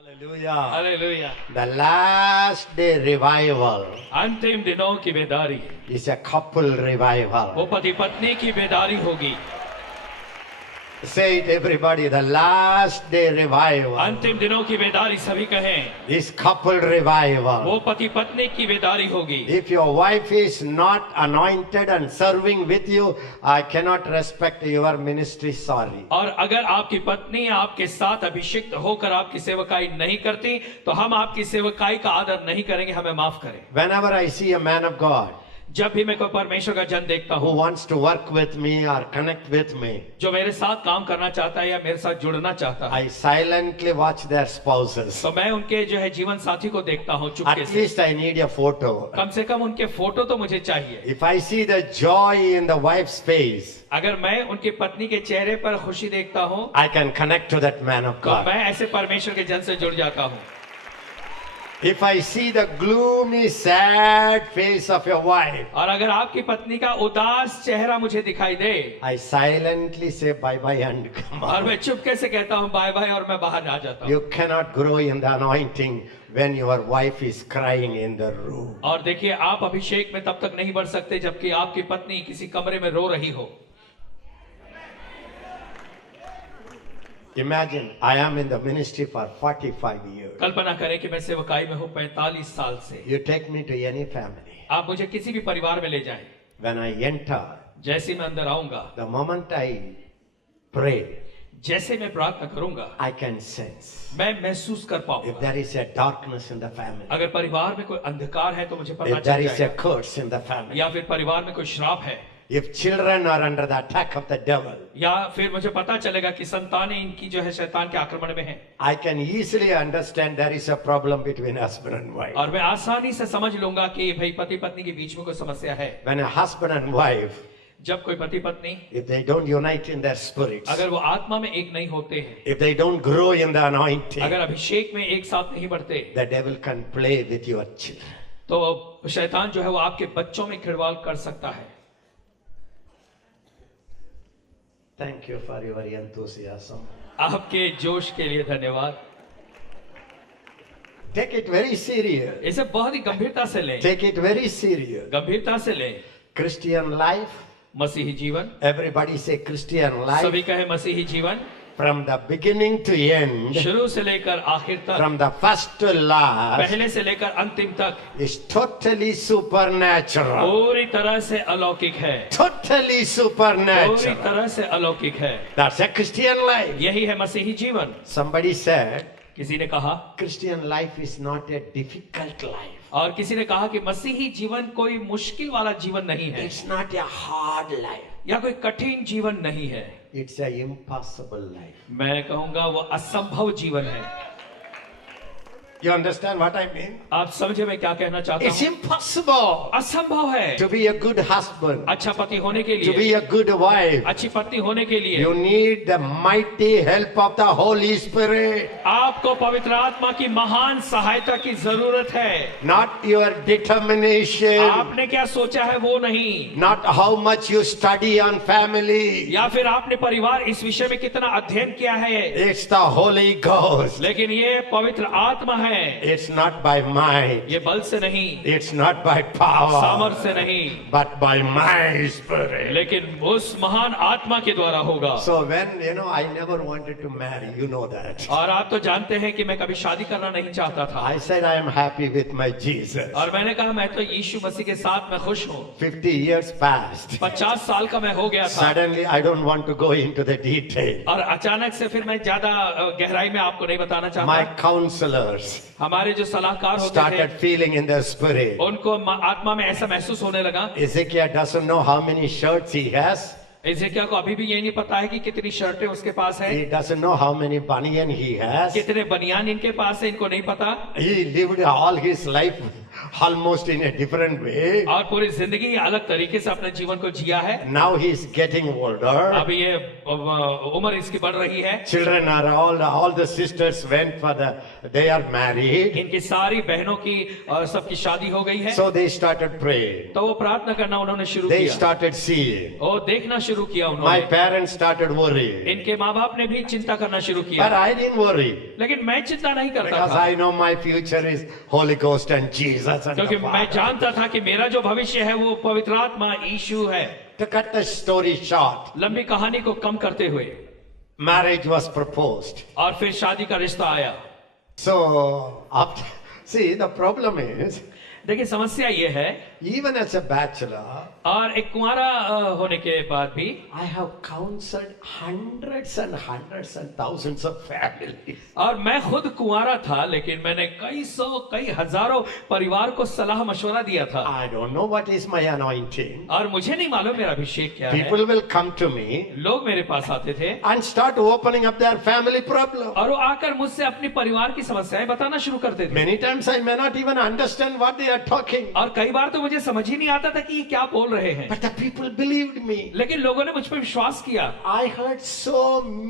Hallelujah. Hallelujah. The last day revival अंतिम दिनों की बेदारी is a couple revival. वो पति पत्नी की बेदारी होगी। Say it everybody, the last day revival अंतिम दिनों की बेदारी सभी कहें, is couple revival. वो पति पत्नी की बेदारी होगी। If your wife is not anointed and serving with you, I cannot respect your ministry, sorry. और अगर आपकी पत्नी आपके साथ अभिषिक्त होकर आपकी सेवकाई नहीं करती तो हम आपकी सेवकाई का आदर नहीं करेंगे, हमें माफ करें। Whenever I see a man of God जब भी मैं कोई परमेश्वर का जन देखता who हूँ wants to work with me or connect with me, जो मेरे साथ काम करना चाहता है या मेरे साथ जुड़ना चाहता है, I silently watch their spouses. तो मैं उनके जो है जीवन साथी को देखता हूँ चुपके At से। least I need a photo. कम से कम उनके फोटो तो मुझे चाहिए। If I see the joy in the wife's face, अगर मैं उनकी पत्नी के चेहरे पर खुशी देखता हूँ I can connect to that man of तो God. मैं ऐसे परमेश्वर के जन से जुड़ जाता हूँ। If I see the gloomy, sad face of your wife, और अगर आपकी पत्नी का उदास चेहरा मुझे दिखाई दे I silently say bye-bye and come और on. मैं चुपके से कहता हूँ बाय बाय और मैं बाहर आ जाता हूँ। You cannot grow in the anointing when your wife is crying in the room. और देखिए, आप अभिषेक में तब तक नहीं बढ़ सकते जबकि आपकी पत्नी किसी कमरे में रो रही हो। Imagine, I am in the ministry for 45 years. कल्पना करें कि मैं सेवकाई में हूँ 45 साल से। You take me to any family. आप मुझे किसी भी परिवार में ले जाएं, When I enter, जैसे मैं अंदर आऊंगा, the moment I pray, जैसे मैं प्रार्थना करूंगा, I can sense. मैं महसूस कर If पाऊंगा। there is a darkness in the family, अगर परिवार में कोई अंधकार है तो मुझे पता if there चल is a जाएगा, curse in the family, या फिर परिवार में कोई श्राप है, if children are under the attack of the devil, या फिर मुझे पता चलेगा कि संतानें इनकी जो है शैतान के आक्रमण में हैं, I can easily understand there is a problem between husband and wife. और मैं आसानी से समझ लूंगा कि भाई पति पत्नी के बीच में कोई समस्या है। When a husband and wife, जब कोई पति पत्नी if they don't unite in their spirits, अगर वो आत्मा में एक नहीं होते हैं, if they don't grow in the anointing, अगर अभिषेक में एक साथ नहीं बढ़ते, the devil can play with your children. तो शैतान जो है वो आपके बच्चों में खिलवाड़ कर सकता है। Thank you for your enthusiasm. आपके जोश के लिए धन्यवाद। Take it very serious. इसे बहुत ही गंभीरता से लें, Take it very serious. गंभीरता से लें। Christian life, मसीही जीवन, everybody say Christian life, सभी कहे मसीही जीवन, from the beginning to end, शुरू से लेकर आखिर तक, from the first to last, पहले से लेकर अंतिम तक is totally supernatural. पूरी तरह से अलौकिक है। Totally पूरी supernatural. तरह से अलौकिक है। That's a Christian life. यही है मसीही जीवन। Somebody said, किसी ने कहा, Christian life is not a difficult life. और किसी ने कहा कि मसीही जीवन कोई मुश्किल वाला जीवन नहीं है, It's not a hard life. या कोई कठिन जीवन नहीं है। It's a impossible life. मैं कहूंगा वो असंभव जीवन है। You understand what I mean? आप समझे मैं क्या कहना चाहता It's हूँ? impossible असंभव है to be a good husband, अच्छा पति होने के to लिए, be a good wife. अच्छी पत्नी होने के लिए You need the mighty help of the Holy Spirit, आपको पवित्र आत्मा की महान सहायता की जरूरत है। not your determination, आपने क्या सोचा है वो नहीं, not how much you study on family. या फिर आपने परिवार इस विषय में कितना अध्ययन किया है, It's the Holy Ghost. लेकिन ये पवित्र आत्मा है। It's not by might, ये बल से नहीं, it's not by power, सामर्थ्य से नहीं, but by my Spirit. लेकिन उस महान आत्मा के द्वारा होगा। So when, I never wanted to marry, you know that. और आप तो जानते हैं कि मैं कभी शादी करना नहीं चाहता था, I said I am happy with my Jesus. और मैंने कहा मैं तो यीशु मसीह के साथ मैं खुश हूँ। 50 years passed. 50 साल का मैं हो गया था, Suddenly, I don't want to go into the detail. और अचानक से फिर मैं ज्यादा गहराई में आपको नहीं बताना चाहता। My counselors हमारे जो सलाहकार होते started थे, feeling in their spirit. उनको आत्मा में ऐसा महसूस होने लगा, Ezekiel doesn't know how many shirts he has. एजेकिया को अभी भी ये नहीं पता है कि कितनी शर्टें उसके पास है, He doesn't know how many banyan he has. कितने बनियान इनके पास है, इनको नहीं पता। He lived all his life almost in a different way. और पूरी जिंदगी अलग तरीके से अपने जीवन को जिया है। Now he is getting older. अब ये उम्र इसकी बढ़ रही है। Children are all the sisters went for they are married. इनकी सारी बहनों की और सबकी शादी हो गई है। So they started praying. तो वो प्रार्थना करना उन्होंने शुरू They किया। started seeing. और देखना शुरू किया My उन्होंने। parents started worrying. इनके माँ बाप ने भी चिंता करना शुरू But किया। I didn't worry. लेकिन मैं चिंता नहीं करता Because था, I know my future is Holy Ghost and Jesus and क्योंकि the मैं Father. जानता था कि मेरा जो भविष्य है वो पवित्र आत्मा यीशु है। To cut the story short, लंबी कहानी को कम करते हुए marriage was proposed. और फिर शादी का रिश्ता आया। So, after, see, the problem is, देखिए समस्या ये है, even as a bachelor, और एक कुंवारा होने के बाद भी I have counseled hundreds and hundreds and thousands of families. और मैं खुद कुंवारा था, लेकिन मैंने कई सौ कई हजारों परिवार को सलाह मशवरा दिया था। I don't know what is my anointing. और मुझे नहीं मालूम मेरा अभिषेक क्या है। People will come to me लोग मेरे पास आते थे and start opening up their family problem. और वो आकर मुझसे अपनी परिवार की समस्याएं बताना शुरू करते थे। Many times I may not even understand what they are talking. और कई बार तो मुझे समझ ही नहीं आता था कि ये क्या बोल रहे हैं, But the people believed me. लेकिन लोगों ने मुझ पर विश्वास किया। I heard so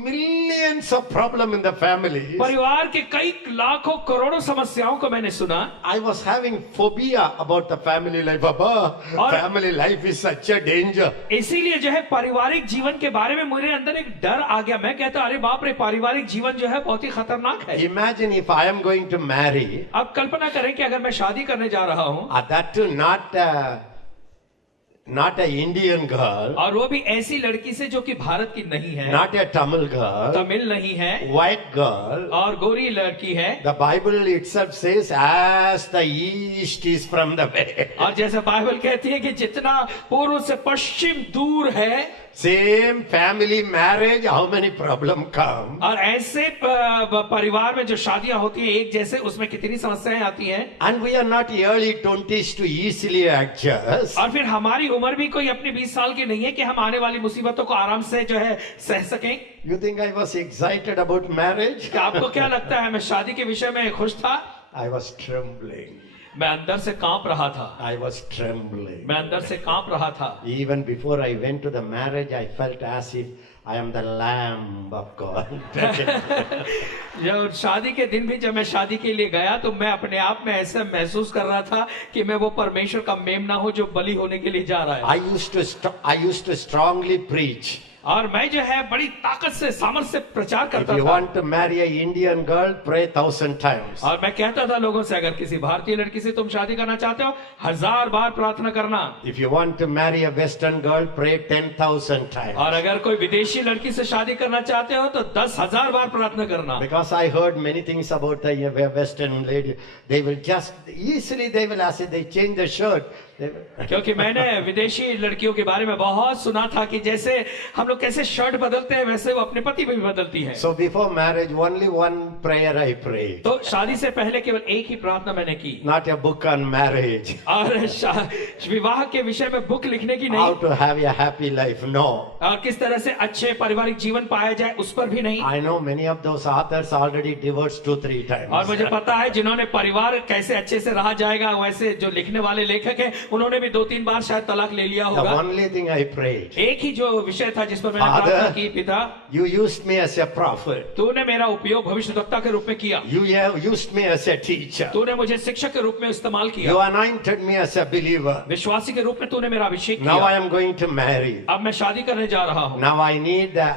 millions of problem in the family. परिवार के कई लाखों करोड़ों समस्याओं को मैंने सुना। I was having phobia about the family life. Abba, और- family life is such a danger. इसीलिए जो है पारिवारिक जीवन के बारे में मेरे अंदर एक डर आ गया। मैं कहता अरे बाप रे, पारिवारिक जीवन जो है बहुत ही खतरनाक है। Imagine if I am going to marry, अब कल्पना करें कि अगर मैं शादी करने जा रहा हूँ that too not a Indian girl, और वो भी ऐसी लड़की से जो कि भारत की नहीं है, not a Tamil girl, Tamil नहीं है white girl. और गोरी लड़की है। The Bible itself says, as the east is from the west. और जैसे बाइबल कहती है कि जितना पूर्व से पश्चिम दूर है, Same family marriage, how many problem come? और ऐसे परिवार में जो शादियां होती है एक जैसे, उसमें कितनी समस्याएं आती हैं। And we are not early 20s to easily adjust. और फिर हमारी उम्र भी कोई अपनी 20 साल की नहीं है कि हम आने वाली मुसीबतों को आराम से जो है सह सकें। You think I was excited about marriage? क्या आपको क्या लगता है मैं शादी के विषय में खुश था? I was trembling. मैं अंदर से कांप रहा था। I was trembling. मैं अंदर से कांप रहा था। Even before I went to the marriage, I felt as if I am the lamb of God. जब शादी के दिन भी जब मैं शादी के लिए गया तो मैं अपने आप में ऐसा महसूस कर रहा था कि मैं वो परमेश्वर का मेमना हूं जो बलि होने के लिए जा रहा है। I used to strongly preach. और मैं जो है बड़ी ताकत से सामर्थ से प्रचार If करता you था। want to marry an Indian girl, pray 1,000 times. और मैं कहता था लोगों से, अगर किसी भारतीय लड़की से तुम शादी करना चाहते हो 1000 बार प्रार्थना करना। If you want to marry a Western girl, pray 10,000 times. और अगर कोई विदेशी लड़की से शादी करना चाहते हो तो 10,000 बार प्रार्थना करना। Because I heard many things about the Western lady. They will just easily they will ask it. They change the shirt. क्योंकि मैंने विदेशी लड़कियों के बारे में बहुत सुना था कि जैसे हम लोग कैसे शर्ट बदलते हैं वैसे वो अपने पति पे भी बदलती है। So before marriage, only one prayer I prayed. तो शादी से पहले केवल एक ही प्रार्थना मैंने की। Not a book on marriage. और विवाह के विषय में बुक लिखने की How नहीं, to have a happy life. No. और किस तरह से अच्छे पारिवारिक जीवन पाया जाए उस पर भी नहीं। I know many of those authors already divorced 2-3 times. और मुझे पता है जिन्होंने परिवार कैसे अच्छे से रहा जाएगा, वैसे जो लिखने वाले लेखक हैं उन्होंने भी 2-3 बार शायद तलाक ले लिया The होगा। only thing I prayed, एक ही जो विषय था जिस पर मैंने Father, प्रार्थना की, पिता you used me as a prophet. तूने मेरा उपयोग भविष्यद्वक्ता के रूप में किया। You have used me as a teacher. तूने मुझे शिक्षक के रूप में इस्तेमाल You किया। anointed me as a believer. विश्वासी के रूप में तूने मेरा अभिषेक Now I किया। am going to marry. अब मैं शादी करने जा रहा हूँ। Now I need the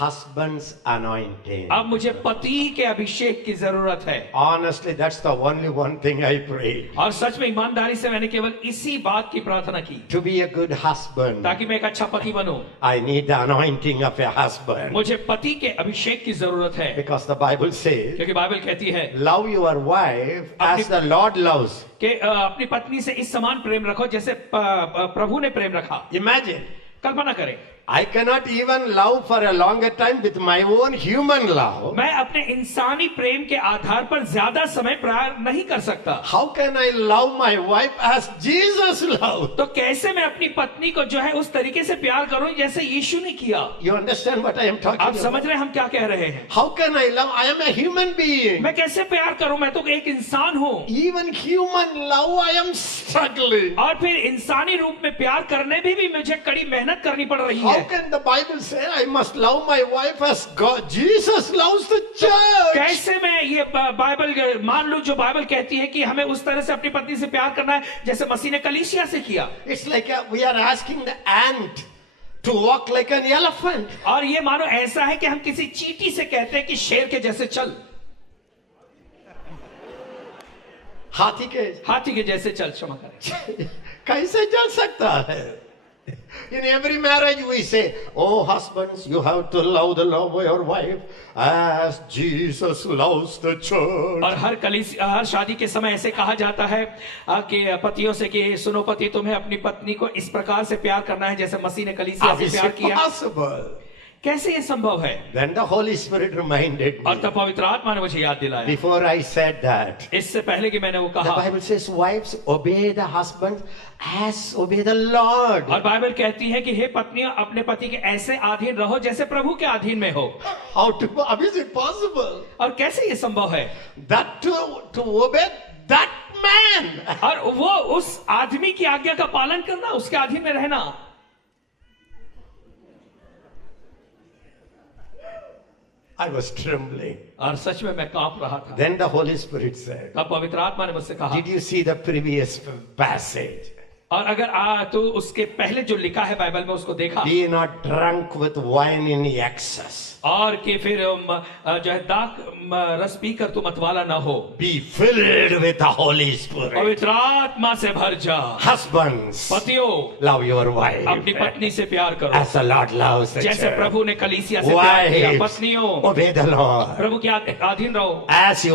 husband's anointing. अब मुझे पति के अभिषेक की जरूरत है। Honestly, that's the only one thing I prayed. और सच में ईमानदारी से मैंने केवल इसी बात की प्रार्थना की, To be a good husband, ताकि मैं एक अच्छा पति बनूं। I need the anointing of a husband. मुझे पति के अभिषेक की जरूरत है, Because the Bible says, क्योंकि बाइबल कहती है love your wife as the Lord loves. कि अपनी पत्नी से इस समान प्रेम रखो जैसे प्रभु ने प्रेम रखा। Imagine, कल्पना करें, I cannot even love for a longer time with my own human love. मैं अपने इंसानी प्रेम के आधार पर ज्यादा समय प्यार नहीं कर सकता। How can I love my wife as Jesus loved? तो कैसे मैं अपनी पत्नी को जो है उस तरीके से प्यार करूं जैसे यीशु ने किया। You understand what I am talking आप about? समझ रहे हैं हम क्या कह रहे हैं? How can I love? I am a human being. मैं कैसे प्यार करूं, मैं तो एक इंसान हूं। Even human love, I am struggling. और फिर इंसानी रूप में प्यार करने भी मुझे कड़ी मेहनत करनी पड़ रही How है। can the Bible say I must love my wife as God, Jesus loves the church? कैसे मैं ये बाइबल मान लूं जो बाइबल कहती है कि हमें उस तरह से अपनी पत्नी से प्यार करना है जैसे मसीह ने कलीसिया से किया। It's like we are asking the ant to walk like an elephant. और ये मानो ऐसा है कि हम किसी चींटी से कहते हैं कि शेर के जैसे चल, हाथी के जैसे चल। क्षमा करें। कैसे चल सकता है? In every marriage we say, oh husbands, you have to love the love of your wife as Jesus loves the church. और हर शादी के समय ऐसे कहा जाता है कि पतियों से कि सुनो पति, तुम्हें अपनी पत्नी को इस प्रकार से प्यार करना है जैसे मसीह ने कलीसिया से प्यार किया। Possible? कैसे ये संभव है? Then the Holy Spirit reminded me. और तब पवित्र आत्मा ने मुझे याद दिलाया। Before I said that, इससे पहले कि मैंने वो the कहा, Bible says, wives obey the husband as obey the Lord. और बाइबल कहती है कि हे पत्नियां अपने पति के ऐसे अधीन रहो जैसे प्रभु के अधीन में हो। How is it possible? और कैसे ये संभव है? That to obey that man. और वो उस आदमी की आज्ञा का पालन करना, उसके अधीन में रहना। I was trembling. और सच में मैं कांप रहा था। Then the Holy Spirit said, तब पवित्र आत्मा ने मुझसे कहा, did you see the previous passage? और अगर तो उसके पहले जो लिखा है बाइबल में उसको देखा, Be not drunk with wine in excess. और कि फिर जो है दाख रस पीकर तू मतवाला ना हो। Be filled with the Holy Spirit. पवित्र आत्मा से भर जा। Husbands, पतियों, love your wife अपनी पत्नी से प्यार करो as the Lord loves the जैसे church. प्रभु ने कलीसिया से प्यार किया। Wives, पत्नियों, obey the Lord प्रभु के अधीन रहो as you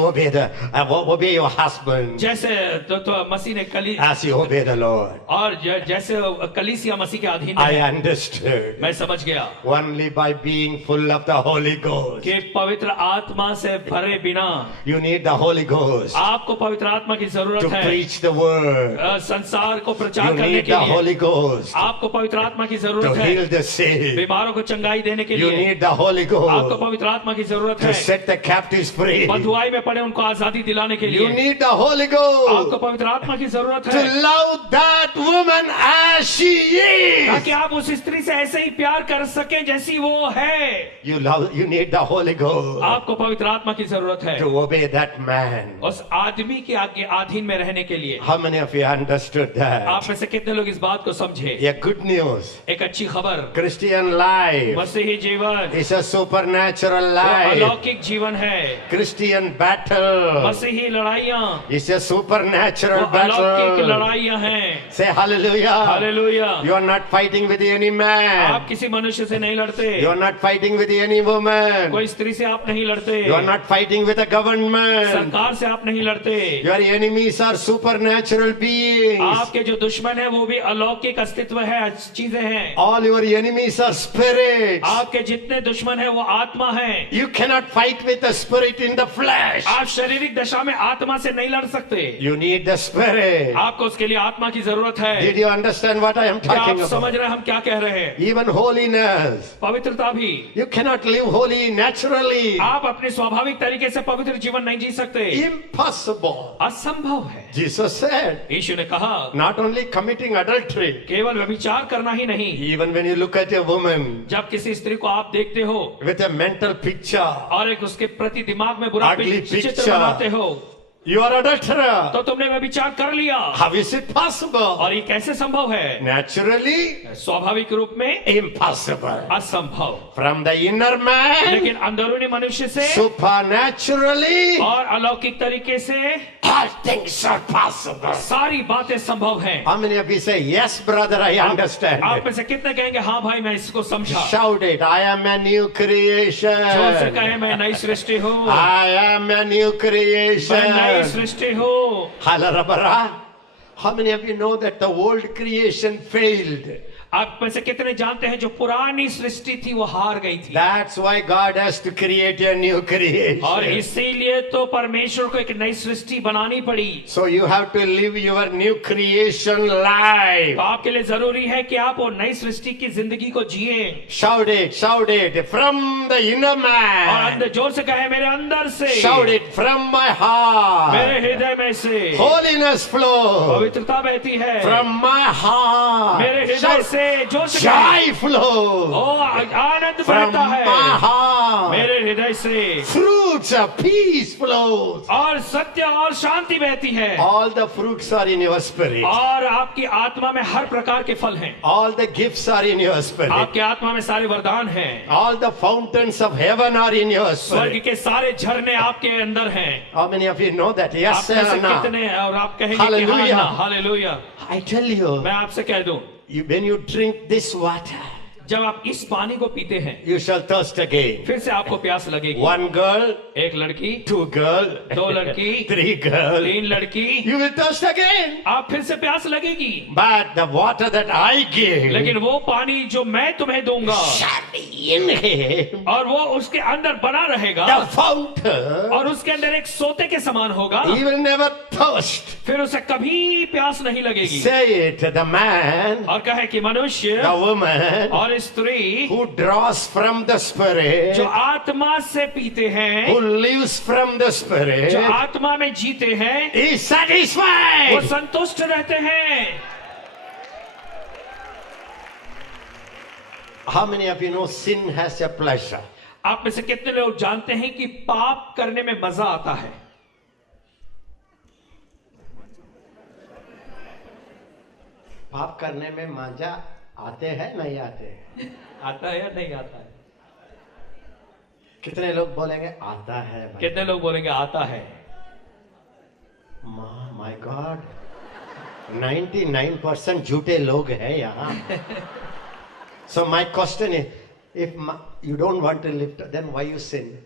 obey your husband, जैसे तो मसीह ने as you obey the Lord. और जैसे कलीसिया मसीह के अधीन I है। understood मैं समझ गया only by being full of the Holy Ghost. कि पवित्र आत्मा से भरे बिना You need the Holy Ghost आपको पवित्र आत्मा की जरूरत to है। preach the word. संसार को प्रचार You करने need के the लिए Holy Ghost आपको पवित्र आत्मा की to जरूरत heal है। the sick. बीमारों को चंगाई देने के You लिए need the Holy आपको Ghost पवित्र आत्मा की जरूरत to है। set the captives free. बंधुआई में पड़े उनको आजादी दिलाने के You लिए need the Holy आपको Ghost पवित्र आत्मा की जरूरत to है love that woman as she is. ताकि आप उस स्त्री से ऐसे ही प्यार कर सकें जैसी वो है। You need the Holy Ghost आपको पवित्र आत्मा की जरूरत है to obey that man. उस आदमी के आगे अधीन में रहने के लिए। How many of you understood that? आप में से कितने लोग इस बात को समझे? Yeah, good news. एक अच्छी खबर, Christian life मसीही जीवन is a supernatural वो life. अलौकिक जीवन है। Christian battle मसीही लड़ाइयाँ is a supernatural वो अलौकिक battle. लड़ाइयाँ हैं। Say hallelujah. Hallelujah. You are not fighting with any man. आप किसी मनुष्य से नहीं लड़ते, You are not fighting with any woman. कोई स्त्री से आप नहीं लड़ते, You are not fighting with a government. सरकार से आप नहीं लड़ते। Your enemies are supernatural beings. आपके जो दुश्मन है वो भी अलौकिक अस्तित्व है, चीजें हैं। All your enemies are spirits. आपके जितने दुश्मन है वो आत्मा है। You cannot fight with the spirit in the flesh. आप शारीरिक दशा में आत्मा से नहीं लड़ सकते, You need the spirit. आपको उसके लिए आत्मा की जरूरत है। Did you understand what I am क्या talking आप समझ about? रहे हैं हम क्या कह रहे हैं? Even holiness. पवित्रता भी, You cannot live holy naturally. आप अपने स्वाभाविक तरीके से पवित्र जीवन नहीं जी सकते, Impossible. असंभव है। Jesus said, यीशु ने कहा not only committing adultery, केवल व्यभिचार करना ही नहीं, even when you look at a woman जब किसी स्त्री को आप देखते हो with a mental picture, और एक उसके प्रति दिमाग में बुरा Ugly चित्र picture. बनाते हो you are adulterer. तो तुमने व्यभिचार कर लिया। How is it possible? और ये कैसे संभव है? Naturally, स्वाभाविक रूप में impossible. असंभव, From the inner man, लेकिन अंदरूनी मनुष्य से supernaturally, और अलौकिक तरीके से all things are possible. सारी बातें संभव हैं। How many of you say, yes, brother, I understand? आप में से कितने कहेंगे हाँ भाई मैं इसको समझा? Shout it. I am a new creation. जोर से कहे मैं नई सृष्टि हूँ, I am a new मैं creation. नई सृष्टि हूँ। Halarabara. How many of you know that the old creation failed? आप में से कितने जानते हैं जो पुरानी सृष्टि थी वो हार गई थी? That's why God has to create a new और creation. इसीलिए तो परमेश्वर को एक नई सृष्टि बनानी पड़ी। So you have to live your new creation life. तो आपके लिए जरूरी है कि आप वो नई सृष्टि की जिंदगी को जिए। Shout it from the inner और man. अंदर जोर से कहे, मेरे अंदर से, Shout it from my heart. मेरे हृदय में से Holiness flow पवित्रता बहती है। from my heart. मेरे हृदय Shout, से जोर से कहे, joy flow O Anand from बहता my है heart. मेरे हृदय से। Fruits of peace flows. और सत्य और शांति बहती है। All the fruits are in your spirit. और आपकी आत्मा में हर प्रकार के फल हैं। All the gifts are in your spirit. आपके आत्मा में सारे वरदान हैं। All the fountains of heaven are in your स्वर्ग spirit. के सारे झरने आपके अंदर हैं। How many of you know that? Yes आप में से or no? कितने और आप कहेंगे कि Hallelujah. हाँ, हालेलुया। I tell you, मैं आपसे कह दूं, when you drink this water, जब आप इस पानी को पीते हैं you shall thirst again. फिर से आपको प्यास लगेगी। One girl, एक लड़की, two girl, दो लड़की, three girl. तीन लड़की, You will thirst again. आप फिर से प्यास लगेगी। But the water that I give लेकिन वो पानी जो मैं तुम्हें दूंगा shall be in him. और वो उसके अंदर बना रहेगा The fountain. और उसके अंदर एक सोते के समान होगा, He will never thirst. फिर उसे कभी प्यास नहीं लगेगी। Say it, the man, और कहे कि मनुष्य the woman और स्त्री who draws from the spirit, जो आत्मा से पीते हैं, who lives from the spirit, जो आत्मा में जीते हैं, is वो satisfied. संतुष्ट रहते हैं। How many of you know sin has a pleasure? आप में से कितने लोग जानते हैं कि पाप करने में मजा आता है? पाप करने में मजा आते हैं नहीं आते हैं? आता है या नहीं आता है? कितने लोग बोलेंगे आता है भाई? कितने लोग बोलेंगे आता है? माय गॉड, 99% झूठे लोग हैं यहाँ. So my question is, if you don't want to live, then why you sin?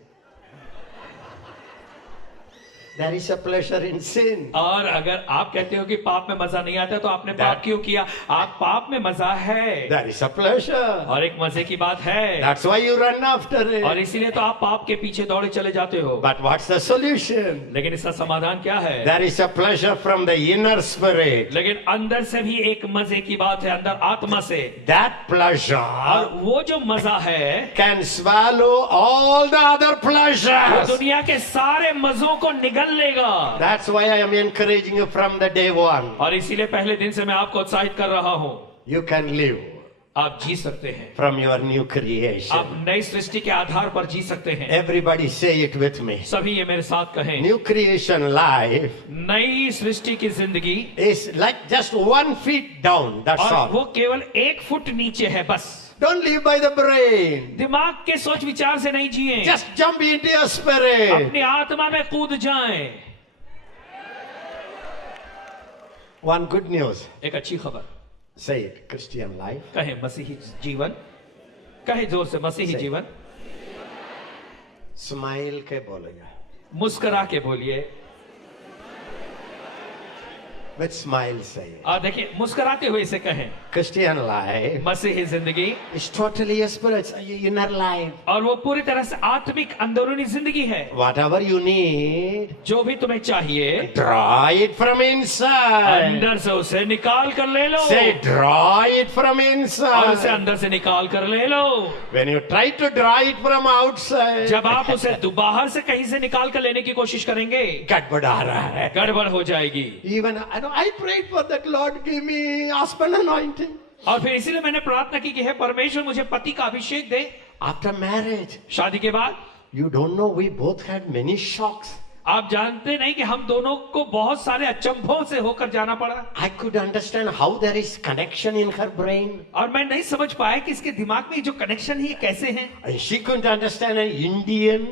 There is a pleasure in sin. और अगर आप कहते हो कि पाप में मजा नहीं आता तो आपने पाप क्यों किया? आप पाप में मजा है There is a pleasure. और एक मजे की बात है, That's why you run after और it. इसीलिए तो आप पाप के पीछे दौड़े चले जाते हो। But what's the solution? लेकिन इसका समाधान क्या है? There is a pleasure from the inner spirit. लेकिन अंदर से भी एक मजे की बात है, अंदर आत्मा से। That और pleasure वो जो मजा है can swallow all the other वो pleasures. दुनिया के सारे मजों को निगल लेगा। That's why I am encouraging you from the day one. और इसीलिए पहले दिन से मैं आपको उत्साहित कर रहा हूँ, You can live आप जी सकते हैं। from your new आप creation. नई सृष्टि के आधार पर जी सकते हैं। Everybody say it with me. सभी ये मेरे साथ कहें, New creation life नई सृष्टि की जिंदगी is like just 1 feet down. That's और all. वो केवल 1 फुट नीचे है बस। Don't live by the brain. दिमाग के सोच विचार से नहीं जिए, Just jump into your spirit. अपनी आत्मा में कूद जाएं। One good news. एक अच्छी खबर Say it. Christian life. कहे, मसीही जीवन, कहे जोर से, मसीही सही। जीवन। Smile के बोलेगा. मुस्कुरा के बोलिए। With smile say it. और देखिए, मुस्कुराते हुए इसे कहें, Christian life मसीही जिंदगी is totally a spirit, inner life. और वो पूरी तरह से आत्मिक अंदरूनी जिंदगी है। Whatever you need, जो भी तुम्हें चाहिए draw it from inside. अंदर से उसे निकाल कर ले लो, Say, draw it from और उसे inside. अंदर से निकाल कर ले लो। When you try to draw it from outside, जब आप उसे बाहर से कहीं से निकाल कर लेने की कोशिश करेंगे, गड़बड़ आ रहा है. गड़बड़ हो जाएगी। Even I prayed for that. Lord, give me husband anointing. और फिर इसीलिए मैंने प्रार्थना की कि हे परमेश्वर, मुझे पति का अभिषेक दे। After marriage, शादी के बाद you don't know, we both had many shocks. आप जानते नहीं कि हम दोनों को बहुत सारे अचंभों से होकर जाना पड़ा, I could understand how there is connection in her brain. और मैं नहीं समझ पाया कि इसके दिमाग में जो कनेक्शन है ये कैसे है। And she couldn't understand an Indian.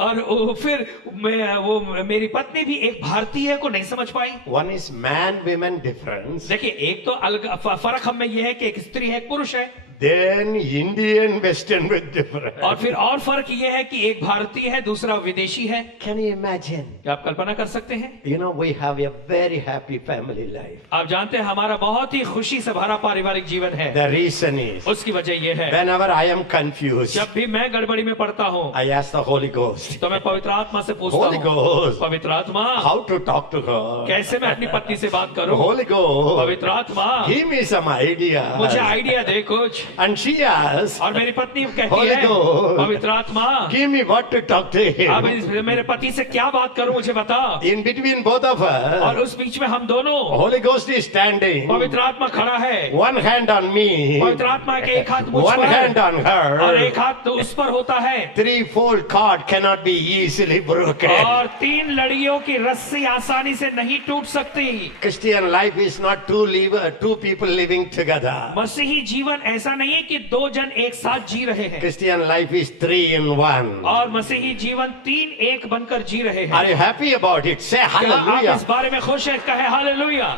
और फिर वो मेरी पत्नी भी एक भारतीय को नहीं समझ पाई। One is man-women difference. देखिए, एक तो अलग फर्क हम में ये है कि एक स्त्री है, एक पुरुष है। then Indian Western with different. और फिर और फर्क ये है कि एक भारतीय है, दूसरा विदेशी है। Can you imagine? क्या आप कल्पना कर सकते हैं? You know, we have a very happy family life. आप जानते हैं हमारा बहुत ही खुशी से भरा पारिवारिक जीवन है। The reason is, उसकी वजह ये है, whenever I am confused, जब भी मैं गड़बड़ी में पड़ता हूँ I ask the Holy Ghost, तो मैं पवित्र आत्मा से पूछता Holy हूँ, Ghost, पवित्र आत्मा how to talk to her. कैसे मैं अपनी पत्नी से बात करूं? Holy Ghost, पवित्र आत्मा give me some idea. मुझे आइडिया दे कुछ। And she asks, और मेरी पत्नी कहती Holy है, Ghost, पवित्र आत्मा give me what to talk to अब him. मेरे पति से क्या बात करूं, मुझे बता। In between both of और us, उस बीच में हम दोनों, Holy Ghost is standing. पवित्र आत्मा खड़ा है, One hand on me, पवित्र आत्मा के एक हाथ मुझ one hand पर on और her. एक हाथ तो उस पर होता है। Threefold cord cannot be easily broken. और 3 लड़ियों की रस्सी आसानी से नहीं टूट सकती। Christian life is not two people living together. मसीही जीवन ऐसा नहीं है कि 2 जन एक साथ जी रहे हैं, Christian life is 3 in 1. और मसीही जीवन 3 एक बनकर जी रहे हैं। Are you happy about it? Say क्या आप hallelujah. इस बारे में खुश हैं? कहे हालेलुया।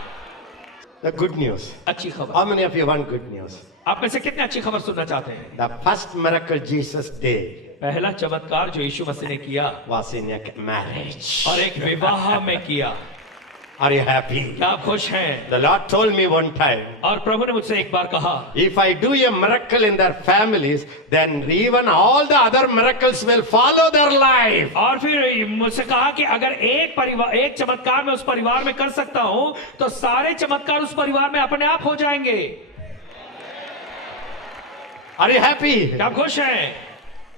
The good news. अच्छी खबर। How many of you want good news? आप में से कितने अच्छी खबर सुनना चाहते हैं? The first miracle Jesus did पहला चमत्कार जो यीशु मसीह ने किया was in a marriage. और एक विवाह में किया। Are you happy? क्या आप खुश हैं? The Lord told me one time, और प्रभु ने मुझसे एक बार कहा, if I do a miracle in their families, then even all the other miracles will follow their life. और फिर मुझसे कहा कि अगर एक चमत्कार मैं उस परिवार में कर सकता हूं तो सारे चमत्कार उस परिवार में अपने आप हो जाएंगे। Are you happy? क्या आप खुश हैं?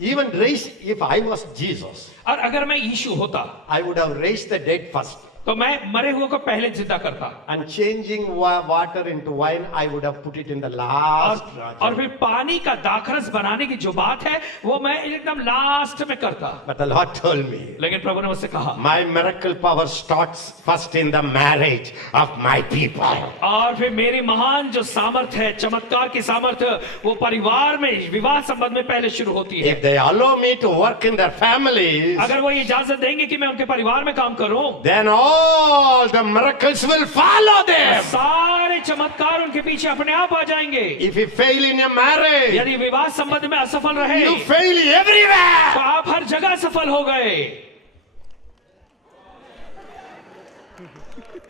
Even if I was Jesus, और अगर मैं यीशु होता I would have raised the dead first. तो मैं मरे हुए को पहले जिंदा करता, And changing water into wine, I would have put it in the last. और फिर पानी का दाखरस बनाने की जो बात है वो मैं एकदम लास्ट में करता। But the Lord told me, लेकिन प्रभु ने मुझसे कहा, my miracle power starts first in the marriage of my people. और फिर मेरी महान जो सामर्थ है, चमत्कार की सामर्थ, वो परिवार में विवाह संबंध में पहले शुरू होती है। If they allow me to work in their families, अगर वो ये इजाजत देंगे कि मैं उनके परिवार में काम करूं, then all the miracles will follow them. सारे चमत्कार उनके पीछे अपने आप आ जाएंगे। If you fail in your marriage, यदि विवाह संबंध में असफल रहे you fail everywhere. तो आप हर जगह सफल हो गए।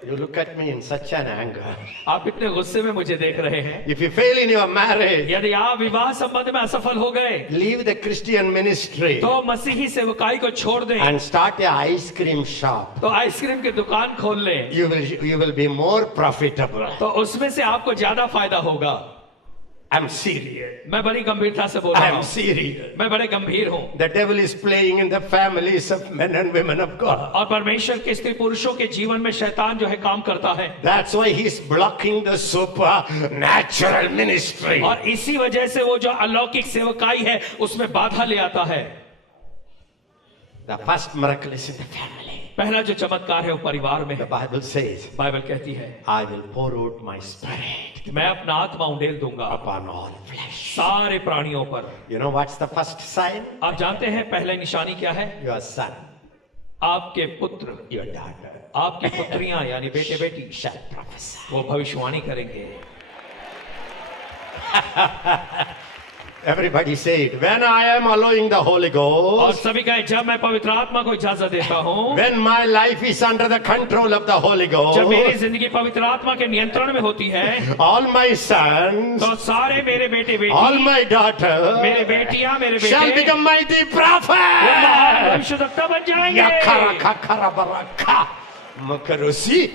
You look at me in such an anger. आप इतने गुस्से में मुझे देख रहे हैं। If you fail in your marriage, यदि आप विवाह संबंध में असफल हो गए leave the Christian ministry तो मसीही सेवकाई को छोड़ दें and start a ice cream shop. तो आइसक्रीम की दुकान खोल लें, You will be more profitable. तो उसमें से आपको ज्यादा फायदा होगा। I'm serious. मैं बड़ी गंभीरता से बोल रहा I'm हूँ, serious. मैं बड़े गंभीर हूँ। The devil is playing in the families of men and women of God. और परमेश्वर के स्त्री पुरुषों के जीवन में शैतान जो है काम करता है, That's why he's blocking the supernatural ministry. और इसी वजह से वो जो अलौकिक सेवकाई है उसमें बाधा ले आता है। The first miracle is in the family. पहला जो चमत्कार है वो परिवार में The है। Bible says, बाइबल कहती है, I will pour out my spirit मैं अपना आत्मा उंडेल दूंगा upon all flesh. सारे प्राणियों पर। You know what's the first sign? आप जानते हैं पहले निशानी क्या है? Your son, आपके पुत्र, your daughter आपकी पुत्रियां यानी बेटे बेटी shall prophesy. वो भविष्यवाणी करेंगे। Everybody say it. When I am allowing the Holy और Ghost, सभी कहे, जब मैं पवित्र आत्मा को इजाजत देता हूँ, when my life is under the control of the Holy जब मेरी Ghost, जिंदगी पवित्र आत्मा के नियंत्रण में होती है, all my sons, तो सारे मेरे बेटे all बेटी, my daughters मेरे बेटियां, मेरे shall बेटे become mighty वो महान prophets. भविष्यवक्ता बन जाएंगे। Yakarakakarabaraká. Makarusi.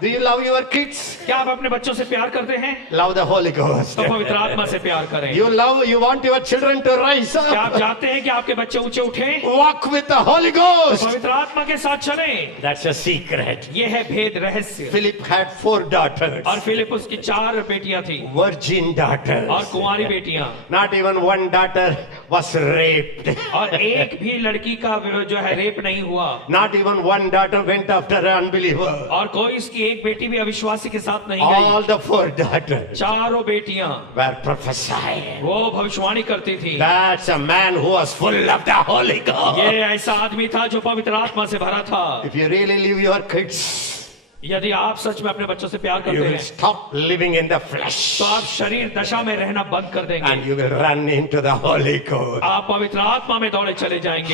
Do you love your kids? क्या आप अपने बच्चों से प्यार करते हैं? Love the Holy Ghost. तो पवित्र आत्मा से प्यार करें। You want your children to rise क्या आप up. चाहते हैं कि आपके बच्चे ऊंचे उठें? Walk with the Holy Ghost. पवित्र आत्मा के साथ चलें। That's a secret. ये है भेद रहस्य। Philip had 4 daughters. और फिलिपुस की 4 बेटियां थी Virgin daughters. और कुंवारी बेटियां, Not even one daughter was raped. और एक भी लड़की का जो है रेप नहीं हुआ, Not even one daughter went after an unbeliever. और कोई इसकी एक बेटी भी अविश्वासी के साथ नहीं गई। All the 4 daughters 4 बेटियां were prophesying. वो भविष्यवाणी करती थी। That's a man who was full of the Holy Ghost. ये ऐसा आदमी था जो पवित्र आत्मा से भरा था। If you really leave your kids यदि आप सच में अपने बच्चों से प्यार you करते will हैं stop living in the flesh तो आप शरीर दशा में रहना बंद कर देंगे and you will run into the Holy Ghost. आप पवित्र आत्मा में दौड़े चले जाएंगे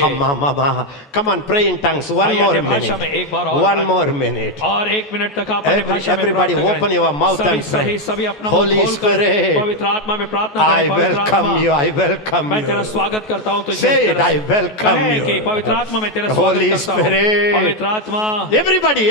Come on, pray in tongues. One भाई, more अपने भाषा में minute. एक बार और One more minute. और 1 मिनट तक आप अपने भाषा में Everybody प्रार्थना open करें। your mouth सभी and pray. सभी अपना मुंह Holy खोलकर Spirit, पवित्र आत्मा में प्रार्थना I करें। पवित्र welcome आत्मा, you. I welcome मैं तेरा you. स्वागत करता हूँ। तो Say it, I welcome कहें कि you. पवित्र आत्मा में तेरा Holy स्वागत करता हूँ। Spirit. पवित्र आत्मा, Everybody.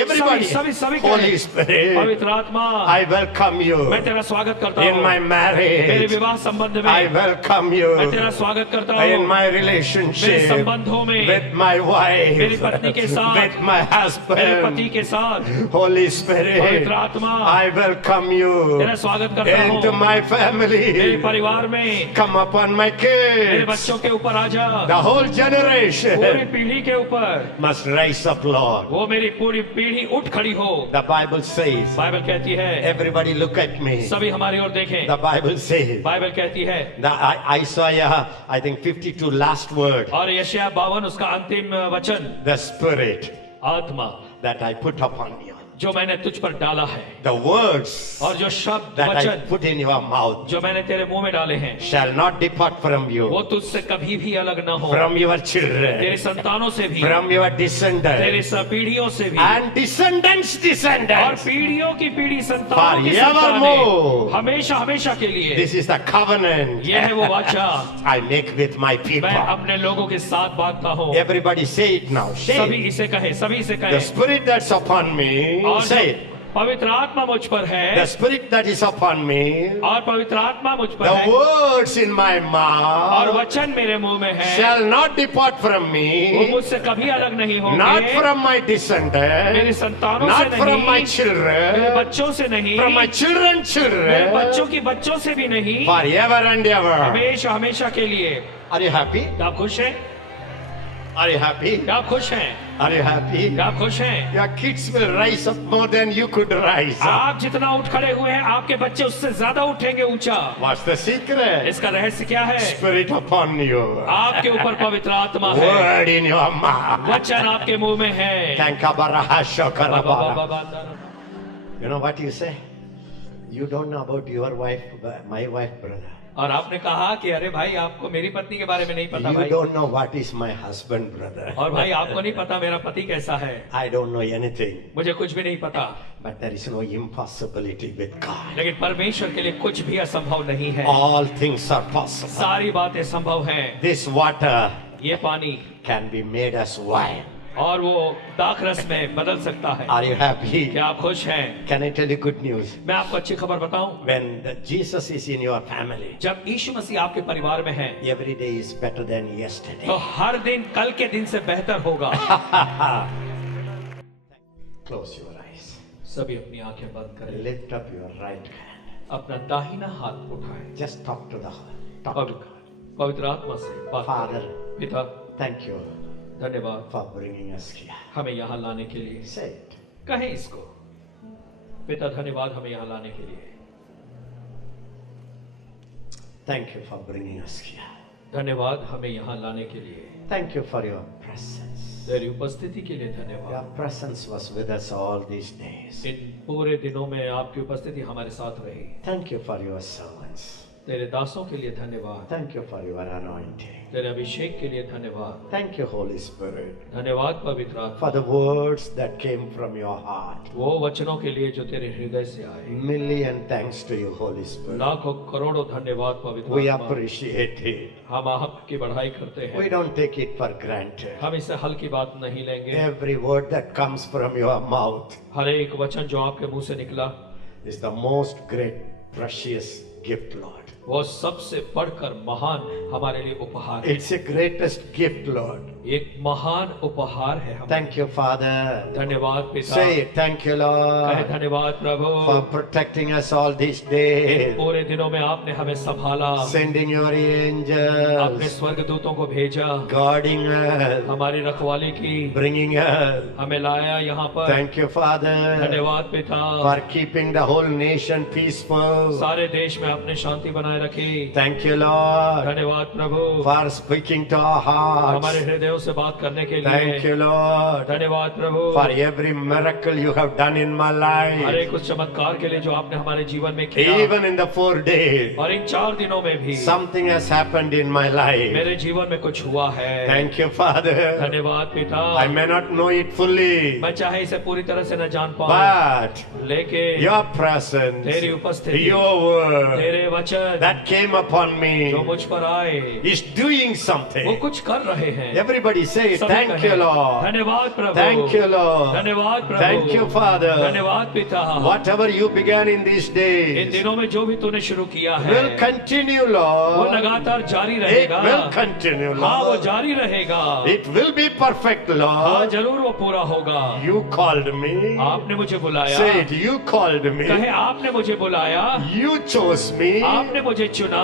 सभी Holy कहें, Spirit, पवित्र आत्मा, I welcome you. मैं तेरा स्वागत करता In हूँ। my मेरे marriage, विवाह संबंध में I welcome you. मैं तेरा स्वागत करता हूँ। In my मेरे relationship संबंधों में, with my wife, मेरी पत्नी के साथ, with my मेरे पति husband, के साथ, Holy Spirit, पवित्र आत्मा, I welcome you तेरा स्वागत करता हूँ। into my मेरे family. परिवार में, Come upon my मेरे kids. बच्चों के ऊपर आ जा। The whole पूरी generation पीढ़ी के ऊपर must rise up, Lord. वो मेरी पूरी पीढ़ी उठ खड़ी हो। The Bible says, बाइबल कहती है, everybody look at me. सभी हमारी ओर देखें। The Bible says, बाइबल कहती है, Isaiah, I think 52 last word, और यशायाह 52 उसका अंतिम वचन, the Spirit आत्मा that I put upon you. जो मैंने तुझ पर डाला है, The words और जो शब्द that I वचन put in your mouth जो मैंने तेरे मुंह में डाले हैं, shall not depart from वो you, तुझसे कभी भी अलग न हो। from your तेरे children, संतानों से भी, from your तेरे descendants, पीढ़ियों से भी, and descendants, और descendants. पीढ़ियों की पीढ़ी संतानों की Forevermore. संतानें, हमेशा हमेशा के लिए। This is the covenant यह है वो वाचा I make with my people. मैं अपने लोगों के साथ बांधता हूँ। Everybody say it now. Say सभी it. इसे कहे, सभी इसे The कहे। Spirit that's upon me, और say जो it. पवित्र आत्मा मुझ पर The है, Spirit that is upon me, और पवित्र आत्मा मुझ पर the है, words in my और mouth वचन मेरे मुंह में है, shall not depart from वो me, मुझसे कभी अलग नहीं not होंगे। from my मेरे descendants, संतानों not से from my नहीं, मेरे children, बच्चों से नहीं, from my मेरे children, बच्चों की बच्चों से भी नहीं, forever and ever. हमेशा हमेशा के लिए। Are you happy? क्या आप खुश हैं? Are you happy? क्या आप खुश हैं? Are you happy? क्या आप खुश हैं? Your kids will rise up more than you could rise up. आप जितना उठ खड़े हुए हैं, आपके बच्चे उससे ज्यादा उठेंगे ऊंचा। What's the secret? इसका रहस्य क्या है? Spirit upon you. आपके ऊपर पवित्र आत्मा है, Word in your mouth. वचन आपके मुंह में है। You know what you say? You don't know about your wife, my wife, brother. और आपने कहा कि अरे भाई आपको मेरी पत्नी के बारे में नहीं पता You भाई, don't know what is my husband, brother. और भाई आपको नहीं पता मेरा पति कैसा है। I don't know anything. मुझे कुछ भी नहीं पता, But there is no impossibility with God. लेकिन परमेश्वर के लिए कुछ भी असंभव नहीं है। All things are possible. सारी बातें संभव हैं। This water ये पानी can be made as wine. और वो दाखरस में बदल सकता है। Are you happy? क्या आप खुश हैं? Can I tell you good news? मैं आपको अच्छी खबर बताऊं, When Jesus is in your family, जब यीशु मसीह आपके परिवार में है, every day is better than yesterday. तो हर दिन कल के दिन से बेहतर होगा। Close your eyes. सभी अपनी आंखें बंद करें, Lift up your right hand. अपना दाहिना हाथ उठाएं, Just talk to God. पवित्र आत्मा से बात Father, करें। पिता, thank you धन्यवाद for bringing us here. हमें यहाँ लाने के लिए। Say it. कहें इसको, पिता धन्यवाद हमें यहाँ लाने के लिए। Thank you for bringing us here. धन्यवाद हमें यहाँ लाने के लिए। Thank you for your presence. तेरी उपस्थिति के लिए Your धन्यवाद। presence was with us all these days. इन पूरे दिनों में आपकी उपस्थिति हमारे साथ रही। Thank you for your servants. तेरे दासों के लिए धन्यवाद, Thank you for your anointing. तेरे अभिषेक के लिए धन्यवाद। Thank you, Holy Spirit, धन्यवाद पवित्र for आत्मा, the words that came from your heart. वो वचनों के लिए जो तेरे हृदय से आए। Million thanks to you, Holy Spirit. लाखों करोड़ों धन्यवाद We पवित्र आत्मा। appreciate it. हम आपकी बढ़ाई करते We हैं, don't take it for granted. हम इसे हल्की बात नहीं लेंगे। Every word that comes from your mouth हर एक वचन जो आपके मुंह से निकला, is the most great, precious gift, Lord. वो सबसे बढ़कर महान हमारे लिए उपहार है। It's the greatest gift, Lord. एक महान उपहार है हमारे। Thank you, Father. धन्यवाद पिता, Say it. Thank you, कहे Lord, धन्यवाद प्रभु, for protecting us all these days. पूरे दिनों में आपने हमें संभाला, Sending your अपने angels, स्वर्गदूतों को भेजा, guarding us, हमारी रखवाली की, bringing us. हमें लाया यहाँ पर। Thank you, Father, धन्यवाद पिता, for keeping the whole nation peaceful. सारे देश में आपने शांति बनाए बनाए रखे। Thank you, Lord, धन्यवाद प्रभु, for speaking to our hearts. हमारे हृदयों से बात करने के Thank लिए। you, Lord, धन्यवाद प्रभु, for every miracle you have done in my her life. एक उस चमत्कार के लिए जो आपने हमारे जीवन में किया। Even in the 4 days, और इन 4 दिनों में भी something has happened in my life. मेरे जीवन में कुछ हुआ है। Thank you, Father. धन्यवाद पिता। I may not know it fully, मैं चाहे इसे पूरी तरह से न जान पाऊं, but लेकिन your presence, तेरी उपस्थिति, your word तेरे वचन that came upon जो me मुझ पर आए, is doing वो something. कुछ कर रहे हैं। Everybody say, सभी thank कहें, you, Lord. धन्यवाद प्रभु, Thank you, Lord. धन्यवाद प्रभु, Thank you, Father. धन्यवाद पिता। Whatever you began in these in days दिनों में जो भी तूने शुरू किया है will continue, वो Lord. लगातार जारी It रहेगा। will continue, हाँ, वो Lord. जारी रहेगा। It will be perfect, हाँ, Lord. जरूर वो पूरा होगा। You called me. आपने मुझे बुलाया। Say it. You called me. कहे आपने मुझे बुलाया, You chose me. आपने मुझे चुना।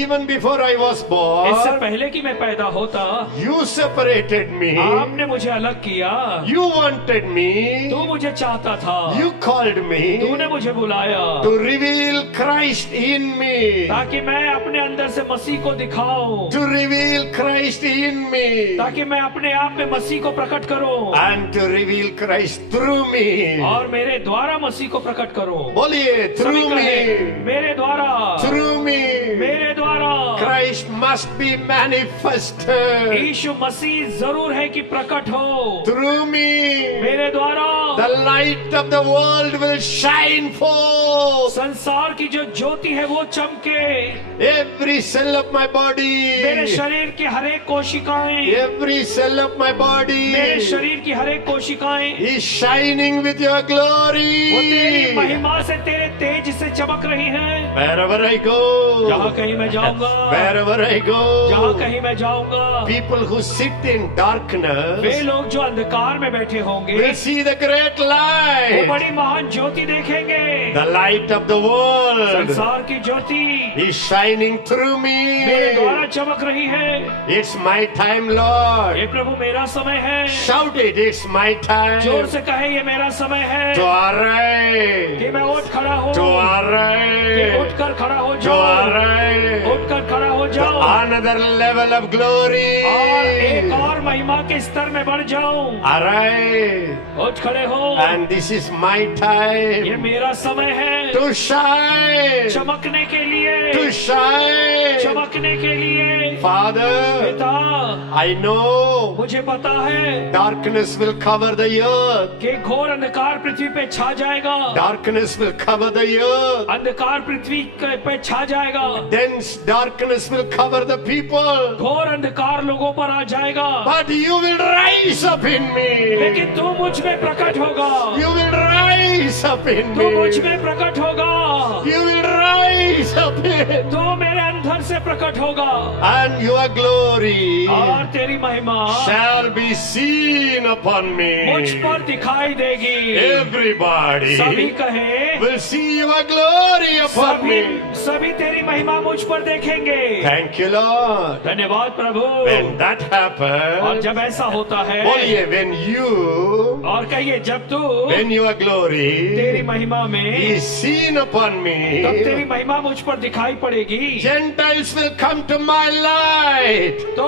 Even before I was इससे born, पहले कि मैं पैदा होता, you separated me. आपने मुझे अलग किया। You wanted me. तू मुझे चाहता था, You called me तूने मुझे बुलाया to reveal Christ in me. ताकि मैं अपने अंदर से मसीह को दिखाऊं, To reveal Christ in me. ताकि मैं अपने आप में मसीह को प्रकट करूं And to reveal Christ through me. और मेरे द्वारा मसीह को प्रकट करूं। बोलिए, सभी through कहे, me. मेरे द्वारा, Through me. मेरे द्वारा Christ must be manifested. यीशु मसीह जरूर है कि प्रकट हो। Through me. मेरे द्वारा The light of the world will shine forth. संसार की जो ज्योति है वो चमके। Every cell of my मेरे body. शरीर की हर एक कोशिकाएं, Every cell of my मेरे body शरीर की हर एक कोशिकाएं is shining with your वो तेरी glory. महिमा से, तेरे तेज से चमक रही हैं। Wherever I go. जहाँ कहीं मैं जाऊंगा, Wherever I जहाँ go. कहीं मैं जाऊंगा, People who sit in way darkness लोग जो अंधकार में बैठे होंगे will see the great वो light. बड़ी महान ज्योति देखेंगे। The light of the world संसार की ज्योति is shining through मेरे द्वारा me. चमक रही है। It's my time, Lord. ये प्रभु मेरा समय है। Shout it, it's my जोर time से कहे ये मेरा समय है to arise. कि मैं उठ खड़ा हो, To कि arise. उठकर खड़ा हो To जाओ, arise. उठकर खड़ा हो To जाओ another level of glory. और एक और महिमा के स्तर में बढ़ जाओ। Arise. उठ खड़े हो, And this is my ये time मेरा समय है to shine. चमकने के लिए, To shine. चमकने के लिए। Father, पिता, I know मुझे पता है darkness will cover the earth. कि घोर अंधकार पृथ्वी पे छा जाएगा। Darkness will cover the earth. अंधकार पृथ्वी पे छा जाएगा। Dense darkness will cover the people. घोर अंधकार लोगों पर आ जाएगा। But you will rise up in me. लेकिन तू मुझ में प्रकट होगा, You will rise up in तू मुझ me. में प्रकट होगा, You will rise up in. तू मेरे अंदर से प्रकट होगा And your glory और तेरी महिमा shall be seen upon मुझ me. पर दिखाई देगी। Everybody सभी कहे, will see your glory upon सभी me. सभी तेरी महिमा मुझ पर देखेंगे। Thank you, Lord. धन्यवाद प्रभु। When that और happens, जब ऐसा होता है, बोलिए, when you, और कहिए जब तू when your glory तेरी महिमा में, is seen upon तब तेरी me, महिमा मुझ पर दिखाई पड़ेगी। Gentiles will come to my light. तो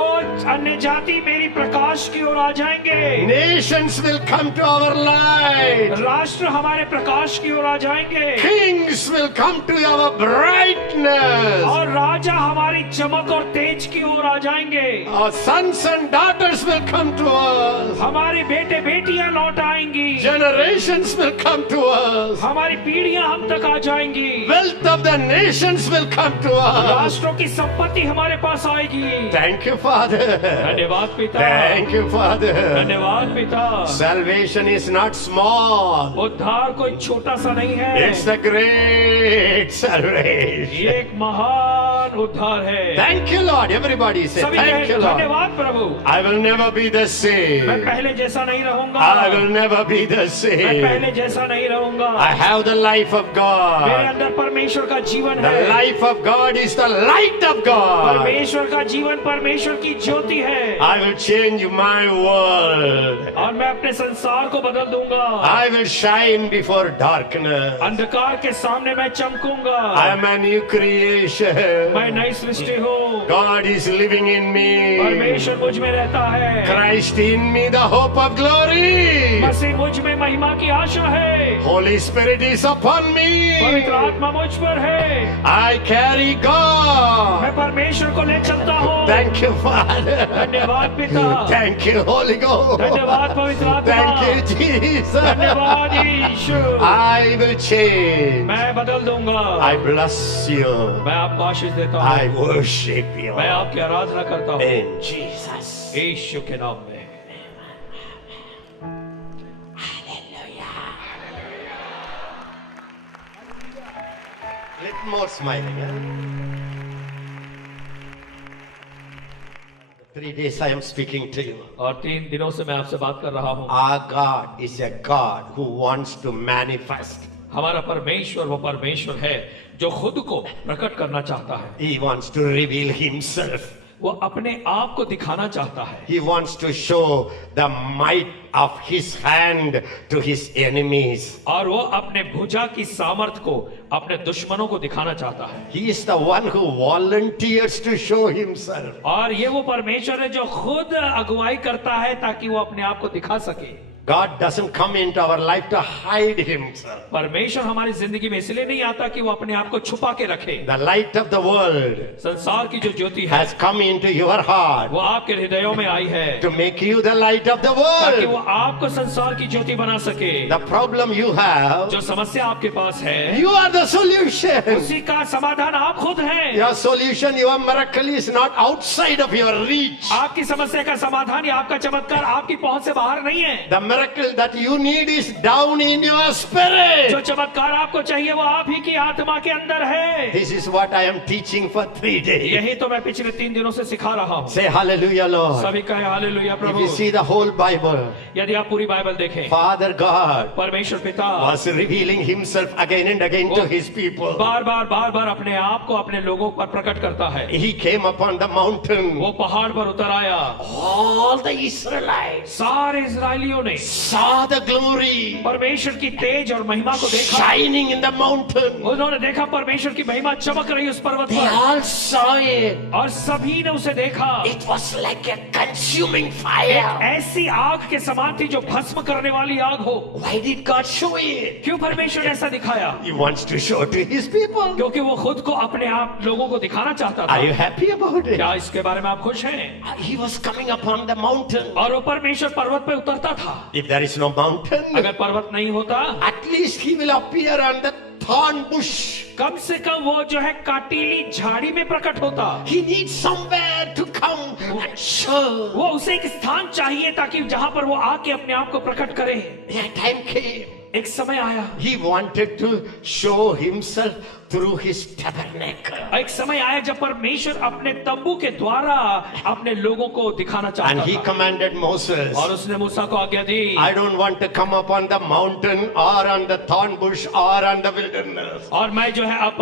अन्य जाति मेरी प्रकाश की ओर आ जाएंगे, Nations will come to our light. राष्ट्र हमारे प्रकाश की ओर आ जाएंगे Kings will come to our brightness. और राजा हमारी चमक और तेज की ओर आ जाएंगे। Our sons and daughters will come to us. हमारे बेटे बेटियां लौट आएंगी, Generations will come to us. हमारी पीढ़ियां हम तक आ जाएंगी, Wealth of the nations will come to us. राष्ट्रों की संपत्ति हमारे पास आएगी। Thank you, Father. धन्यवाद पिता, Thank you, Father. धन्यवाद पिता। Salvation is not small. उद्धार कोई छोटा सा नहीं है, It's the great salvation. ये एक महान महान उद्धार है। Thank you, Lord. Everybody say, सभी thank कहें, you, Lord. धन्यवाद प्रभु। I will never be the मैं same. पहले जैसा नहीं रहूंगा। I will never be the मैं same. पहले जैसा नहीं रहूंगा। I have the life of मेरे God. अंदर परमेश्वर का जीवन The है। life of God is the light of God. परमेश्वर का जीवन परमेश्वर की ज्योति है। I will change my world. और मैं अपने संसार को बदल दूंगा। I will shine before darkness. अंधकार के सामने मैं चमकूंगा। I am a new creation. मैं नई सृष्टि हूँ। God is living in me. परमेश्वर मुझ में रहता है। Christ in me, the hope of glory. मसीह मुझ में महिमा की आशा है। Holy Spirit is upon me. पवित्र आत्मा मुझ पर है। I carry God. मैं परमेश्वर को ले चलता हूँ। Thank you, Father. धन्यवाद पिता। Thank you, Holy Ghost. धन्यवाद पवित्र आत्मा। Thank you, Jesus. धन्यवाद यीशु। I will change. मैं बदल दूंगा। I bless you. मैं आपको आशीष देता हूँ। I worship you. मैं आपकी आराधना करता हूँ In Jesus. यीशु के नाम में। Little more smiling. Huh? 3 days I am speaking to you. और 3 दिनों से मैं आपसे बात कर रहा हूँ। Our God is a God who wants to manifest. हमारा परमेश्वर वो परमेश्वर है जो खुद को प्रकट करना चाहता है। He wants to reveal himself. वो अपने आप को दिखाना चाहता है। He wants to show the might of his hand to his enemies. और वो अपने भुजा की सामर्थ को अपने दुश्मनों को दिखाना चाहता है। He is the one who volunteers to show himself. और ये वो परमेश्वर है जो खुद अगुवाई करता है ताकि वो अपने आप को दिखा सके। God doesn't come into our life to hide himself. परमेश्वर हमारी जिंदगी में इसलिए नहीं आता कि वो अपने आप को छुपा के रखे। The light of the world संसार की जो ज्योति है has come into your heart वो आपके हृदयों में आई है to make you the light of the ताकि वो world. आपको संसार की ज्योति बना सके। The problem you have, जो समस्या आपके पास है you are the solution. उसी का समाधान आप खुद हैं। Your solution, your miracle is not outside of your reach. आपकी समस्या का समाधान या आपका चमत्कार आपकी पहुंच से बाहर नहीं है। The miracle that you need is down in your spirit. जो चमत्कार आपको चाहिए वो आप ही की आत्मा के अंदर है। This is what I am teaching for 3 days. यही तो मैं पिछले 3 दिनों से सिखा रहा हूँ। Say hallelujah, Lord. सभी कहे hallelujah If Prabhu. you see the whole Bible, यदि आप पूरी बाइबल देखें Father God परमेश्वर पिता was revealing himself again and again to his people. बार बार अपने आप को अपने लोगों पर प्रकट करता है। He came upon the mountain. वो पहाड़ पर उतर आया। All the Israelites सारे इजरायलियों ने saw the glory परमेश्वर की तेज और महिमा को देखा। shining in the mountain. उन्होंने देखा परमेश्वर की महिमा चमक रही उस पर्वत They पर all saw it. और सभी ने उसे देखा। It was like a consuming fire. ऐसी आग के समान थी जो भस्म करने वाली आग हो। Why did God show it? क्यों परमेश्वर ने ऐसा दिखाया? He wants to show to his people. क्योंकि वो खुद को अपने आप लोगों को दिखाना चाहता Are you था। happy about it? क्या इसके बारे में आप खुश हैं? He was coming upon the mountain. और वो परमेश्वर पर्वत पे उतरता था। If there is no mountain, अगर पर्वत नहीं होता at least he will appear on the thorn bush. कम से कम वो जो है काटीली झाड़ी में प्रकट होता। He needs somewhere to come and show. वो उसे एक स्थान चाहिए ताकि जहां पर वो आके अपने आप को प्रकट करे। A time came. एक समय आया। He wanted to show himself through his tabernacle. एक समय आया जब परमेश्वर अपने तंबू के द्वारा अपने लोगों को दिखाना And चाहता he था। commanded Moses, और उसने मूसा को आज्ञा दी। I don't want to come upon the mountain or on the thorn bush or on the wilderness. और मैं जो है अब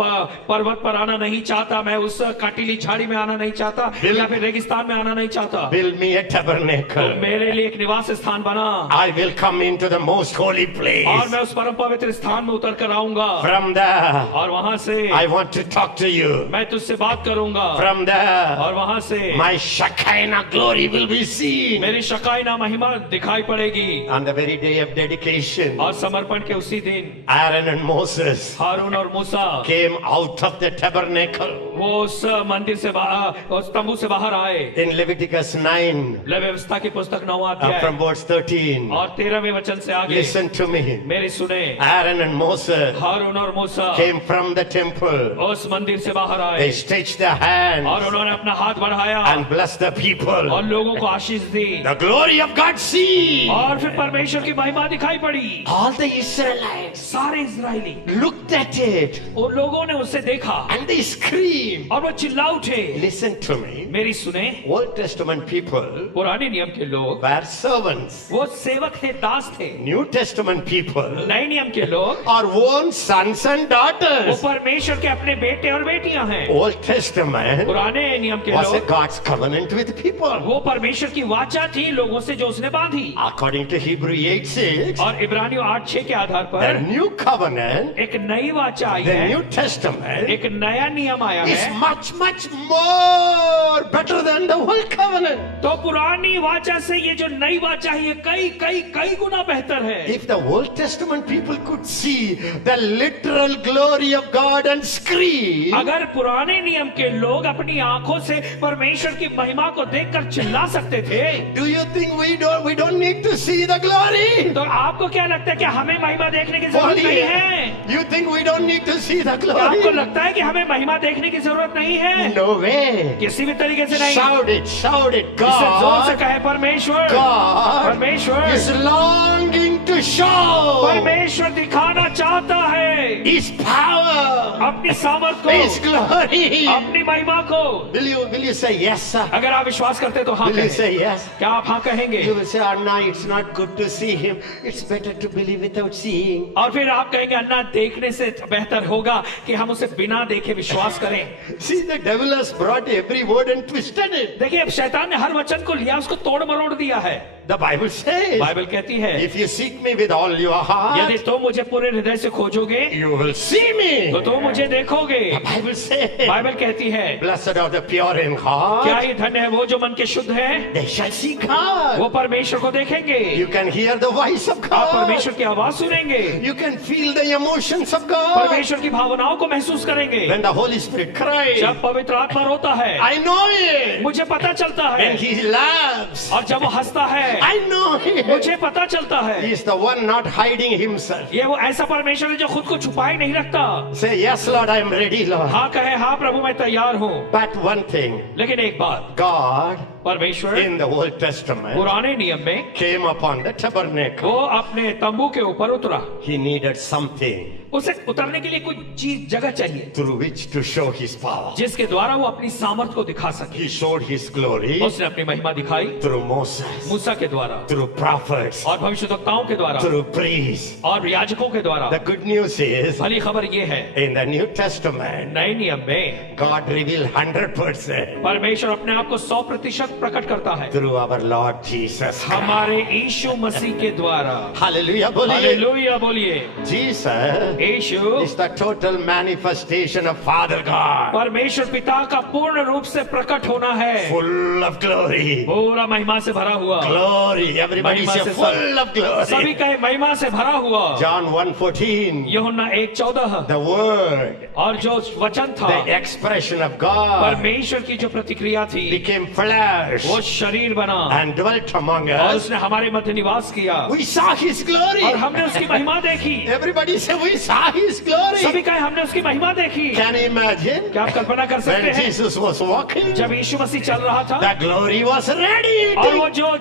पर्वत पर आना नहीं चाहता। मैं उस काटीली झाड़ी में आना नहीं चाहता या फिर रेगिस्तान में आना नहीं चाहता। Build me a tabernacle. मेरे लिए एक निवास स्थान बना। I will come into the most holy place. और मैं उस परम पवित्र स्थान में उतर कर आऊंगा। From there, और वहां से I want to talk to you. मैं तुझसे बात करूंगा। From there, और वहां से my Shekinah glory will be seen. मेरी शकाइना महिमा दिखाई पड़ेगी। On the very day of dedication, और समर्पण के उसी दिन Aaron and Moses हारून और मूसा came out of the tabernacle. वो उस मंदिर से बाहर उस तंबू से बाहर आए। In Leviticus 9, व्यवस्था की पुस्तक 9वां अध्याय from verse 13, और 13वें वचन से आगे listen to me. मेरी सुने। Aaron and Moses हारून और मूसा came from the temple. उस मंदिर से बाहर आए They stretched their hands और उन्होंने अपना हाथ बढ़ाया and blessed the people. और लोगों को आशीष दी। The glory of God seen. और फिर परमेश्वर की महिमा दिखाई पड़ी। All the Israelites सारे इजरायली looked at it उन लोगों ने उसे देखा and they screamed. scream. और वो चिल्ला उठे। Listen to me. मेरी सुने, Old Testament people पुराने नियम के लोग were servants. वो सेवक थे, दास थे। New Testament people नए नियम के लोग are own sons and वो daughters. परमेश्वर के अपने बेटे और बेटियां हैं। Old Testament पुराने नियम के was a लोग God's covenant with people. वो परमेश्वर की वाचा थी लोगों से जो उसने बांधी। According to Hebrew 8:6, और इब्रानियों 8:6 के आधार the पर new covenant, एक नई वाचा आई the है, New Testament एक नया नियम आया is है। much, much more better than the old covenant. तो पुरानी वाचा से ये जो नई वाचा है ये कई कई कई गुना बेहतर है। If the Old Testament people could see the literal glory of God and scream, अगर पुराने नियम के लोग अपनी आंखों से परमेश्वर की महिमा को देखकर चिल्ला सकते थे, do you think we don't need to see the glory? तो आपको क्या लगता है कि हमें महिमा देखने की जरूरत Only, नहीं है? you think we don't need to see the क्या आपको glory? लगता है कि हमें महिमा देखने की जरूरत नहीं है? No way. किसी भी तरीके से नहीं। Shout it, shout it. इससे जोर से God, कहे परमेश्वर, God परमेश्वर is longing to show परमेश्वर दिखाना चाहता है His power, अपनी सामर्थ His को, glory. अपनी महिमा को। Will you say yes, sir? अगर आप विश्वास करते तो हाँ Will you कहें। say yes? क्या आप हाँ कहेंगे? You will say, Anna, it's not good to see him. It's better to believe without seeing. और फिर आप कहेंगे अन्ना देखने से बेहतर होगा कि हम उसे बिना देखे विश्वास करें। See, the devil has brought every word and twisted it. देखिए अब शैतान ने हर वचन को लिया, उसको तोड़ मरोड़ दिया है। The Bible says, बाइबल कहती है if you seek me with all your यदि heart, तुम मुझे पूरे हृदय से खोजोगे you will see me. तो तुम मुझे देखोगे। The Bible says, बाइबल कहती है blessed are the pure in क्या heart. ही धन्य है वो जो मन के शुद्ध है, They shall see God. वो परमेश्वर को देखेंगे। You can hear the voice of आप God. परमेश्वर की आवाज सुनेंगे, You can feel the emotions of God. परमेश्वर की भावनाओं को महसूस करेंगे। When the Holy Spirit cries, जब पवित्र आत्मा रोता है I know it. मुझे पता चलता है, When He laughs, और जब वो हंसता है I know it. मुझे पता चलता है। He is the one not hiding Himself. ये वो ऐसा परमेश्वर है जो खुद को छुपाए नहीं रखता। Say, yes, Lord, I am ready, Lord. हाँ कहे हाँ प्रभु मैं तैयार हूँ। But one thing, लेकिन एक बात, God परमेश्वर in the Old Testament पुराने नियम में came upon the tabernacle. वो अपने तंबू के ऊपर उतरा। He needed something उसे उतरने के लिए कोई चीज जगह चाहिए through which to show His power. जिसके द्वारा वो अपनी सामर्थ को दिखा सके। He showed His glory उसने अपनी महिमा दिखाई through Moses, मूसा के द्वारा through prophets, और भविष्यद्वक्ताओं के द्वारा through priests. और याजकों के द्वारा। The good news is, भली खबर ये है in the New Testament, नए नियम में God revealed 100% परमेश्वर अपने आप को 100% प्रकट करता है through our Lord Jesus Christ. हमारे यीशु मसीह के द्वारा। Hallelujah, बोलिए. हालेलुया बोलिए। Jesus Yeshu is the total manifestation of Father God, परमेश्वर पिता का पूर्ण रूप से प्रकट होना है, full of glory. पूरा महिमा से भरा हुआ। Glory, everybody महिमा say से full of सभी glory. कहे महिमा से भरा हुआ। John 1:14, यूहन्ना 1:14 the word, और जो वचन था the expression of God परमेश्वर की जो प्रतिक्रिया थी became flesh वो शरीर बना and dwelt among और us. उसने हमारे मध्य निवास किया We saw His glory. और हमने उसकी महिमा देखी। Everybody say we saw His glory. सभी कहे हमने उसकी महिमा देखी। Can you imagine? क्या आप कल्पना कर सकते When हैं Jesus was walking, जब यीशु मसीह चल रहा था the glory was ready. और वो जो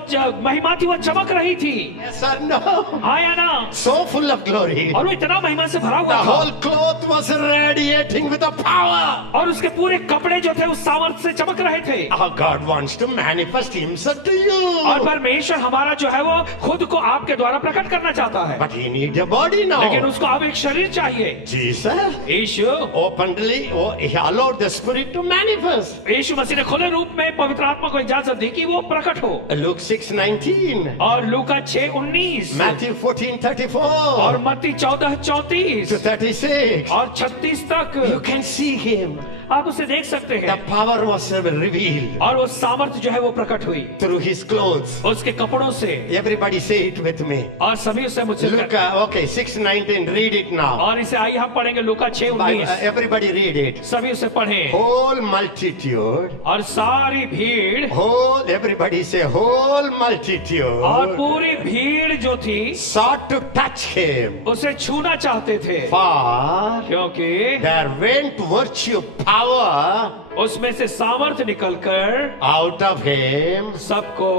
महिमा थी वो चमक रही थी, Yes or no? हाँ या ना? So full of glory. और वो इतना महिमा से भरा The हुआ था whole cloth was radiating with the power. और उसके पूरे कपड़े जो थे उस सामर्थ से चमक रहे थे। Our God wants to manifest Himself to और you. परमेश्वर हमारा जो है वो खुद को आपके द्वारा प्रकट करना चाहता है, But He needs a body लेकिन now. उसको अब एक शरीर चाहिए। Jesus Yeshu openly He allowed the Spirit to manifest. यीशु मसीह ने खुले रूप में पवित्र आत्मा को इजाजत दी कि वो प्रकट हो। Luke 6:19, और लूका 6:19 Matthew 14:34 और मत्ती 14:34 to 36. और 36 तक You can see Him. आप उसे देख सकते The हैं। power was revealed और वो सामर्थ जो है वो प्रकट हुई through His clothes. उसके कपड़ों से। Everybody say it with me. और सभी उसे मुझसे Luke, okay, 6:19. Read it now. और इसे आइए हम पढ़ेंगे लूका Bible, 6:19। everybody read it. सभी उसे पढ़ें। Whole multitude. और सारी भीड़ Whole, everybody say whole और multitude पूरी भीड़ जो थी sought to touch Him. उसे छूना चाहते थे, For क्योंकि there went virtue, power power उसमें से सामर्थ निकलकर out of him सबको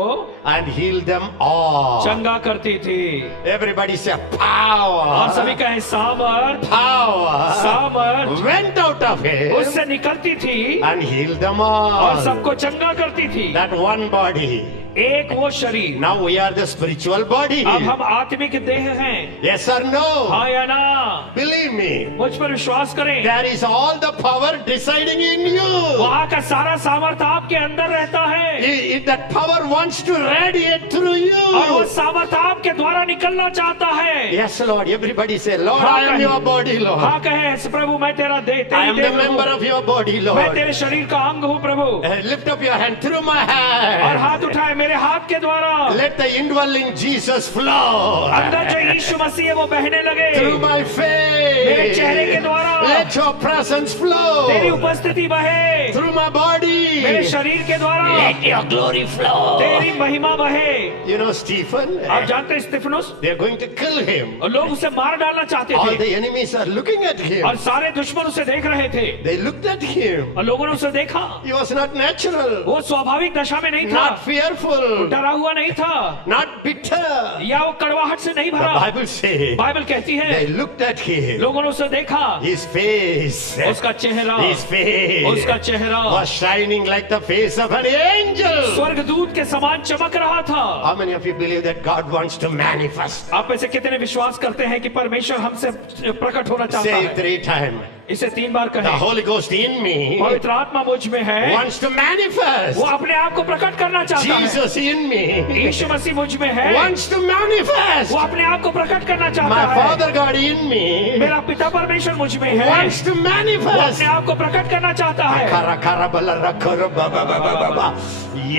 and healed them all. चंगा करती थी। Everybody say और power. सभी कहें सामर्थ Power सामर्थ went out of him उससे निकलती थी and healed them और all. सबको चंगा करती थी। That one body. एक वो शरीर। Now we are the spiritual body. अब हम आत्मिक देह हैं। Yes or no? हाँ या ना? Believe me. मुझ पर विश्वास करें। There is all the power deciding in you. वहाँ का सारा सामर्थ आपके अंदर रहता है। That power wants to radiate through और वो you. सामर्थ आपके द्वारा निकलना चाहता है। Yes, Lord. Everybody say, Lord, हाँ I am कहें। your body, Lord. हाँ कहे प्रभु मैं तेरा देह I am तेरी the देह member हूँ। of your body, मैं Lord. तेरे शरीर का अंग हूँ प्रभु। Lift up your hand through my और hand. हाथ उठाए मेरे हाथ के द्वारा। Let the indwelling Jesus flow अंदर जो यीशु मसीह है वो बहने लगे। through my मेरे चेहरे के face. द्वारा Let your presence flow तेरी उपस्थिति बहे। through my body. मेरे शरीर के द्वारा Let your glory flow. तेरी महिमा बहे। You know, Stephen, आप जानते हैं स्तिफनुस? they are going to kill him. और लोग उसे मार डालना चाहते All थे the enemies are looking at him. और सारे दुश्मन उसे देख रहे थे They looked at him. और लोगों ने उसे देखा। He was not natural, वो स्वाभाविक दशा में नहीं था, not fearful, डरा हुआ नहीं था not bitter. या वो कड़वाहट से नहीं The भरा। Bible says बाइबल कहती है they looked at him. लोगों ने उसे देखा। His face, उसका चेहरा his face उसका चेहरा was shining like the face of an angel. स्वर्गदूत के समान चमक रहा था। How many of you believe that God wants to manifest? आप में से कितने विश्वास करते हैं कि परमेश्वर हमसे प्रकट होना चाहता Say है? it 3 times. इसे 3 बार The कहें। Holy Ghost in me पवित्र आत्मा मुझ में है, wants to manifest. वो अपने आप को प्रकट करना चाहता है। Jesus in me यीशु मसीह मुझ में है, wants to manifest. वो अपने आप को प्रकट करना चाहता My है। Father God in me मेरा पिता परमेश्वर मुझ में है, wants to वो manifest. अपने आप को प्रकट करना चाहता है। Kara kara bala ra kara ba ba ba ba ba ba.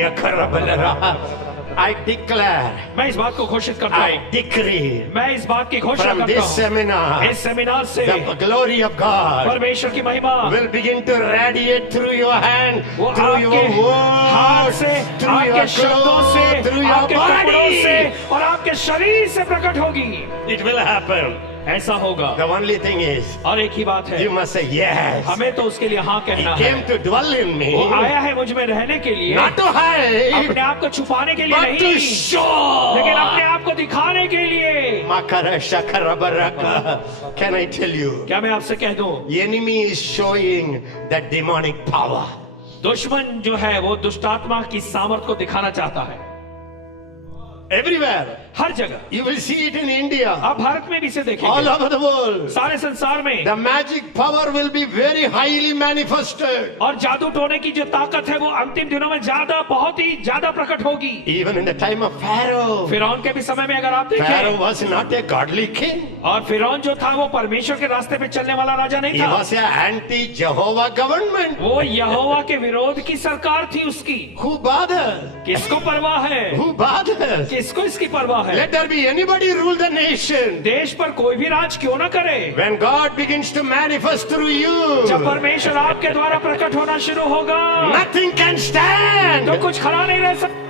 Ya kara bala ra. I declare, मैं इस बात को घोषित करता I हूँ, decree मैं इस बात की घोषणा from करता this हूँ, seminar, इस सेमिनार से the glory of God परमेश्वर की महिमा will begin to radiate through your hand, वो through your आपके हाथ words, से, through your आपके शब्दों से, clothes, through your आपके कपड़ों से body. और आपके शरीर से प्रकट होगी। It will happen. ऐसा होगा। The only thing is, और एक ही बात है, you must say yes. हमें तो उसके लिए हाँ He कहना है। came to dwell in me, वो आया है मुझ में रहने के लिए, not to hide, अपने आप को छुपाने के लिए but to नहीं, show. लेकिन अपने आप को दिखाने के लिए। Makara shakara baraka. Can I tell you? क्या मैं आपसे कह दूं, The enemy is showing that demonic power. दुश्मन जो है वो दुष्टात्मा की सामर्थ को दिखाना चाहता है Everywhere. हर जगह। You will see it in India. आप भारत में भी इसे All देखेंगे, over the world. सारे संसार में। The magic power will be very highly manifested. और जादू टोने की जो ताकत है वो अंतिम दिनों में बहुत ही ज्यादा प्रकट होगी। Even in the time of Pharaoh. फिरौन के भी समय में अगर आप Pharaoh देखें, was not a godly king. और फिरौन जो था वो परमेश्वर के रास्ते पे चलने वाला राजा नहीं He था, was an anti-Jehovah government. वो यहोवा के विरोध की सरकार थी उसकी। Who bothers? किसको परवाह है? Who bothers? किसको इसकी परवाह है? Let there be anybody rule the nation. देश पर कोई भी राज क्यों ना करे, When God begins to manifest through जब you, परमेश्वर आपके द्वारा प्रकट होना शुरू होगा nothing can stand. तो कुछ खड़ा नहीं रह सकता।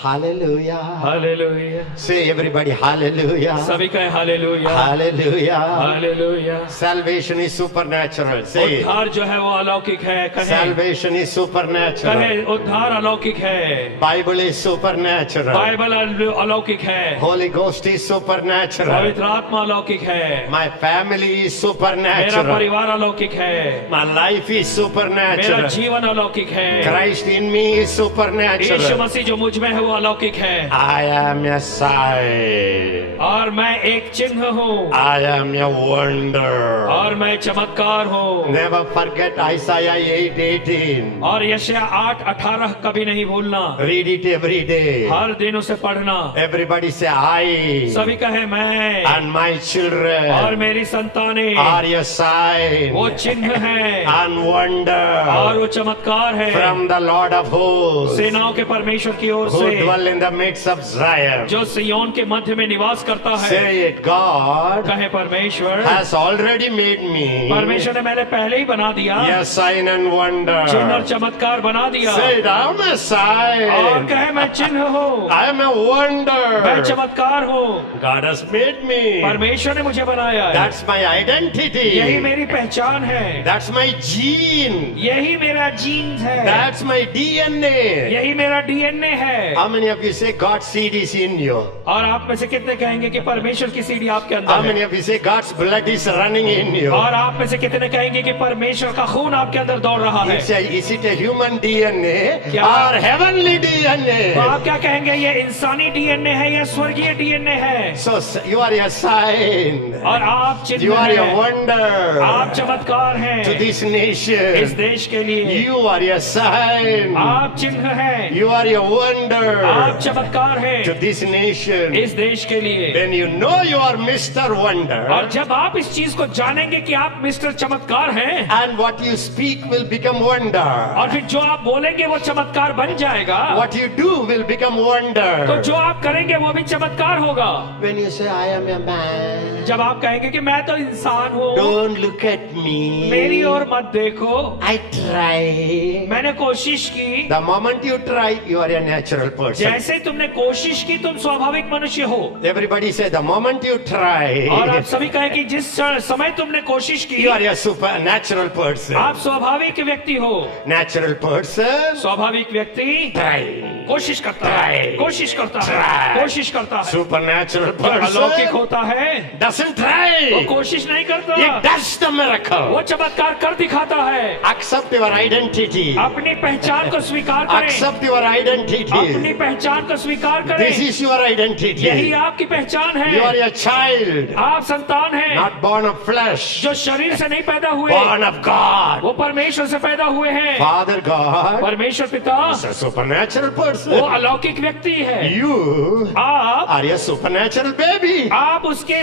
Hallelujah. Hallelujah. Say everybody, hallelujah. सभी कहे hallelujah, Hallelujah. Hallelujah. Salvation is supernatural. Say, उद्धार जो है वो अलौकिक है। कहे salvation is supernatural. कहे उद्धार अलौकिक है, Bible is supernatural. बाइबल अलौकिक है, Holy Ghost is supernatural. पवित्र आत्मा अलौकिक है, My family is मेरा supernatural. परिवार अलौकिक है, My life is मेरा supernatural. जीवन अलौकिक है, Christ in me is Yeshu supernatural. मसीह जो मुझ में है वो अलौकिक है, I am a sign. और मैं एक चिन्ह हूँ, I am a wonder. और मैं चमत्कार हूँ। Never forget Isaiah 8:18. और यशायाह 8:18 कभी नहीं भूलना, Read it every day. हर दिन उसे पढ़ना। Everybody say, I सभी कहे मैं and my और children मेरी संतानें are a sign वो चिन्ह है and wonder और वो चमत्कार है from the Lord of hosts, सेनाओं के परमेश्वर की ओर who से, dwell in the midst of Zion. जो सिय्योन के मध्य में निवास करता है। Say it, God कहे परमेश्वर has already made me परमेश्वर ने मैंने पहले ही बना दिया a sign and wonder. चिन्ह और चमत्कार बना दिया। Say it, I'm a और sign. कहे मैं चिन्ह हूँ, I am a मैं wonder. चमत्कार हूँ, God has made me. परमेश्वर ने मुझे बनाया है। That's my यही identity. मेरी पहचान है, That's my gene. यही मेरा जीन्स है, That's my DNA. यही मेरा डीएनए है। How many of you say God's seed is in you? और आप में से कितने कहेंगे कि परमेश्वर की सीढ़ी आपके How अंदर many है? of you say God's blood is running in you? और आप में से कितने कहेंगे कि परमेश्वर का खून आपके अंदर दौड़ रहा है? Is it a human DNA क्या? or heavenly तो DNA? आप क्या कहेंगे, ये इंसानी डीएनए है या स्वर्गीय डीएनए है? So you are a sign. और आप You चिन्ह are a हैं, wonder आप चमत्कार हैं to this इस nation. देश के लिए। You are a sign. आप चिन्ह हैं, You are a आप wonder चमत्कार to हैं this nation. इस देश के लिए। When you know you are Mr. और Wonder, जब आप इस चीज को जानेंगे कि आप मिस्टर चमत्कार हैं, and what you speak will become wonder. और फिर जो आप बोलेंगे वो चमत्कार बन जाएगा, What you do will become तो wonder. जो आप करेंगे वो भी चमत्कार होगा। When you say, I am a man, जब आप कहेंगे कि मैं तो इंसान हूँ, don't look at me. मेरी ओर मत देखो, I try. मैंने कोशिश की। The moment you try, you are a natural person. जैसे ही तुमने कोशिश की तुम स्वाभाविक मनुष्य हो। Everybody say, the moment you और आप try, सभी कहें कि जिस समय तुमने कोशिश की, you are a supernatural person. आप स्वाभाविक व्यक्ति हो। Natural person, स्वाभाविक व्यक्ति try. कोशिश करता है, कोशिश करता है, Try. कोशिश करता है। Supernatural अलौकिक person होता है, doesn't वो try. कोशिश नहीं करता, It does the वो miracle. चमत्कार कर दिखाता है। Accept your identity. अपनी पहचान को स्वीकार करें, Accept your अपनी identity. पहचान को स्वीकार This करें। is your identity. यही आपकी पहचान You are है। a child, आप संतान हैं, not born of flesh, जो शरीर से नहीं पैदा हुए, born of God. वो परमेश्वर से पैदा हुए हैं। Father God परमेश्वर पिता is a supernatural वो person. अलौकिक व्यक्ति है। You आप are a supernatural baby. आप उसके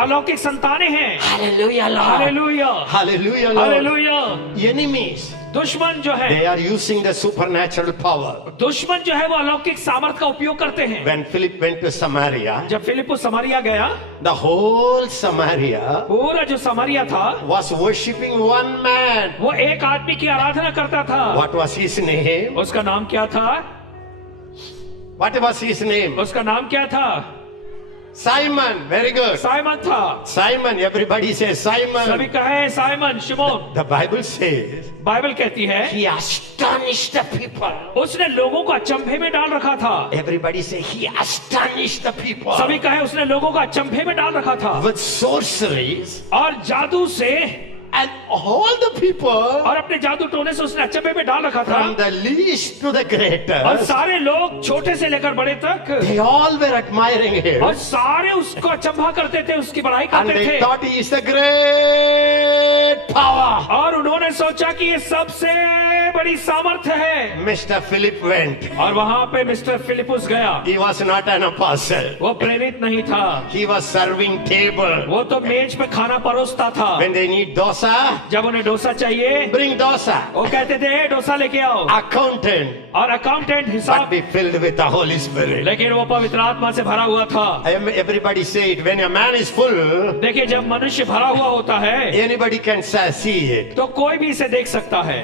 अलौकिक संतानें हैं। Hallelujah, Lord. Hallelujah, Hallelujah, Lord. Hallelujah. Enemies, दुश्मन जो है, they are using the supernatural power. दुश्मन जो है वो अलौकिक सामर्थ का उपयोग करते हैं। When Philip went to Samaria, जब फिलिप्पुस समारिया गया, the whole Samaria पूरा जो समारिया था was worshipping one man. वो एक आदमी की आराधना करता था। What was his name? उसका नाम क्या था? What was his name? उसका नाम क्या था? Simon. Very good. साइमन था। Simon. Everybody says सभी Simon. कहे Simon, Shimon. The Bible says Bible कहती है he astonished the people. उसने लोगों को अचंभे में डाल रखा था। Everybody say he astonished the people सभी कहे उसने लोगों को अचंभे में डाल रखा था with sorceries, और जादू से, and all the people और अपने जादू टोने से उसने अचंभे में डाल रखा था। from the least to the और greatest, सारे लोग छोटे से लेकर बड़े तक, they all were admiring him, और सारे उसको अचंभा करते थे, उसकी बड़ाई and करते they थे। thought he is the great power. और उन्होंने सोचा कि ये सबसे बड़ी सामर्थ्य है। Mr. Philip went. और वहां पे मिस्टर फिलिपुस गया। He was not an apostle. वो प्रेरित नहीं था, He was serving table. वो तो मेज पे खाना परोसता था। When they need dosa, जब उन्हें डोसा चाहिए, bring dosa. वो कहते थे डोसा लेके आओ। Accountant, और अकाउंटेंट but हिसाब, be filled with the Holy Spirit. लेकिन वो पवित्र आत्मा से भरा हुआ था। Everybody say it. When a man is full, देखिए जब मनुष्य भरा हुआ होता है anybody can see it. तो कोई भी इसे देख सकता है,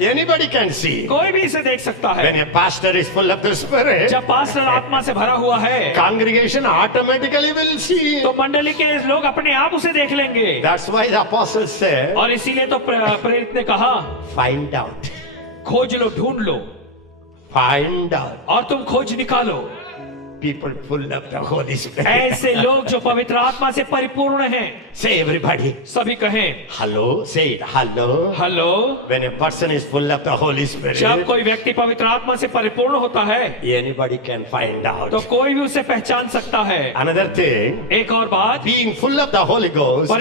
Anybody can see. कोई भी इसे देख सकता When है। a pastor is full of the Spirit, जब पास्टर आत्मा से भरा हुआ है congregation automatically will see. तो मंडली के लोग अपने आप उसे देख लेंगे। That's why the apostles said, और इसीलिए तो प्रेरित ने कहा, find out. खोज लो, ढूंढ लो, Find out. और तुम खोज निकालो। People full of the Holy Spirit. ऐसे लोग जो पवित्र आत्मा से परिपूर्ण हैं। Say everybody. सभी कहें Hello. Say it. Hello. Hello. When a person is full of the Holy Spirit, जब कोई व्यक्ति पवित्र आत्मा से परिपूर्ण होता है anybody can find out. तो कोई भी उसे पहचान सकता है। Another thing, एक और बात, being full of the Holy Ghost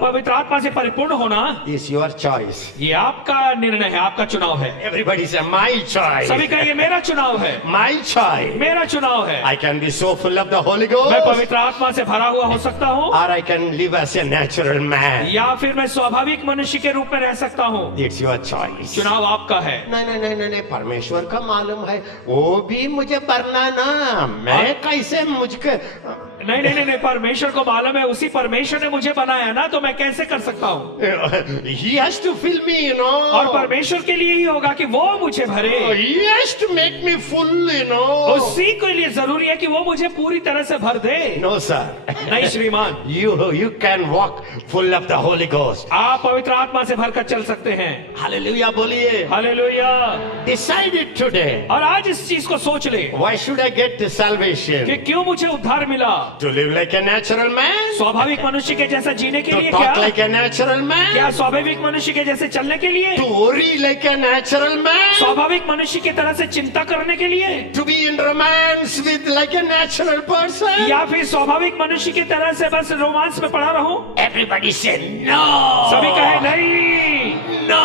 पवित्र आत्मा से परिपूर्ण होना is your choice. ये आपका निर्णय है, आपका चुनाव है। Everybody say, my choice. सभी का ये मेरा चुनाव है, My choice. मेरा चुनाव है। I can be so full of the Holy मैं Ghost, पवित्र आत्मा से भरा हुआ हो सकता हूँ, or I can live as a natural man. या फिर मैं स्वाभाविक मनुष्य के रूप में रह सकता हूँ। It's your choice. चुनाव आपका है। नहीं, परमेश्वर का मालूम है, वो भी मुझे भरना ना, मैं कैसे मुझके नहीं, परमेश्वर को मालूम है, उसी परमेश्वर ने मुझे बनाया ना, तो मैं कैसे कर सकता हूँ? He has to fill me, you know. और परमेश्वर के लिए ही होगा कि वो मुझे भरे। He has to make me full, you know. उसी के लिए जरूरी है कि वो मुझे पूरी तरह से भर दे। No, sir. नहीं श्रीमान, You can walk full of the Holy Ghost. आप पवित्र आत्मा से भरकर चल सकते हैं। Hallelujah, बोलिए. हालेलुया। Decide it today. और आज इस चीज को सोच ले Why should I get the salvation? कि क्यों मुझे उद्धार मिला। To live like a natural man? स्वाभाविक मनुष्य के जैसा जीने के To लिए talk क्या? like a natural man? क्या स्वाभाविक मनुष्य के जैसे चलने के लिए? To worry like a natural man? स्वाभाविक मनुष्य की तरह से चिंता करने के लिए? To be in romance with like a natural person? या फिर स्वाभाविक मनुष्य की तरह से बस रोमांस में पड़ा रहूं? Everybody say no. सभी कहे नहीं, No.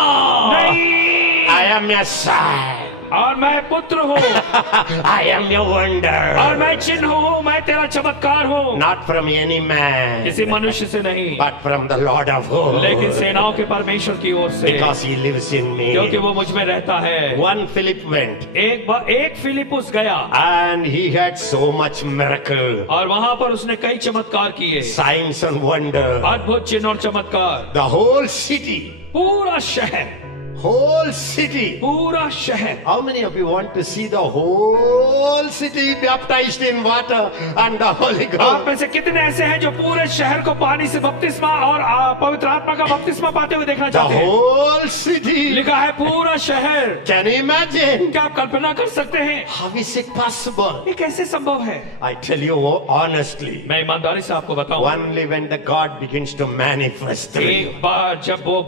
नहीं। I am your son. और मैं पुत्र हूँ, I am your wonder. और मैं चिन्ह हूँ, मैं तेरा चमत्कार हूँ। Not from any man, किसी मनुष्य से नहीं, but from the Lord of लेकिन hosts. सेनाओं के परमेश्वर की ओर से, Because he lives in me. क्योंकि वो मुझ में रहता है। One Philip went एक फिलिपुस गया and he had so much miracle, और वहां पर उसने कई चमत्कार किए, signs and wonder. अद्भुत चिन्ह और चमत्कार। The whole city, पूरा शहर, whole city. पूरा शहर। How many of you want to see the whole city baptized in water and the Holy आप Ghost? में से कितने ऐसे हैं जो पूरे शहर को पानी से बपतिस्मा और पवित्र आत्मा का बपतिस्मा पाते हुए देखना The चाहते हैं? whole city. लिखा है पूरा शहर। Can you imagine? क्या आप कल्पना कर सकते हैं? How is it possible? ये कैसे संभव है? I tell you honestly, मैं ईमानदारी से आपको बताऊं, only when the God begins to manifest through you. एक बार जब वो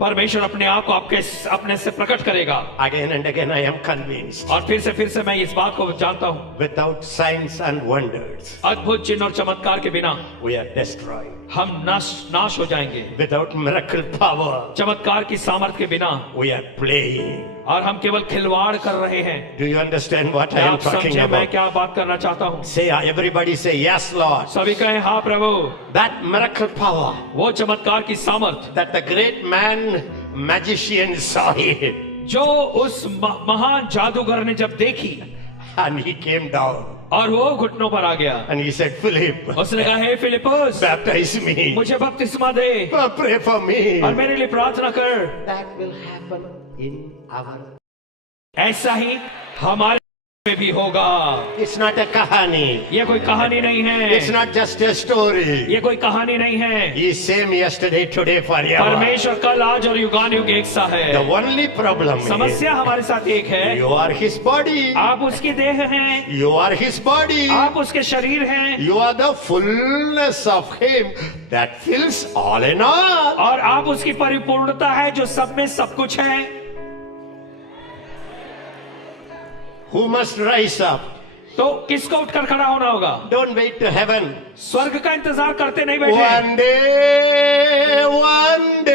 परमेश्वर अपने आप को अपने से प्रकट करेगा, Again and again I am convinced. और फिर से मैं इस बात को जानता हूँ, Without signs and wonders, अद्भुत चिन्ह और चमत्कार के बिना we are destroyed. हम नाश हो जाएंगे। Without miracle power, चमत्कार की सामर्थ्य के बिना we are playing. और हम केवल खिलवाड़ कर रहे हैं। Do you understand what I क्या am आप talking समझे मैं about? क्या बात करना चाहता हूँ? Say, everybody say, yes, Lord. सभी कहें हाँ प्रभु। That miracle power वो चमत्कार की सामर्थ that the great man magician saw it, जो उस महान जादूगर ने जब देखी and he came down और वो घुटनों पर आ गया, and he said, Philip, उसने कहा हे फिलिपुस, baptize me, मुझे बपतिस्मा दे pray for me. और मेरे लिए प्रार्थना कर। That will happen in our. ऐसा ही हमारे में भी होगा। It's not a kahani. ये कोई कहानी नहीं है, It's not just a story. ये कोई कहानी नहीं है। He is same yesterday, today, forever. परमेश्वर कल आज और युगानुयुग एक सा है। The only problem is समस्या हमारे साथ एक है, you are his body. आप उसकी देह हैं, You are his body. आप उसके शरीर हैं, You are the fullness of him that fills all in all. और आप उसकी परिपूर्णता है जो सब में सब कुछ है। Who must rise up? तो किसको उठकर खड़ा होना होगा? Don't wait to heaven. स्वर्ग का इंतजार करते नहीं बैठे। One day, one day.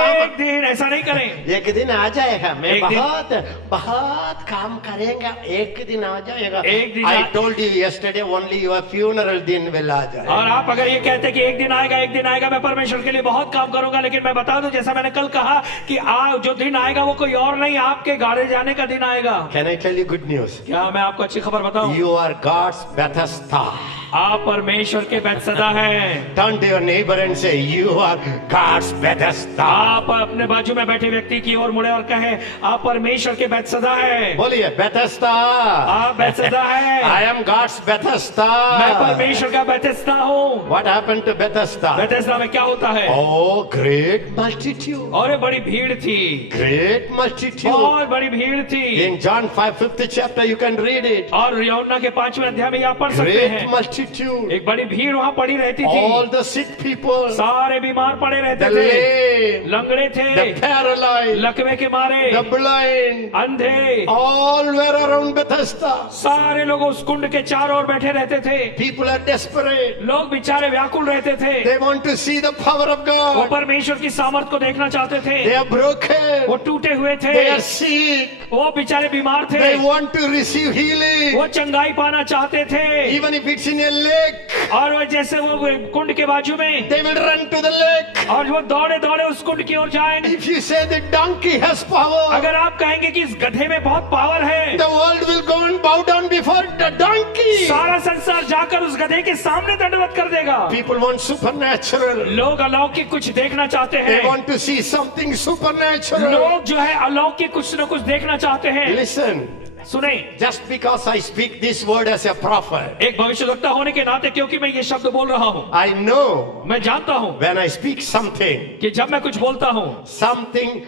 एक दिन ऐसा नहीं करें। एक दिन आ जाएगा, मैं एक दिन- बहुत काम करेंगे, एक दिन आ जाएगा। एक दिन I told you yesterday only your funeral दिन will आ जाएगा। और आप अगर ये कहते कि एक दिन आएगा, मैं परमेश्वर के लिए बहुत काम करूंगा, लेकिन मैं बता दूं जैसा मैंने कल कहा कि जो दिन आएगा वो कोई और नहीं, आपके गाड़े जाने का दिन आएगा। Can I tell you good news? क्या मैं आपको अच्छी खबर बताऊं? You are God's Bethesda. आप परमेश्वर के बैतसदा हैं। Turn to your neighbor and say, you are God's Bethesda. आप अपने बाजू में बैठे व्यक्ति की ओर मुड़े और कहें, आप परमेश्वर के बैतसदा हैं। बोलिए Bethesda. आप बैतसदा हैं। I am God's Bethesda. मैं परमेश्वर का बैतसदा हूँ। What happened to Bethesda? बैतसदा में क्या होता है? Oh, great multitude. और ये बड़ी भीड़ थी, Great multitude. बहुत बड़ी भीड़ थी। In John 5, 5th chapter, you can read it. और यूहन्ना के 5वें अध्याय में आप पढ़ सकते Great हैं, multitude. एक बड़ी भीड़ वहाँ पड़ी रहती All थी। the sick people, सारे बीमार पड़े रहते the थे, lame, लंगड़े the थे, paralyzed, लकवे के मारे, the blind, अंधे, all were around Bethesda. सारे लोग उस कुंड के चारों ओर बैठे रहते थे। People are desperate. लोग बेचारे व्याकुल रहते थे, They want to see the power of वो God. परमेश्वर की सामर्थ को देखना चाहते थे। They are broken. वो टूटे हुए थे, They are sick. वो बेचारे बीमार थे, They want to receive healing. वो चंगाई पाना चाहते थे, Even if it's in a lake, और वो जैसे वो कुंड के बाजू में, they will run to the lake. और वो दौड़े दौड़े उस कुंड की ओर जाएंगे। If you say the donkey has power, अगर आप कहेंगे कि इस गधे में बहुत पावर है, the world will go and bow down before the donkey. सारा संसार जाकर उस गधे के सामने दंडवत कर देगा। People want supernatural. लोग अलौकिक कुछ देखना चाहते They हैं, want to see something supernatural. लोग जो है अलौकिक कुछ न कुछ देखना चाहते हैं। Listen, सुने, just because I speak this word as a prophet, एक भविष्यवक्ता होने के नाते क्योंकि मैं ये शब्द बोल रहा हूँ, I know मैं जानता हूँ when I speak something, कि जब मैं कुछ बोलता हूँ, something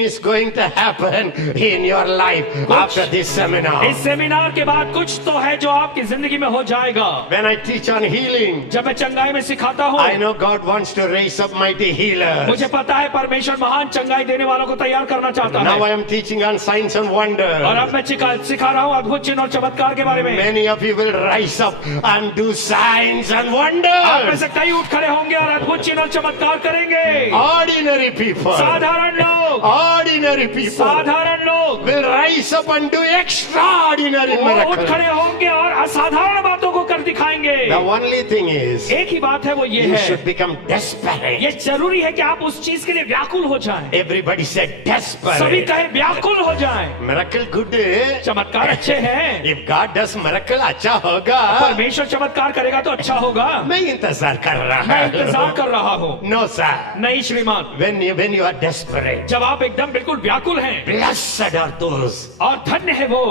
is going to happen in your life after this seminar. इस सेमिनार के बाद कुछ तो है जो आपकी जिंदगी में हो जाएगा। When I teach on healing, जब मैं चंगाई में सिखाता हूँ, I know God wants to raise up mighty healers. मुझे पता है परमेश्वर महान चंगाई देने वालों को तैयार करना चाहता Now है। I am teaching on signs and wonders. और अब मैं सिखा रहा हूँ अद्भुत चिन्ह और चमत्कार के बारे में। Many of you will rise up and do signs and आप में wonders. से कई उठ खड़े होंगे और अद्भुत चिन्ह और चमत्कार करेंगे। Ordinary people, साधारण लोग, ordinary people साधारण लोग will rise up and do extraordinary वो उठ miracles. खड़े होंगे और असाधारण बातों को कर दिखाएंगे। The only thing is, एक ही बात है, वो ये you है, should become desperate. ये जरूरी है कि आप उस चीज के लिए व्याकुल हो जाएं। Everybody said सभी desperate. कहे व्याकुल हो जाएं। Miracle good. चमत्कार अच्छे हैं, If God does miracle, अच्छा होगा। परमेश्वर चमत्कार करेगा तो अच्छा होगा। मैं इंतजार कर रहा मैं इंतजार कर रहा हूँ। No sir. नहीं श्रीमान, When you are desperate, जब आप एकदम बिल्कुल व्याकुल हैं, blessed are those और धन्य है वो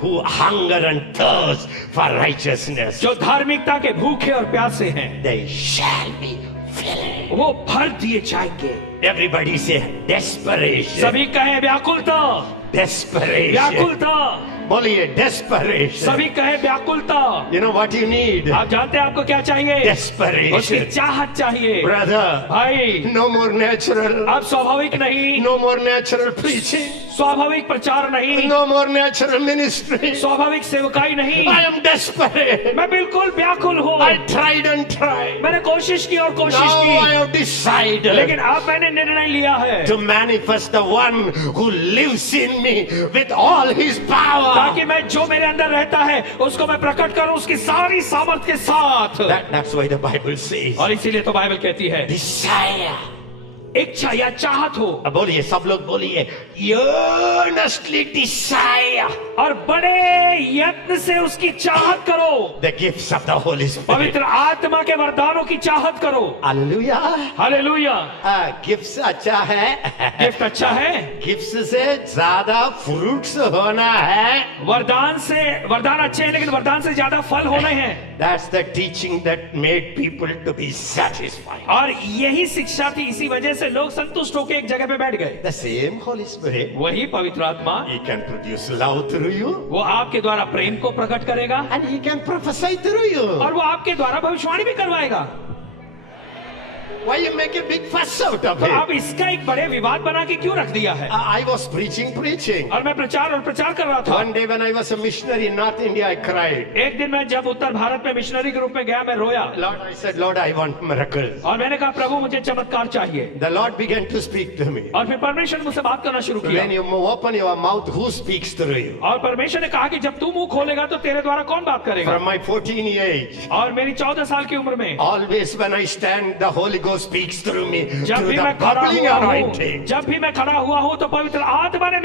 who hunger and thirst for righteousness. जो धार्मिकता के भूखे और प्यासे हैं, They shall be filled. वो भर दिए जाएंगे। Everybody say desperation. सभी कहे व्याकुलता, Desperation. व्याकुलता, बोलिए desperation. सभी कहे व्याकुलता। You know what you need? आप जानते हैं आपको क्या चाहिए? उसकी Desperation. चाहत चाहिए। Brother, भाई, no more natural. आप स्वाभाविक नहीं, No more natural preaching. स्वाभाविक प्रचार नहीं, No more natural ministry. स्वाभाविक सेवकाई नहीं। I am desperate. मैं बिल्कुल व्याकुल हूँ। I tried and tried. मैंने कोशिश की और कोशिश Now I की, have decided लेकिन अब मैंने निर्णय लिया है to manifest the one who lives in me with all his power. ताकि मैं जो मेरे अंदर रहता है उसको मैं प्रकट करूं उसकी सारी सामर्थ्य के साथ। That's why the Bible says, और इसीलिए तो बाइबल कहती है, desire. इच्छा या चाहत हो, अब बोलिए, सब लोग बोलिए, earnestly desire और बड़े यत्न से उसकी चाहत करो। the gifts of the Holy Spirit. पवित्र आत्मा के वरदानों की चाहत करो। Hallelujah. हालेलुया। गिफ्ट्स अच्छा है। गिफ्ट अच्छा है, गिफ्ट्स से ज्यादा फ्रूट्स होना है। वरदान अच्छे हैं, लेकिन वरदान से ज्यादा फल होने हैं। That's the teaching that made people to be satisfied. और यही शिक्षा थी, इसी वजह से लोग संतुष्ट होकर एक जगह पे बैठ गए। The same Holy Spirit, वही पवित्र आत्मा, He can produce love through you, वो आपके द्वारा प्रेम को प्रकट करेगा and He can prophesy through you. और वो आपके द्वारा भविष्यवाणी भी करवाएगा। Why you make a big fuss out of तो it? आप इसका एक बड़े विवाद बना के क्यों रख दिया है? I was preaching. और मैं प्रचार कर रहा था। One day when I was a missionary in North India, I cried. एक दिन मैं जब उत्तर भारत में मिशनरी के रूप में गया, मैं रोया Lord, I said, Lord, I want miracles. और मैंने कहा, प्रभु मुझे चमत्कार चाहिए। The Lord began to speak to me. और फिर परमेश्वर मुझसे बात करना शुरू किया। When you open your mouth, who speaks through you? और परमेश्वर ने कहा कि जब तू मुंह खोलेगा तो तेरे द्वारा कौन बात करेगा? From my 14 age, और मेरी 14 साल की उम्र में always when I stand, the Holy Ghost speaks through me जब through भी the मैं खड़ा bubbling हुआ हूँ, anointing. जब भी मैं खड़ा हुआ हूँ तो पवित्र आत्मा ने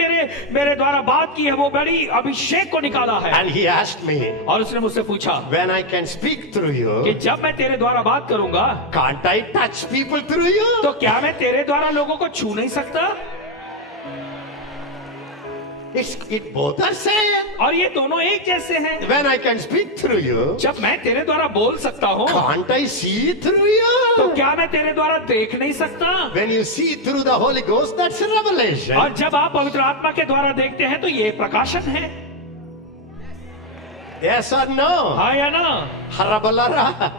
मेरे द्वारा बात की है, वो बड़ी अभिषेक को निकाला है। And He asked me, और उसने मुझसे पूछा when I can speak through कि you, जब मैं तेरे द्वारा बात करूंगा can't I touch people through you? तो क्या मैं तेरे द्वारा लोगों को छू नहीं सकता? It both are same. और ये दोनों एक जैसे हैं। When I can speak through you, जब मैं तेरे द्वारा बोल सकता हूँ can't I see through तो you? क्या मैं तेरे द्वारा देख नहीं सकता? When you see through the Holy Ghost, that's a revelation. और जब आप पवित्र आत्मा के द्वारा देखते हैं तो ये प्रकाशन है। Yes or no? हाँ या ना? Harabalara.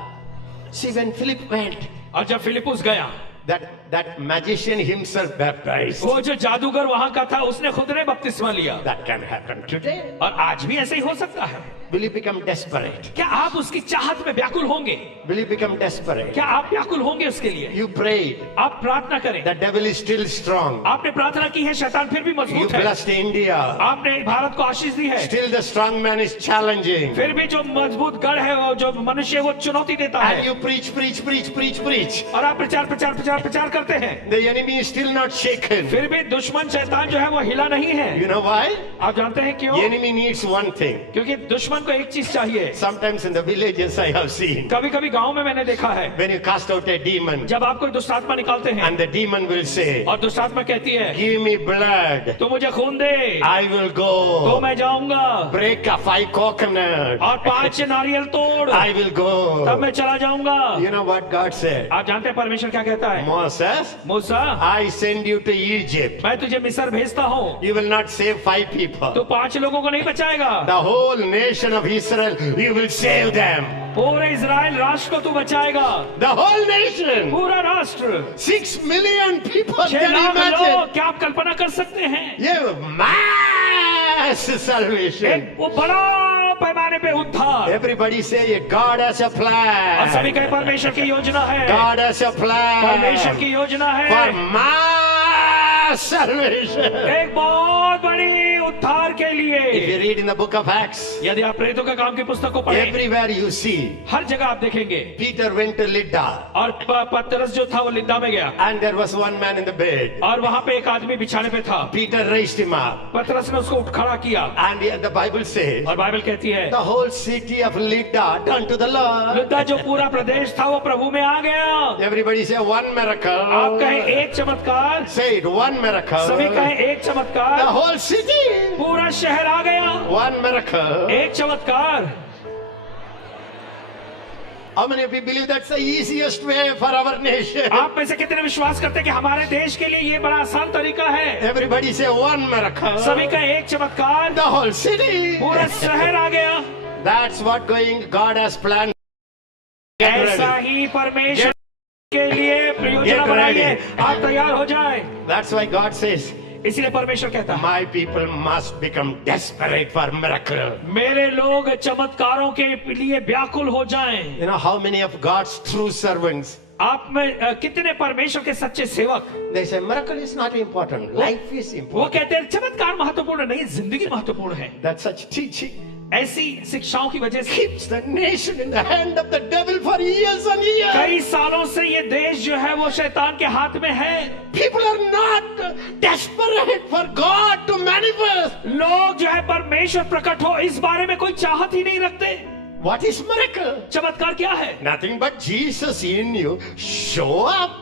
See, when Philip went, और जब फिलिपुस गया, that that magician himself baptized. वो जो जादूगर वहां का था उसने खुद ने बपतिस्मा लिया। That can happen today. और आज भी ऐसे ही हो सकता है। Will you become desperate? क्या आप उसकी चाहत में व्याकुल होंगे? Will you become desperate? क्या आप व्याकुल होंगे उसके लिए? You prayed. आप प्रार्थना करें। The devil is still strong. आपने प्रार्थना की है, शैतान फिर भी You मजबूत है। blessed India. आपने भारत को आशीष दी है। Still the strong man is challenging. फिर भी जो मजबूत गढ़ है, वो जो मनुष्य है, वो चुनौती देता And है। you preach. और आप प्रचार करते हैं। The enemy is still not shaken. फिर भी दुश्मन शैतान जो है वो हिला नहीं है। You know why? आप जानते हैं क्यों? The enemy needs one thing. क्योंकि दुश्मन को एक चीज चाहिए। Sometimes in the villages I have seen. कभी कभी गांव में मैंने देखा है, When you cast out a demon जब आप कोई दुष्टात्मा निकालते हैं and the demon will say, और दुष्टात्मा कहती है, give me blood. तो मुझे खून दे, I will तो go. मैं जाऊंगा। Break a 5 coconut. और 5 नारियल तोड़, I will तब go. मैं चला जाऊंगा। You know what God said? आप जानते हैं परमेश्वर क्या कहता है? Moses, Musa, I send you to Egypt. मैं तुझे मिस्र भेजता हूँ, You will not save 5 तो people. 5 लोगों को नहीं बचाएगा, The whole nation of Israel, you will save them. पूरे इजराइल राष्ट्र को तू बचाएगा। The whole nation. पूरा राष्ट्र, 6 million people. 6 Can you lakh imagine? लोग, क्या आप कल्पना कर सकते हैं? Yeah, mass salvation. एक वो बड़ा पैमाने पे उद्धार। Everybody say God has a और सभी plan. कहे परमेश्वर की योजना है, God has a परमेश्वर plan की योजना for है mass salvation. एक बहुत बड़ी उद्धार के If you लिए। read in the book of Acts, यदि आप प्रेरितों का काम की पुस्तक को पढ़ें, everywhere you see, हर जगह आप देखेंगे। Peter went to Lydda और पतरस जो था वो लिद्दा में गया, and there was one man in the bed. और वहां पे एक आदमी बिछाने पे था। Peter raised him up पतरस ने उसको उठ खड़ा किया, and the Bible says और बाइबल कहती है the whole city of Lydda turned to the Lord. लिद्दा जो पूरा प्रदेश था वो प्रभु में आ गया। Everybody say one आप miracle. कहें एक चमत्कार, Say it, one miracle. सभी कहें एक The चमत्कार, whole city. पूरा शहर आ गया। One miracle. एक चमत्कार। How many of you believe that's the easiest way for our nation? आप में से कितने विश्वास करते हैं कि हमारे देश के लिए ये बड़ा आसान तरीका है? Everybody say one miracle. सभी का एक चमत्कार, The whole city. पूरा शहर आ गया। That's what God has planned. Get ऐसा ready. ही परमेश्वर के लिए योजना Get बनाई है। ready. आप तैयार हो जाए। That's why God says, इसलिए परमेश्वर कहता है, my people must become desperate for miracle. मेरे लोग चमत्कारों के लिए व्याकुल हो जाएं। You know how many of God's true servants, आप में कितने परमेश्वर के सच्चे सेवक, they say miracle is not important. Life is वो important. कहते हैं चमत्कार महत्वपूर्ण नहीं, जिंदगी महत्वपूर्ण है। That such teaching ऐसी शिक्षाओं की वजह से keeps the nation in the hand of the devil for years and years. कई सालों से ये देश जो है वो शैतान के हाथ में है। People are not desperate for God to manifest. लोग जो है परमेश्वर प्रकट हो इस बारे में कोई चाहत ही नहीं रखते। What is miracle? चमत्कार क्या है? Nothing but Jesus in you show up.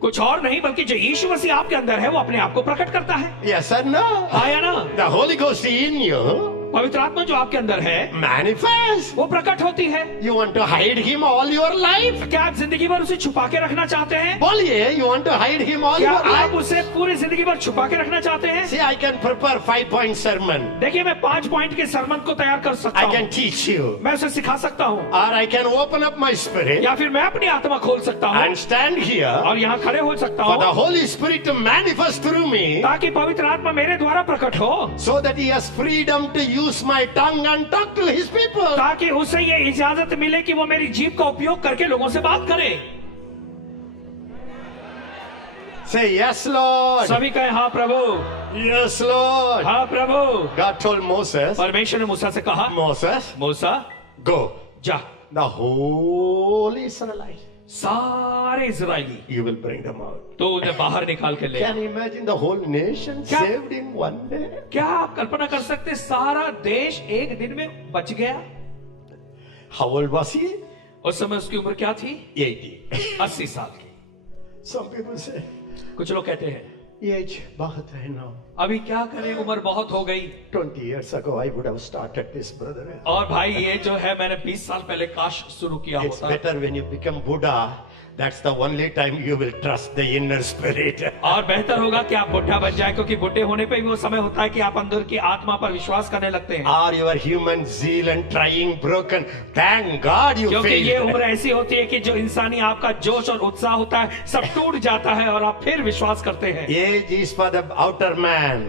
कुछ और नहीं बल्कि जो यीशु मसीह आपके अंदर है वो अपने आप को प्रकट करता है। Yes or no? हाँ या ना? The Holy Ghost in you पवित्र आत्मा जो आपके अंदर है manifest. वो प्रकट होती है। You want to hide him all your life? क्या आप जिंदगी भर उसे छुपा के रखना चाहते हैं? बोलिए, you want to hide him all क्या your आप life? उसे पूरी जिंदगी भर छुपा के रखना चाहते हैं? See, I can prepare 5-point sermon. देखिए मैं 5 पॉइंट के सरमन को तैयार कर सकता I हूँ, can teach you. मैं उसे सिखा सकता हूँ, Or I can open up my spirit या फिर मैं अपनी आत्मा खोल सकता हूँ and stand here और यहाँ खड़े हो सकता for the हूँ Holy Spirit to manifest through me, ताकि पवित्र आत्मा मेरे द्वारा प्रकट हो, so that he has freedom to use my tongue and talk to his people. ताकि उसे ये इजाजत मिले कि वो मेरी जीभ का उपयोग करके लोगों से बात करे। Say yes, Lord. सभी कहे हाँ प्रभु, Yes, Lord. हाँ प्रभु। God told Moses, परमेश्वर ने मूसा से कहा, Moses, मूसा go. जा, The whole Israelite, सारे Israeli you will bring them out. तो उन्हें बाहर निकाल के ले। Can you imagine the whole nation क्या- saved in one day? क्या आप कल्पना कर सकते सारा देश एक दिन में बच गया? How old was he? उस समय उसकी उम्र क्या थी? 80. 80 साल की। Some people say, कुछ लोग कहते हैं age बहुत है now. अभी क्या करें, उम्र बहुत हो गई। 20 years ago, I would have started this, brother. और भाई ये जो है मैंने 20 साल पहले काश शुरू किया It's होता। better when you become Buddha That's the only time you will trust the inner spirit. और बेहतर होगा कि आप बुढ़ा बन जाए, क्योंकि बुढ़े होने पे भी वो समय होता है कि आप अंदर की आत्मा पर विश्वास करने लगते हैं। Or your human zeal and trying broken. Thank God you क्योंकि ये failed. उम्र ऐसी होती है कि जो इंसानी आपका जोश और उत्साह होता है सब टूट जाता है और आप फिर विश्वास करते हैं। Age is for the outer man,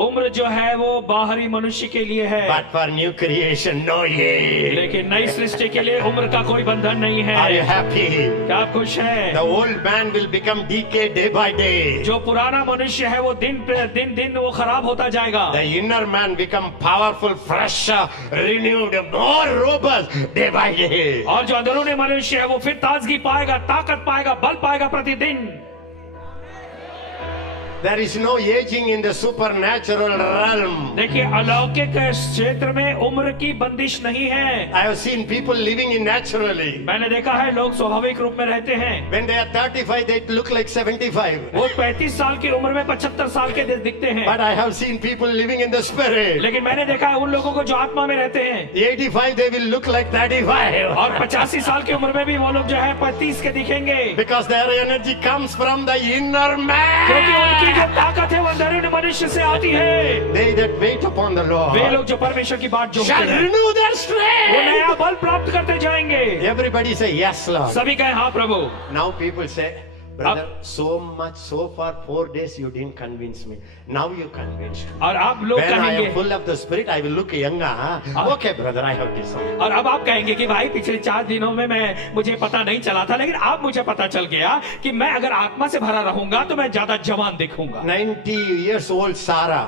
उम्र जो है वो बाहरी मनुष्य के लिए है, but for new creation, no age. लेकिन नई सृष्टि के लिए उम्र का कोई बंधन नहीं है। Are you happy? क्या आप खुश हैं? The old man will become decay day by day. जो पुराना मनुष्य है वो दिन वो खराब होता जाएगा। The inner man become powerful, fresh, renewed, more robust day by day. और जो अंदरूनी मनुष्य है वो फिर ताजगी पाएगा, ताकत पाएगा, बल पाएगा प्रतिदिन। There is no aging in the supernatural realm. देखिए अलौकिक क्षेत्र में उम्र की बंदिश नहीं है। I have seen people living in naturally. मैंने देखा है लोग स्वाभाविक रूप में रहते हैं। When they are 35, they look like 75. वो 35 साल की उम्र में 75 साल के दिखते हैं। But I have seen people living in the spirit. लेकिन मैंने देखा है उन लोगों को जो आत्मा में रहते हैं 85, they will look like 35. और 85 साल की उम्र में भी वो लोग जो है 35 के दिखेंगे, Because their energy comes from the inner क्योंकि उनकी man. जो ताकत है वो अंदरूनी मनुष्य से आती है। They that wait upon the way Lord लोग जो परमेश्वर की बात जो shall renew their वो strength. नया बल प्राप्त करते जाएंगे। Everybody say yes, Lord. सभी कहे हाँ प्रभु। Now people say, brother, so much, so far 4 days you didn't convince me. Now you convinced me. और आप लोग When I कहेंगे, am full of the spirit, I will look younger. Huh? Okay, brother, I have this. और अब आप कहेंगे कि भाई पिछले 4 दिनों में मुझे पता नहीं चला था, लेकिन अब मुझे पता चल गया कि मैं अगर आत्मा से भरा रहूंगा तो मैं ज्यादा जवान दिखूंगा। 90 years old Sarah.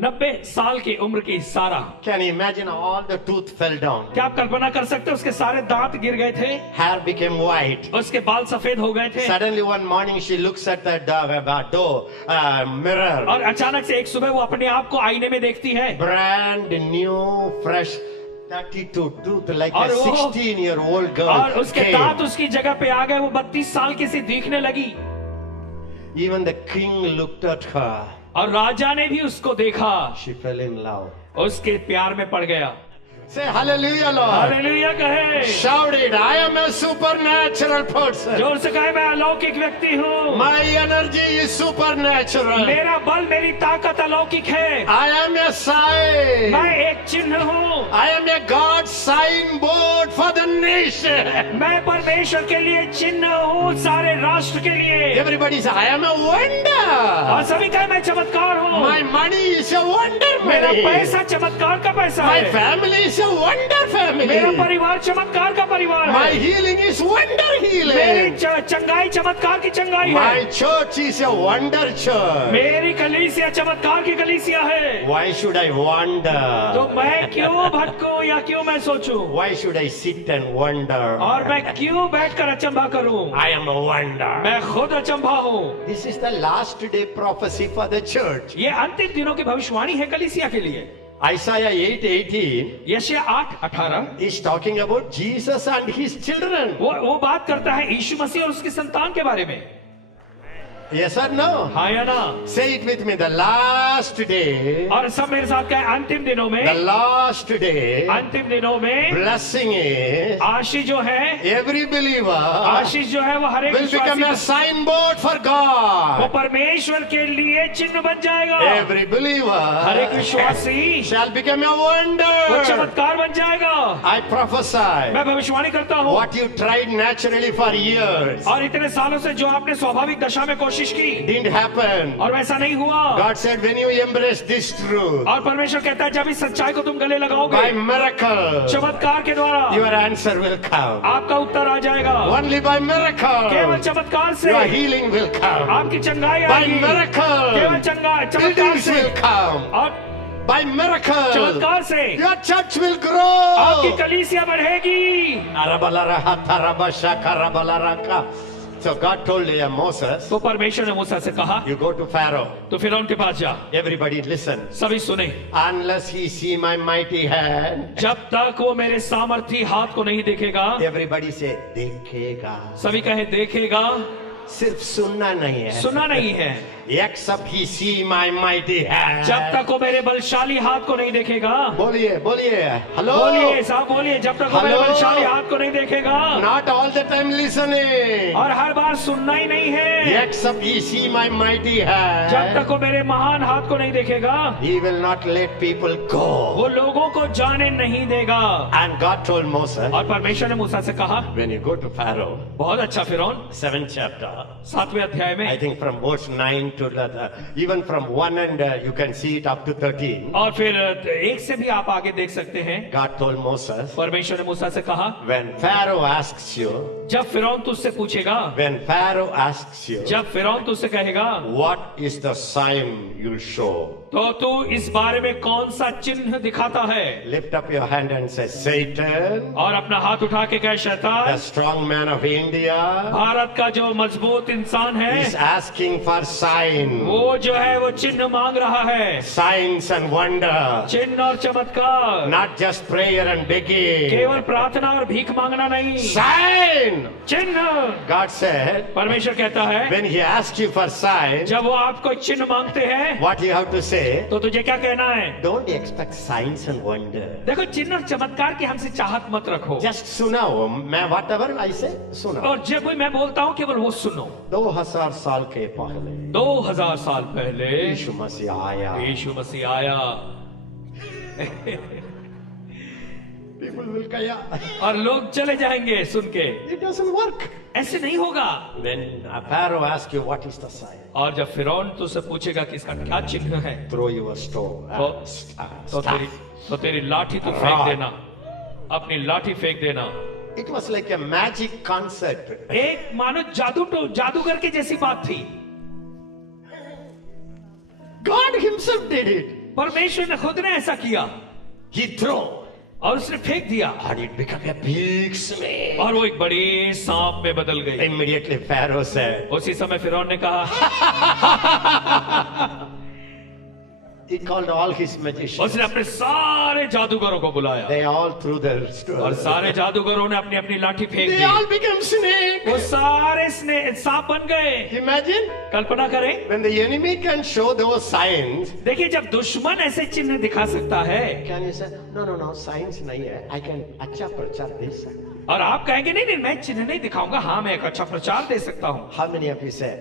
90 साल की उम्र की सारा, Can you imagine all the tooth fell down? क्या आप कल्पना कर सकते हो उसके सारे दांत गिर गए थे, Hair became white. उसके बाल सफेद हो गए थे। Suddenly one morning she looks at the door mirror. और अचानक से एक सुबह वो अपने आप को आईने में देखती है, Brand new, fresh 32 tooth like और a वो- 16-year-old girl. और उसके came. दांत उसकी जगह पे आ गए, वो 32 साल की सी दिखने लगी। Even the king looked at her. और राजा ने भी उसको देखा, She fell in love. उसके प्यार में पड़ गया। Say hallelujah, Lord. हालेलुया कहे, Shout it. I am a supernatural person. जोर से कहे मैं अलौकिक व्यक्ति हूँ, My energy is supernatural. मेरा बल मेरी ताकत अलौकिक है, I am a sign. मैं एक चिन्ह हूँ, I am a God signboard for the nation. मैं परमेश्वर के लिए चिन्ह हूँ, सारे राष्ट्र के लिए। Everybody say, I am a और wonder. सभी कहे मैं चमत्कार हूँ, My money is a wonder मेरा money. पैसा चमत्कार का पैसा My है, family is a wonder family. मेरा परिवार चमत्कार का परिवार My है, healing is wonder मेरी healing. चंगाई चमत्कार की चंगाई My है, church is a wonder church. मेरी कलीसिया चमत्कार की कलीसिया है। Why should I wonder? तो मैं क्यों भटकूं या क्यों मैं सोचूं, Why should I sit and wonder? और मैं क्यों बैठकर अचंभा करूं, I am a wonder. मैं खुद अचंभा हूं। This is the last day prophecy for the church. ये अंतिम दिनों की भविष्यवाणी है कलीसिया के लिए। Isaiah 8:18 यशायाह 8:18 is talking about Jesus and his children. वो बात करता है यीशु मसीह और उसकी संतान के बारे में। Yes or no? हाँ या ना? Say it with me. The last day. और सब मेरे साथ कहें, अंतिम दिनों The में, last day. अंतिम दिनों में Blessing is आशीष जो है, every believer आशीष जो है वो हर एक will become a विश्वासी, signboard for वो God. परमेश्वर के लिए चिन्ह बन जाएगा। Every believer हर एक विश्वासी shall become a वो wonder. चमत्कार बन जाएगा। I prophesy. मैं भविष्यवाणी करता हूँ, What you tried naturally for years और इतने सालों से जो आपने स्वाभाविक दशा में कोशिश की didn't happen. और वैसा नहीं हुआ, God said, when you embrace this truth और परमेश्वर कहता है जब इस सच्चाई को तुम गले लगाओगे by miracle, चमत्कार के द्वारा your answer will come. आपका उत्तर आ जाएगा। Only by केवल miracle, चमत्कार से your healing will come. आपकी चंगाई By आएगी, miracle, केवल चमत्कार buildings से, will come. और By miracle, चमत्कार से your church will आपकी grow. कलीसिया बढ़ेगी। So God told Moses, तो परमेश्वर ने मूसा से कहा, you go to Pharaoh. तो फिर उनके पास जा। Everybody listen. सभी सुने, Unless he see my mighty hand. जब तक वो मेरे सामर्थी हाथ को नहीं देखेगा, Everybody say, देखेगा. सभी कहे देखेगा, सिर्फ सुनना नहीं है. सुना नहीं है, except he see my mighty hand. जब तक वो मेरे बलशाली हाथ को नहीं देखेगा। बोलिए बोलिए, हेलो बोलिए साहब, बोलिए, जब तक वो मेरे Hello? बलशाली हाथ को नहीं देखेगा। Not all the time listening. और हर बार सुनना ही नहीं है। Except he see my mighty जब hand. तक वो मेरे महान हाथ को नहीं देखेगा, He will not let people go. वो लोगों को जाने नहीं देगा। And God told Moses, और परमेश्वर ने मूसा से कहा, when you go to Pharaoh, बहुत अच्छा फिरौन, 7th chapter, 7वें अध्याय I में, think from verse 9 to even from 1 and you can see it up to 13. और फिर 1 से भी आप आगे देख सकते हैं। God told Moses, परमेश्वर ने मूसा से कहा, when Pharaoh asks you, जब फिरौन तुझसे पूछेगा, when Pharaoh asks you, जब फिरौन तुझसे कहेगा, what is the sign you show? तो तू इस बारे में कौन सा चिन्ह दिखाता है? Lift up your hand and say, Satan, और अपना हाथ उठा के कहे, the शैतान, strong man of India, Bharat का जो मजबूत इंसान है, is asking for sign, वो जो है वो चिन्ह मांग रहा है। signs and wonder, चिन्ह और चमत्कार, not just prayer and begging. केवल प्रार्थना और भीख मांगना नहीं, Sign! चिन्ह। God said, परमेश्वर कहता है, when he asks you for sign, जब वो आपको चिन्ह मांगते हैं, what you have to say, तो तुझे क्या कहना है? don't expect signs and wonder. देखो, चिन्ह और चमत्कार की हमसे चाहत मत रखो। Just सुनाओ, मैं whatever I say, सुनाओ। और जब कोई मैं बोलता हूँ केवल वो सुनो। 2000 साल के पहले 2000 साल पहले यीशु मसीह आया। यीशु मसीह आया। People will कहा, और लोग चले जाएंगे सुन के। it doesn't work. ऐसे नहीं होगा। When Pharaoh asks you what is the sign, और जब फिरौन तुझसे पूछेगा कि इसका क्या चिन्ह है, throw your stone. तो तेरी लाठी तू फेंक देना, अपनी लाठी फेंक देना। It was like a magic concert. एक मानो जादूगर के जैसी बात थी। God himself did it. परमेश्वर ने खुद ने ऐसा किया, He threw. और उसने फेंक दिया, And it became a big snake. और वो एक बड़ी सांप में बदल गई। Immediately Pharaoh said, उसी समय फिरौन ने कहा, he called all his magicians. उसने अपने सारे जादूगरों को बुलाया, They all threw their और stone. सारे जादूगरों ने अपनी अपनी लाठी फेंक They the. all became snake. वो सारे सांप बन गए। Imagine कल्पना करें, when the enemy can show those signs. देखिए, जब दुश्मन ऐसे चिन्ह दिखा सकता है, Can you say, no, signs नहीं है. I can अच्छा प्रचार दे सकता. और आप कहेंगे नहीं, मैं चिन्ह नहीं दिखाऊंगा, हाँ मैं एक अच्छा प्रचार दे सकता हूँ। How many of you say,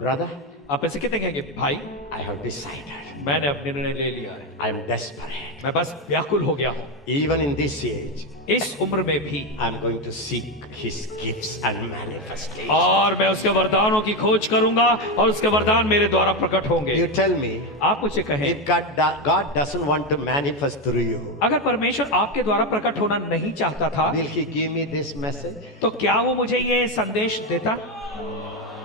brother, आप ऐसे कितने कहेंगे, भाई I have decided. मैंने अपने निर्णय ले लिया है, I am desperate. मैं बस व्याकुल हो गया हूँ। Even in this age, इस उम्र में भी, I am going to seek his gifts and manifestation. और मैं उसके वरदानों की खोज करूंगा, और उसके वरदान मेरे द्वारा प्रकट होंगे। You tell me, आप मुझे कहें, if God doesn't want to manifest through you, अगर परमेश्वर आपके द्वारा प्रकट होना नहीं चाहता था, will he give me this message? तो क्या वो मुझे ये संदेश देता?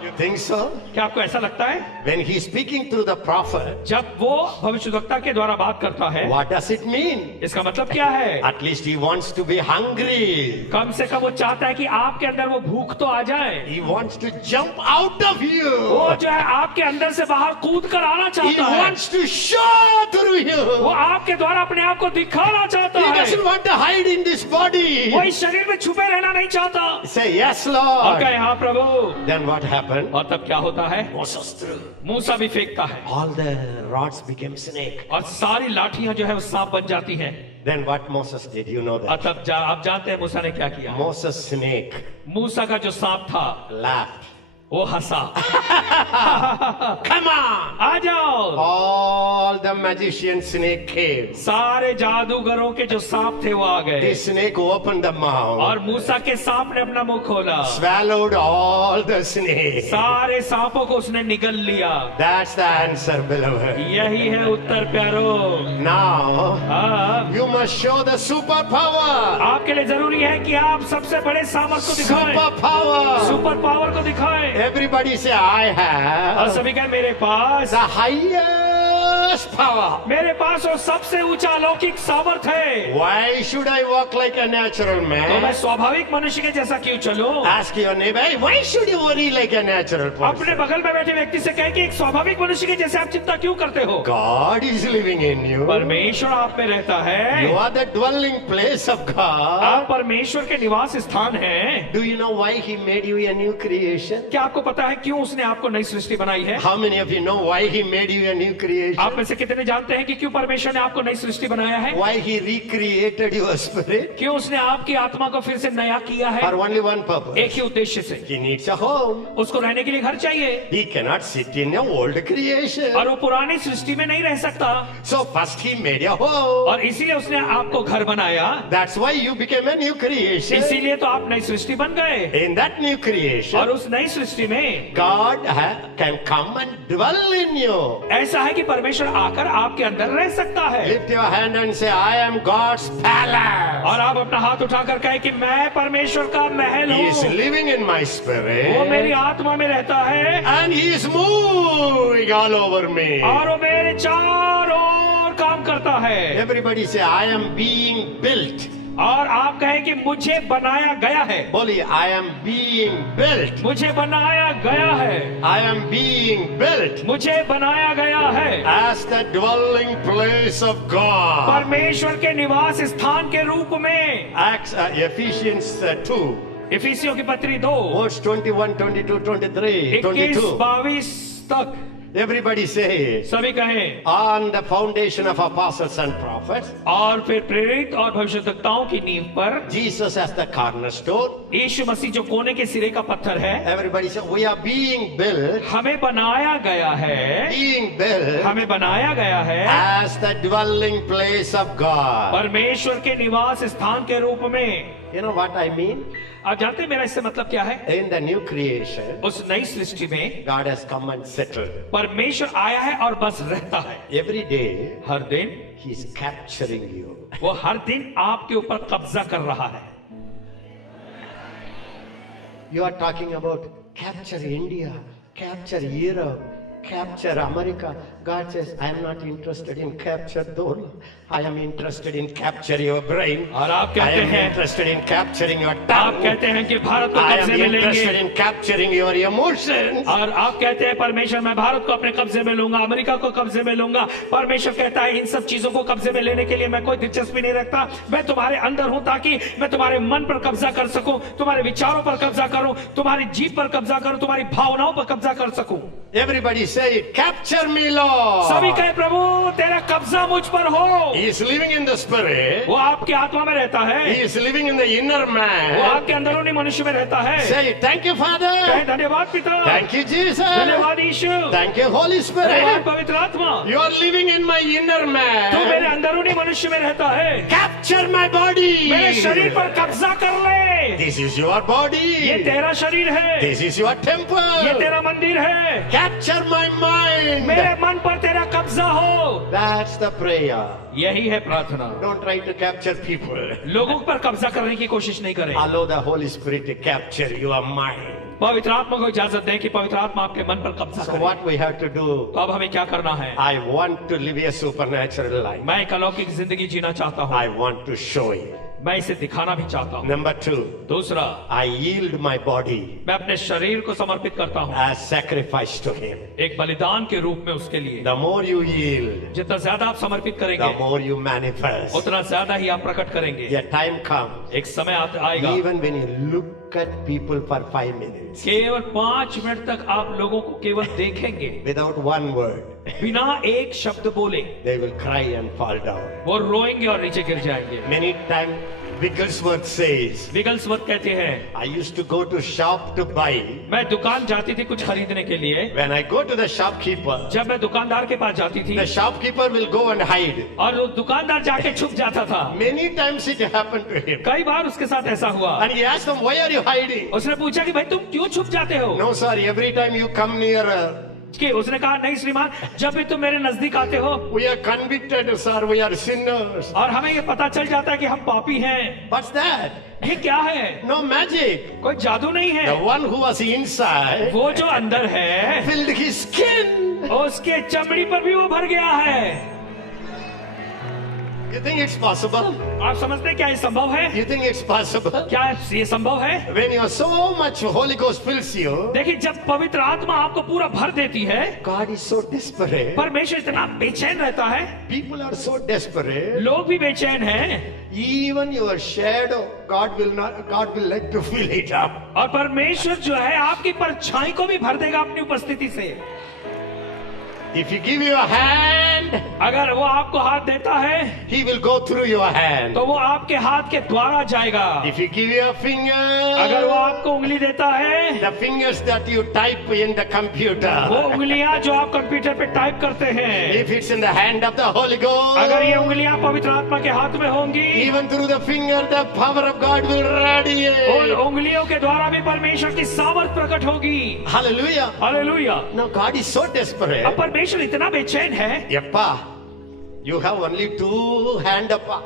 You think so? क्या आपको ऐसा लगता है? When he's speaking through the prophet, जब वो भविष्यद्वक्ता के द्वारा बात करता है, what does it mean? इसका मतलब क्या है? At least he wants to be hungry. कम से कम वो चाहता है कि आपके अंदर वो भूख तो आ जाए। He wants to jump out of you. वो जो है आपके अंदर से बाहर कूद कर आना He चाहता है। wants to show through वो you. आपके द्वारा अपने आप को दिखाना चाहता He है। doesn't want to hide in this body. वो इस शरीर में छुपे रहना नहीं चाहता। Say yes, और Lord. कहे, हाँ प्रभु। Then what happened? और तब क्या होता है? Moses threw. मूसा भी फेंकता है, All the rods became snake. और सारी लाठियां जो है वो सांप बन जाती हैं। Then what Moses did, you know और that? तब आप जानते हैं मूसा ने क्या किया? Moses snake मूसा का जो सांप था, laughed. वो हंसा। Come on! आ जाओ। All the magician snake came. सारे जादूगरों के जो सांप थे वो आ The गए, snake opened the mouth, और मूसा के सांप ने अपना मुंह खोला, swallowed all the snakes. सारे सांपों को उसने निगल लिया। That's the answer, beloved. यही है उत्तर प्यारो। Now, अब you must show the superpower. आपके लिए जरूरी है कि आप सबसे बड़े सामर्थ को दिखाएं, Superpower. सुपर पावर को दिखाएं। Everybody say, I और have सभी कहें, मेरे पास the highest highest power. मेरे पास वो सबसे ऊंचा अलौकिक सामर्थ है। Why should I walk like a natural तो मैं man? स्वाभाविक मनुष्य के जैसा क्यों चलूं? Ask your neighbor, "Hey, why should you worry like a natural अपने person?" बगल में बैठे व्यक्ति से कहे कि एक स्वाभाविक मनुष्य के जैसे आप चिंता क्यों करते हो? God is living in you. परमेश्वर आप में रहता You है। are the dwelling place of आप God. परमेश्वर के निवास स्थान हैं। Do you know why He made you a new creation? क्या आपको पता है क्यों उसने आपको नई सृष्टि बनाई है? How many of you know why He made you a new creation? आप में से कितने जानते हैं कि क्यों परमेश्वर ने आपको नई सृष्टि बनाया है? Why He recreated your spirit? क्यों उसने आपकी आत्मा को फिर से नया किया है? For only one purpose. एक ही उद्देश्य से। He needs a home. उसको रहने के लिए घर चाहिए He cannot sit in a old creation. और वो पुरानी सृष्टि में नहीं रह सकता, So first He made a home. और इसीलिए उसने आपको घर बनाया। That's why you became a new creation. इसीलिए तो आप नई सृष्टि बन गए। In that new creation, और उस नई सृष्टि में God can come and dwell in you. ऐसा है कि परमेश्वर आकर आपके अंदर रह सकता है। Lift your hand and say, I am God's palace. और आप अपना हाथ उठाकर कहे कि मैं परमेश्वर का महल He is हूँ। living in my वो spirit. मेरी आत्मा में रहता है And He is moving all over me. और वो मेरे चारों ओर काम करता है। Everybody say, I am being built. और आप कहें कि मुझे बनाया गया है। बोलिए, I am being built. मुझे बनाया गया है। I am being built मुझे बनाया गया है as the dwelling place of God. परमेश्वर के निवास स्थान के रूप में। Acts, Ephesians 2, इफिसियों की पत्री 2 verse 21, 22, 23, 21 22. 22 तक Everybody say, सभी कहें। on the foundation of apostles and prophets, और फिर प्रेरित और भविष्यद्वक्ताओं की नींव पर Jesus as the cornerstone. यीशु मसीह जो कोने के सिरे का पत्थर है। Everybody say, we are being built, हमें बनाया गया है, being built हमें बनाया गया है as the dwelling place of God. परमेश्वर के निवास स्थान के रूप में। You know what I mean? आप जानते हैं मेरा इससे मतलब क्या है? In the new creation, उस नई सृष्टि में God has come and settled. परमेश्वर आया है और बस रहता है। Every day, हर दिन He is capturing you. वो हर दिन आपके ऊपर कब्जा कर रहा है। You are talking about capture India, capture Europe, capture America. God says, I am not interested in capture those. I am interested in capture your brain. और आप I कहते am हैं, interested in capturing your आप tongue. कहते हैं कि भारत को I am कब्जे में interested लेंगे। in capturing your emotions. और आप कहते हैं परमेश्वर मैं भारत को अपने कब्जे में लूंगा, अमेरिका को कब्जे में लूंगा। परमेश्वर कहता है इन सब चीजों को कब्जे में लेने के लिए मैं कोई दिलचस्पी नहीं रखता। मैं तुम्हारे अंदर हूं ताकि मैं तुम्हारे मन पर कब्जा कर सकूं, तुम्हारे विचारों पर कब्जा करूं, तुम्हारी जीभ पर कब्जा करूं, तुम्हारी भावनाओं पर कब्जा कर सकूं। Everybody say it. Capture me, Lord. सभी कहे प्रभु तेरा कब्जा मुझ पर हो। He is living in the spirit. वो आपकी आत्मा में रहता He है, is living in the inner वो man. आपके अंदरूनी मनुष्य में रहता है। Say it. Thank you, Father. कहे धन्यवाद पिता, Thank you, Jesus. धन्यवाद यीशु, Thank you, Holy धन्यवाद Spirit. पवित्र आत्मा। You are living in my inner तू मेरे man. अंदरूनी मनुष्य में रहता है। Capture my body. मेरे शरीर पर कब्जा कर ले। This is your ये body. तेरा शरीर है, This is your ये temple. तेरा मंदिर है। Capture my मेरे mind. मन पर तेरा कब्जा हो। That's the prayer. यही है प्रार्थना। Don't try to capture people. लोगों पर कब्जा करने की कोशिश नहीं करें। Allow the Holy Spirit to capture your mind. पवित्र आत्मा को इजाजत दें कि पवित्र आत्मा आपके मन पर कब्जा So करे। what we have to do? तो अब हमें क्या करना है? I want to live a supernatural life. मैं एक अलौकिक जिंदगी जीना चाहता हूँ। I want to show it. मैं इसे दिखाना भी चाहता हूँ। Number 2, दूसरा, I yield my body मैं अपने शरीर को समर्पित करता हूँ as sacrifice to Him. एक बलिदान के रूप में उसके लिए। The more you yield, जितना ज्यादा आप समर्पित the करेंगे more you manifest. उतना ज्यादा ही आप प्रकट करेंगे। A time comes, एक समय आएगा even when you look at people for 5 minutes, केवल 5 मिनट तक आप लोगों को केवल देखेंगे without one word, बिना एक शब्द बोले, they will cry and fall down. वो रोएंगे और नीचे गिर जाएंगे। Many times, Wigglesworth says, Wigglesworth कहते हैं, I used to go to shop to buy. मैं दुकान जाती थी कुछ खरीदने के लिए। When I go to the shopkeeper, जब मैं दुकानदार के पास जाती थी the shopkeeper will go and hide. और वो दुकानदार जाके छुप जाता था। Many times it happened to him. कई बार उसके साथ ऐसा हुआ। And he asked them, why are you hiding? उसने पूछा कि भाई तुम क्यों छुप जाते हो? No, sir, every time you come near, कि उसने कहा नहीं श्रीमान, जब भी तुम मेरे नजदीक आते हो we are convicted, sir, we are sinners. और हमें ये पता चल जाता है कि हम पापी हैं। What's that? ये क्या है? No magic. कोई जादू नहीं The है। one who was inside वो जो अंदर है filled his skin उसके चमड़ी पर भी वो भर गया है। You think it's possible? आप समझते हैं क्या ये संभव है? You think it's possible? क्या ये संभव है? When you are so much Holy Ghost fills you, देखिए, जब पवित्र आत्मा आपको पूरा भर देती है, God is so desperate. परमेश्वर इतना बेचैन रहता है, People are so desperate. लोग भी बेचैन हैं, Even your shadow, God will let you fill it up. और परमेश्वर जो है आपकी परछाई को भी भर देगा अपनी उपस्थिति से। If you give your hand, अगर वो आपको हाथ देता है, He will go through your hand. तो वो आपके हाथ के द्वारा जाएगा। If you give your finger, अगर वो आपको उंगली देता है, the fingers that you type in the वो computer, उंगलियां जो आप कंप्यूटर पे टाइप करते हैं, if it's in the hand of the Holy Ghost, अगर ये उंगलियां पवित्र आत्मा के हाथ में होंगी, even through the finger, the power of God will उन radiate. उंगलियों के द्वारा भी परमेश्वर की सामर्थ प्रकट होगी। Hallelujah. Hallelujah. Now God is so desperate. अब परमेश्वर इतना बेचैन है। Yappa, you have only two hand appa.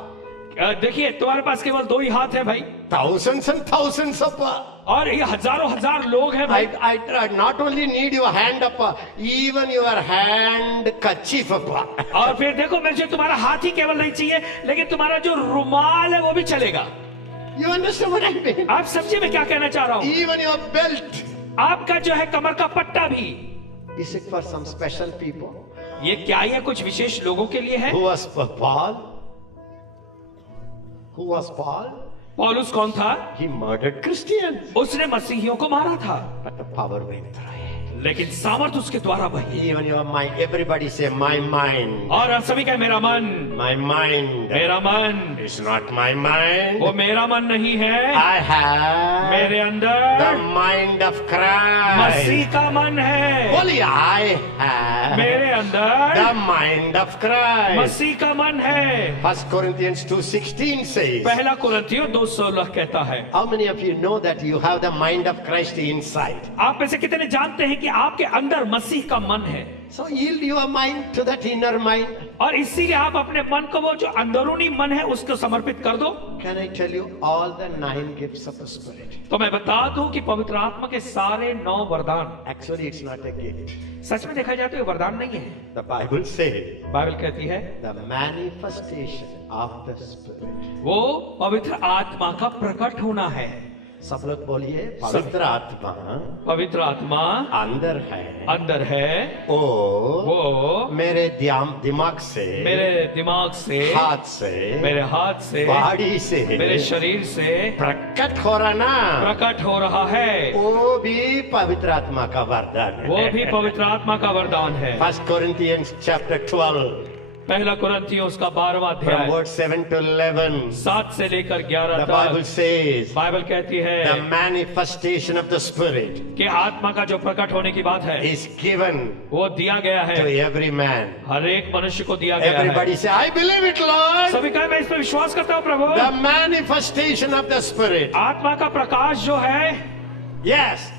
देखिए, तुम्हारे पास केवल 2 ही हाथ है भाई, Thousands and thousands appa. और ये हजारों हजार लोग हैं भाई। I not only need your hand appa, even your hand kerchief appa. और फिर देखो, मुझे तुम्हारा हाथ ही केवल नहीं चाहिए, लेकिन तुम्हारा जो रुमाल है वो भी चलेगा। You understand what I mean? आप समझे मैं क्या कहना चाह रहा हूँ? Even your belt. आपका जो है कमर का पट्टा भी, Is it for some special people? ये क्या ये कुछ विशेष लोगों के लिए है? Who was Paul? Who was Paul? पौलुस कौन था? He murdered Christians. उसने मसीहियों को मारा था, But the power went through him. लेकिन सामर्थ उसके द्वारा बही। Even your mind. Everybody say my mind. और आप सभी का मेरा मन, My mind. मेरा मन, It's not my mind. वो मेरा मन नहीं है, I have मेरे the अंदर mind of Christ. मसीह का मन है। बोलिए, I have मेरे अंदर the mind of Christ. मसीह का मन है। 1 Corinthians 2:16 says, पहला कुरिन्थियों 2:16 कहता है। how many of you know that you have the mind of Christ inside? आप में से कितने जानते हैं कि आपके अंदर मसीह का मन है? So yield your mind to that inner mind. और इसीलिए आप अपने मन को, वो जो अंदरूनी मन है, उसको समर्पित कर दो। Can I tell you all the 9 gifts of the Spirit? तो मैं बता दूं कि पवित्र आत्मा के सारे 9 वरदान, Actually, it's not a gift. सच में देखा जाए तो ये वरदान नहीं है। The Bible says बाइबल कहती है the manifestation of the Spirit. वो पवित्र आत्मा का प्रकट होना है। सब लोग बोलिए, पवित्र आत्मा पवित्र आत्मा अंदर है। अंदर है, वो मेरे दिमाग से, मेरे दिमाग से, हाथ से, मेरे हाथ से, बॉडी से, मेरे शरीर से प्रकट हो रहा ना, प्रकट हो रहा है। वो भी पवित्र आत्मा का वरदान है। वो भी पवित्र आत्मा का वरदान है। 1 Corinthians chapter 12 पहला कुरिन्थियों उसका 12वां from अध्याय verse 7 to 11, 7 से लेकर 11 the Bible तक says बाइबल कहती है the manifestation of the Spirit कि आत्मा का जो प्रकट होने की बात है, is given वो दिया गया to है, every man. हर एक मनुष्य को दिया गया है। Everybody say, I believe it, Lord. सभी कहें, मैं इस पर विश्वास करता हूँ प्रभु। The manifestation of the Spirit. आत्मा का प्रकाश जो है, Yes.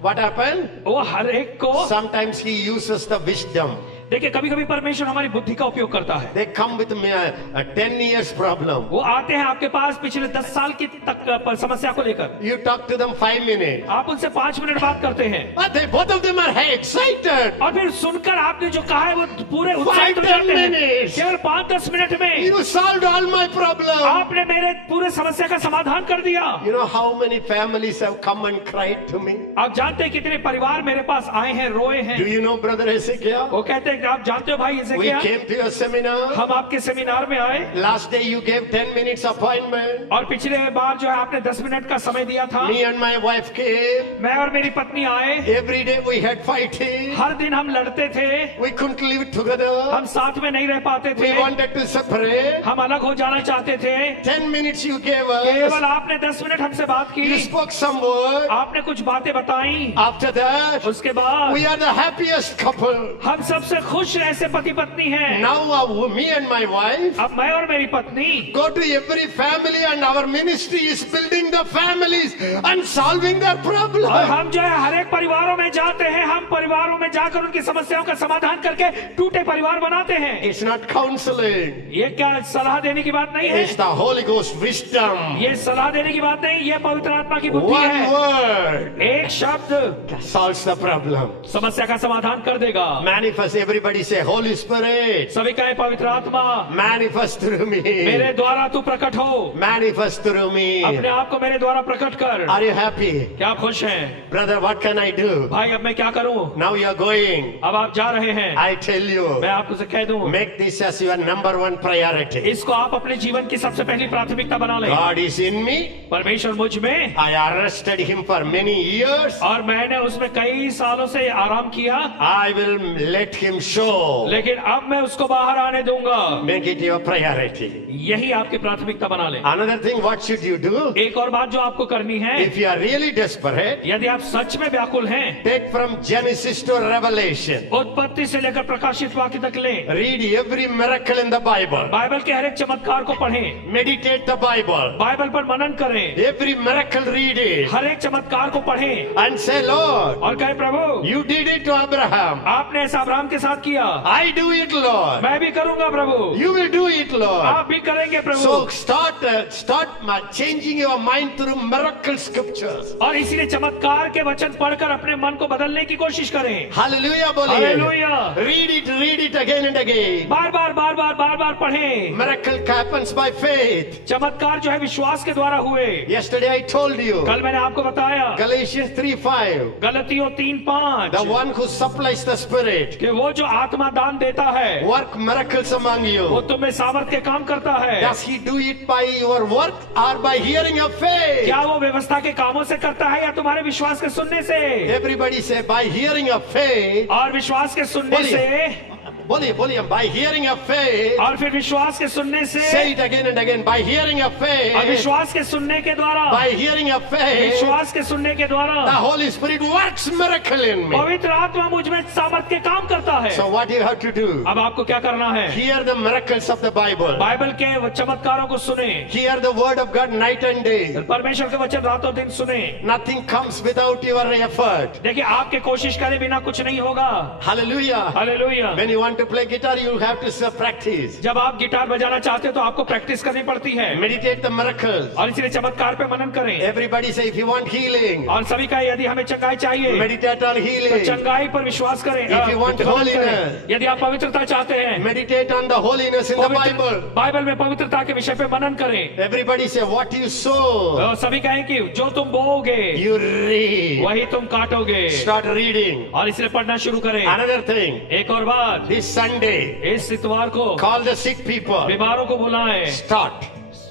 What happened? वो हर एक को, Sometimes He uses the wisdom. देखिए, कभी कभी परमेश्वर हमारी बुद्धि का उपयोग करता है। They come with me a 10 years problem. वो आते हैं आपके पास पिछले 10 साल की तक समस्या को लेकर, You talk to them 5 minutes. आप उनसे 5 मिनट बात करते हैं, But both of them are excited. और फिर सुनकर आपने जो कहा है वो पूरे उत्साहित हो 5-10 जाते हैं। minutes. केवल 5-10 मिनट में You solved all my problem. आपने मेरे पूरे समस्या का समाधान कर दिया। You know how many families have come and cried to me? आप जानते हैं कितने परिवार मेरे पास आए हैं, रोए हैं। Do you know Brother Ezekiel? वो कहते हैं कि आप जानते हो भाई We एजेकिया, came to your seminar. हम आपके सेमिनार में आए, Last day you gave 10 minutes appointment. और पिछले बार जो है आपने 10 मिनट का समय दिया था। Me and my wife came. मैं और मेरी पत्नी आए, Every day we had fighting. हर दिन हम लड़ते थे, We couldn't live together. हम साथ में नहीं रह पाते थे, We wanted to separate. हम अलग हो जाना चाहते थे। 10 minutes you gave us. केवल आपने 10 मिनट हमसे बात You की, spoke some word. आपने कुछ बातें बताई। After that, उसके बाद we are the happiest couple. हम सबसे खुश ऐसे पति पत्नी हैं। Now me and my wife अब मैं और मेरी पत्नी go to every family and our ministry is building the families and solving their और problem. हम जो है हर एक परिवारों में जाते हैं, हम परिवारों में जाकर उनकी समस्याओं का समाधान करके टूटे परिवार बनाते हैं। It's not counseling. ये क्या सलाह देने की बात नहीं है, It's the Holy Ghost wisdom. ये सलाह देने की बात नहीं, ये पवित्र आत्मा की बुद्धि One है। word एक शब्द solves the problem. समस्या का समाधान कर देगा। Manifest, everybody say, Holy Spirit, सभी कहे पवित्र आत्मा manifest through me. मेरे द्वारा तू प्रकट हो, Manifest through me. अपने आप को मेरे द्वारा प्रकट कर। Are you happy? क्या आप खुश हैं? Brother, what can I do? भाई अब मैं क्या करूं? Now you are going. अब आप जा रहे हैं। I tell you, मैं आपको से कह दूं, make this as your number one priority. इसको आप अपने जीवन की सबसे पहली प्राथमिकता बना लें। God is in me. परमेश्वर मुझ में, I arrested him for many years. और मैंने उसमें कई सालों से आराम किया, I will let him show. लेकिन अब मैं उसको बाहर आने दूंगा। Make it your priority. यही आपकी प्राथमिकता बना लें। Another thing, what should you do? एक और बात जो आपको करनी है, If you are really desperate, यदि आप सच में व्याकुल हैं, take from Genesis to Revelation. उत्पत्ति से लेकर प्रकाशित वाक्य तक लें, Read every miracle in the Bible. Bible के हर एक चमत्कार को पढ़ें, Meditate the Bible. बाइबल पर मनन करें, Every miracle read it. हर एक चमत्कार को पढ़ें And say, Lord, और कहे प्रभु you did it to Abraham. आपने ऐसा अब्राहम के साथ किया, I do it, Lord. मैं भी करूंगा प्रभु, You will do it, Lord. आप भी करेंगे प्रभु। So start changing your mind through miracle scriptures. और इसीलिए चमत्कार के वचन पढ़कर अपने मन को बदलने की कोशिश करें। Hallelujah, बोलिए. Hallelujah. Read it again and again. बार बार पढ़ें। Miracle happens by faith. चमत्कार जो है विश्वास के द्वारा हुए। Yesterday I told you. कल मैंने आपको बताया, Galatians 3:5. गलतियों 3:5, The one who supplies the Spirit कि वो जो आत्मा दान देता है work miracles among वो you. तुम्हें सामर्थ के काम करता है। Does he do it by your work or by hearing of faith? क्या वो व्यवस्था के कामों से करता है या तुम्हारे विश्वास के सुनने से? Everybody say by hearing of faith. और विश्वास के सुनने बोलिए। से, बोलिए by hearing of faith. और फिर विश्वास के सुनने से, Say it again and again. By hearing of और faith. विश्वास के सुनने के द्वारा, By hearing of faith. विश्वास के सुनने के The द्वारा Holy Spirit works miracle in me. पवित्र आत्मा मुझ में सामर्थ के काम करता है। So what do you have to do? अब आपको क्या करना है? Hear the miracles of the Bible. Bible के चमत्कारों को सुने, Hear the word of God night and day. परमेश्वर के वचन रातों दिन सुने। Nothing comes without your effort. देखिए आपके कोशिश करे बिना कुछ नहीं होगा। Hallelujah. Hallelujah. When you want to play guitar, you have to practice. जब आप गिटार बजाना चाहते हो तो आपको प्रैक्टिस करनी पड़ती है, Meditate the miracles. और इसलिए चमत्कार पे मनन करें। Everybody say if you want healing, और सभी का यदि हमें चंगाई चाहिए meditate on तो healing. चंगाई पर विश्वास करें। If you want Manan holiness, करें। यदि आप पवित्रता चाहते हैं, Meditate on the holiness in the Bible. Bible में पवित्रता के विषय पे मनन करें। Everybody say what you sow, और सभी कहें कि जो तुम बोओगे you reap. वही तुम काटोगे। Start reading. और इसलिए पढ़ना शुरू करें। Another thing, एक और बात, this Sunday, इस इतवार को call the sick people. बीमारों को बुलाएं, Start.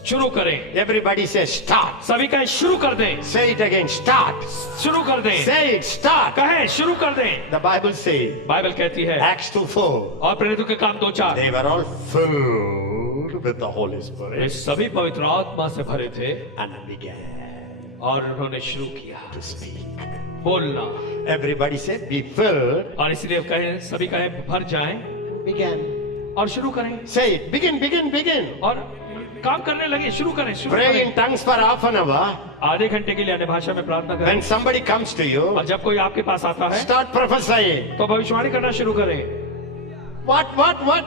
शुरू करें। Everybody say start. सभी कहें शुरू कर दें, Say it again. Start. शुरू कर दें, Say it. Start. कहें शुरू कर दें। The Bible says, बाइबल कहती है, Acts 2:4. और प्रेरितों के काम 2:4, They were all filled with the Holy way Spirit सभी पवित्र आत्मा से भरे थे and began और उन्होंने शुरू किया to speak. बोलना। Everybody say, be filled. और इसलिए कहें, सभी कहें भर जाएं Began. और शुरू करें, Say it. Begin. और काम करने लगे, शुरू करें, शुरू Pray करें। in tongues for half an hour. आधे घंटे के लिए अन्य भाषा में प्रार्थना करें। When somebody comes to you, और जब कोई आपके पास आता है start prophesying. तो भविष्यवाणी करना शुरू करें। What?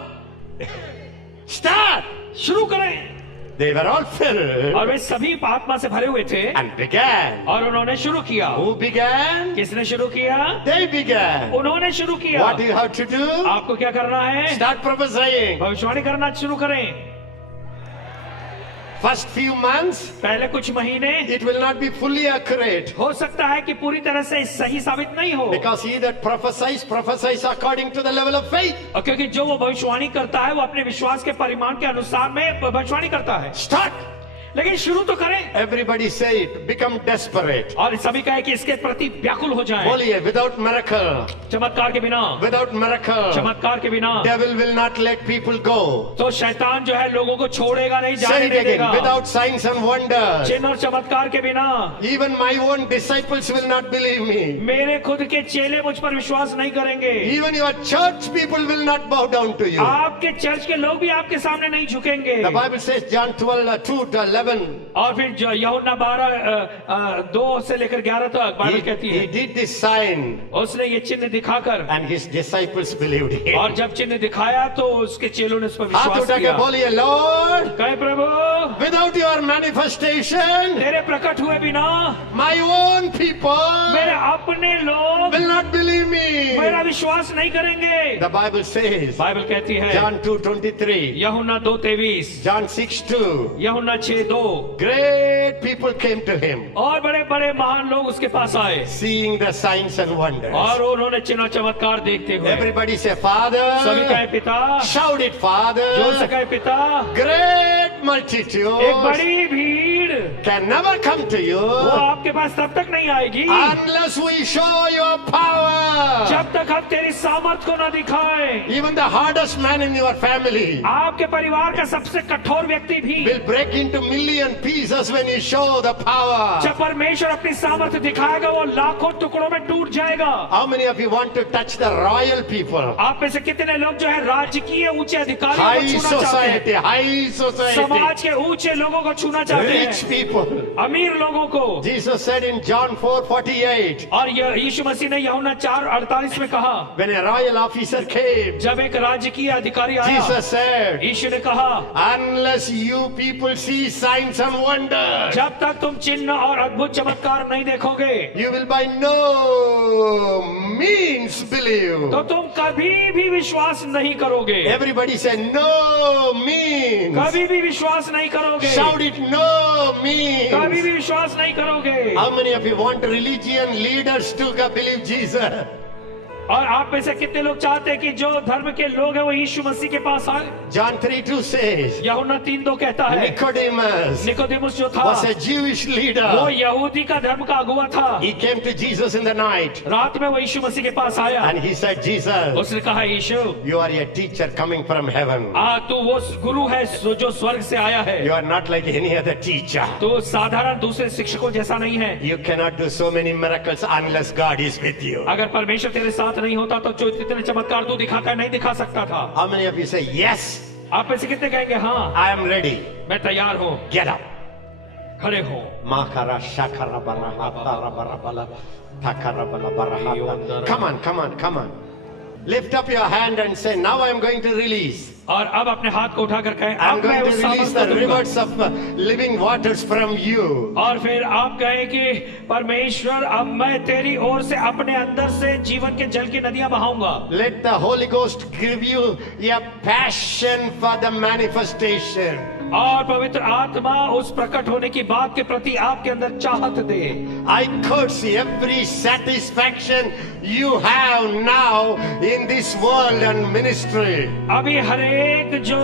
Start. शुरू करें। They were all filled और वे सभी आत्मा से भरे हुए थे and began. और उन्होंने शुरू किया। Who began? किसने शुरू किया? They began. उन्होंने शुरू किया। What do you have to do? आपको क्या करना है? Start prophesying. भविष्यवाणी करना शुरू करें। First few months, पहले कुछ महीने it will not be fully accurate. हो सकता है कि पूरी तरह से सही साबित नहीं हो, Because he that prophesies according to the level of faith. और क्योंकि जो वो भविष्यवाणी करता है वो अपने विश्वास के परिमाण के अनुसार में भविष्यवाणी करता है। Start. लेकिन शुरू तो करें। Everybody say it. Become desperate. और सभी कहे कि इसके प्रति व्याकुल हो जाएं। बोलिए, without miracle, चमत्कार के बिना, without miracle, चमत्कार के बिना devil will not let people go. तो शैतान जो है लोगों को छोड़ेगा नहीं, Say जाने it नहीं again. देगा। Without signs and wonders, चिन्ह और चमत्कार के बिना even my own disciples will not believe me. मेरे खुद के चेले मुझ पर विश्वास नहीं करेंगे। Even your church people will not bow down to you. आपके चर्च के लोग भी आपके सामने नहीं झुकेंगे। The Bible says, John 12, 2 to 11. और फिर यूहन्ना 12 से लेकर 11 तक बाइबल कहती He है, did this sign उसने ये चिन्ह दिखाकर, and his disciples believed him. और जब चिन्ह दिखाया तो उसके चेलों ने उस पर हाथ विश्वास उठा के किया। बोलिए, Lord, कहे प्रभु, without your manifestation, तेरे प्रकट हुए बिना my own people मेरे अपने लोग will not believe me. मेरा विश्वास नहीं करेंगे। The Bible says, बाइबल कहती है, John 2:23, यूहन्ना 2:23, John 6:2, यूहन्ना 6:2, great people came to him, और बड़े बड़े महान लोग उसके पास आए seeing the signs and wonders. और उन्होंने चिन्ह चमत्कार देखते हुए, Everybody say, सभी Father. कहे पिता, Shout it, Father. जोर से कहे पिता। Great एक multitude बड़ी भीड़ can never come to you वो आपके पास तब तक नहीं आएगी unless we show your power. जब तक हम तेरी सामर्थ को न दिखाएं। Even the hardest man in your family आपके परिवार का सबसे कठोर व्यक्ति भी will break into million pieces when you show the power. जब परमेश्वर अपनी सामर्थ दिखाएगा वो लाखों टुकड़ों में टूट जाएगा। How many of you want to touch the royal people? आप में से कितने लोग जो है राजकीय ऊंचे अधिकारियों High को छूना चाहते हैं, society, high society, समाज के ऊंचे लोगों को छूना चाहते rich हैं, people. अमीर लोगों को। Jesus said in John 4:48, और यीशु मसीह ने यूहन्ना 4:48 में कहा, when a royal officer came, जब एक राजकीय अधिकारी आया, Jesus said, यीशु ने कहा, unless you people see signs and wonders, जब तक तुम चिन्ह और अद्भुत चमत्कार नहीं देखोगे you will by no means believe. तो तुम कभी भी विश्वास नहीं करोगे। Everybody say no means. कभी भी विश्वास नहीं करोगे। Shout it, no means. कभी भी विश्वास नहीं करोगे। How many of you want religion leaders to believe Jesus? और आप में से कितने लोग चाहते हैं कि जो धर्म के लोग हैं वो यीशु मसीह के पास आए? John 3:2 says, यूहन्ना 3:2 कहता है, Nicodemus निकोदेमुस जो था was a Jewish वो leader. यहूदी का धर्म का अगुवा था। He came to Jesus in the night रात में वो यीशु मसीह के पास आया, and he said, Jesus, उसने कहा, यीशु you are a teacher coming from heaven. तू वो गुरु है जो स्वर्ग से आया है, You are not like any other teacher. तो साधारण दूसरे शिक्षकों जैसा नहीं है। You cannot do so many miracles unless God is with you. अगर परमेश्वर तेरे साथ नहीं होता तो जो इतने चमत्कार तू दिखाता है नहीं दिखा सकता था। How many of you say, yes, आप में से कितने कहेंगे हाँ I am ready. मैं तैयार हूँ, Get up. खड़े हो। Makara shakara barahata rabarabala takarabala barahata. Come on, come on, come on. Lift up your hand and say, now I am going to release. और अब अपने हाथ को उठाकर कहें, I am अब मैं going उस to release सामर्थ the को दूंगा। rivers of living waters from you. और फिर आप कहें कि परमेश्वर अब मैं तेरी ओर से अपने अंदर से जीवन के जल की नदियां बहाऊंगा। Let the Holy Ghost give you a passion for the manifestation. और पवित्र आत्मा उस प्रकट होने की बात के प्रति आपके अंदर चाहत दे। I curse every satisfaction you have now in this world and ministry. अभी हर एक जो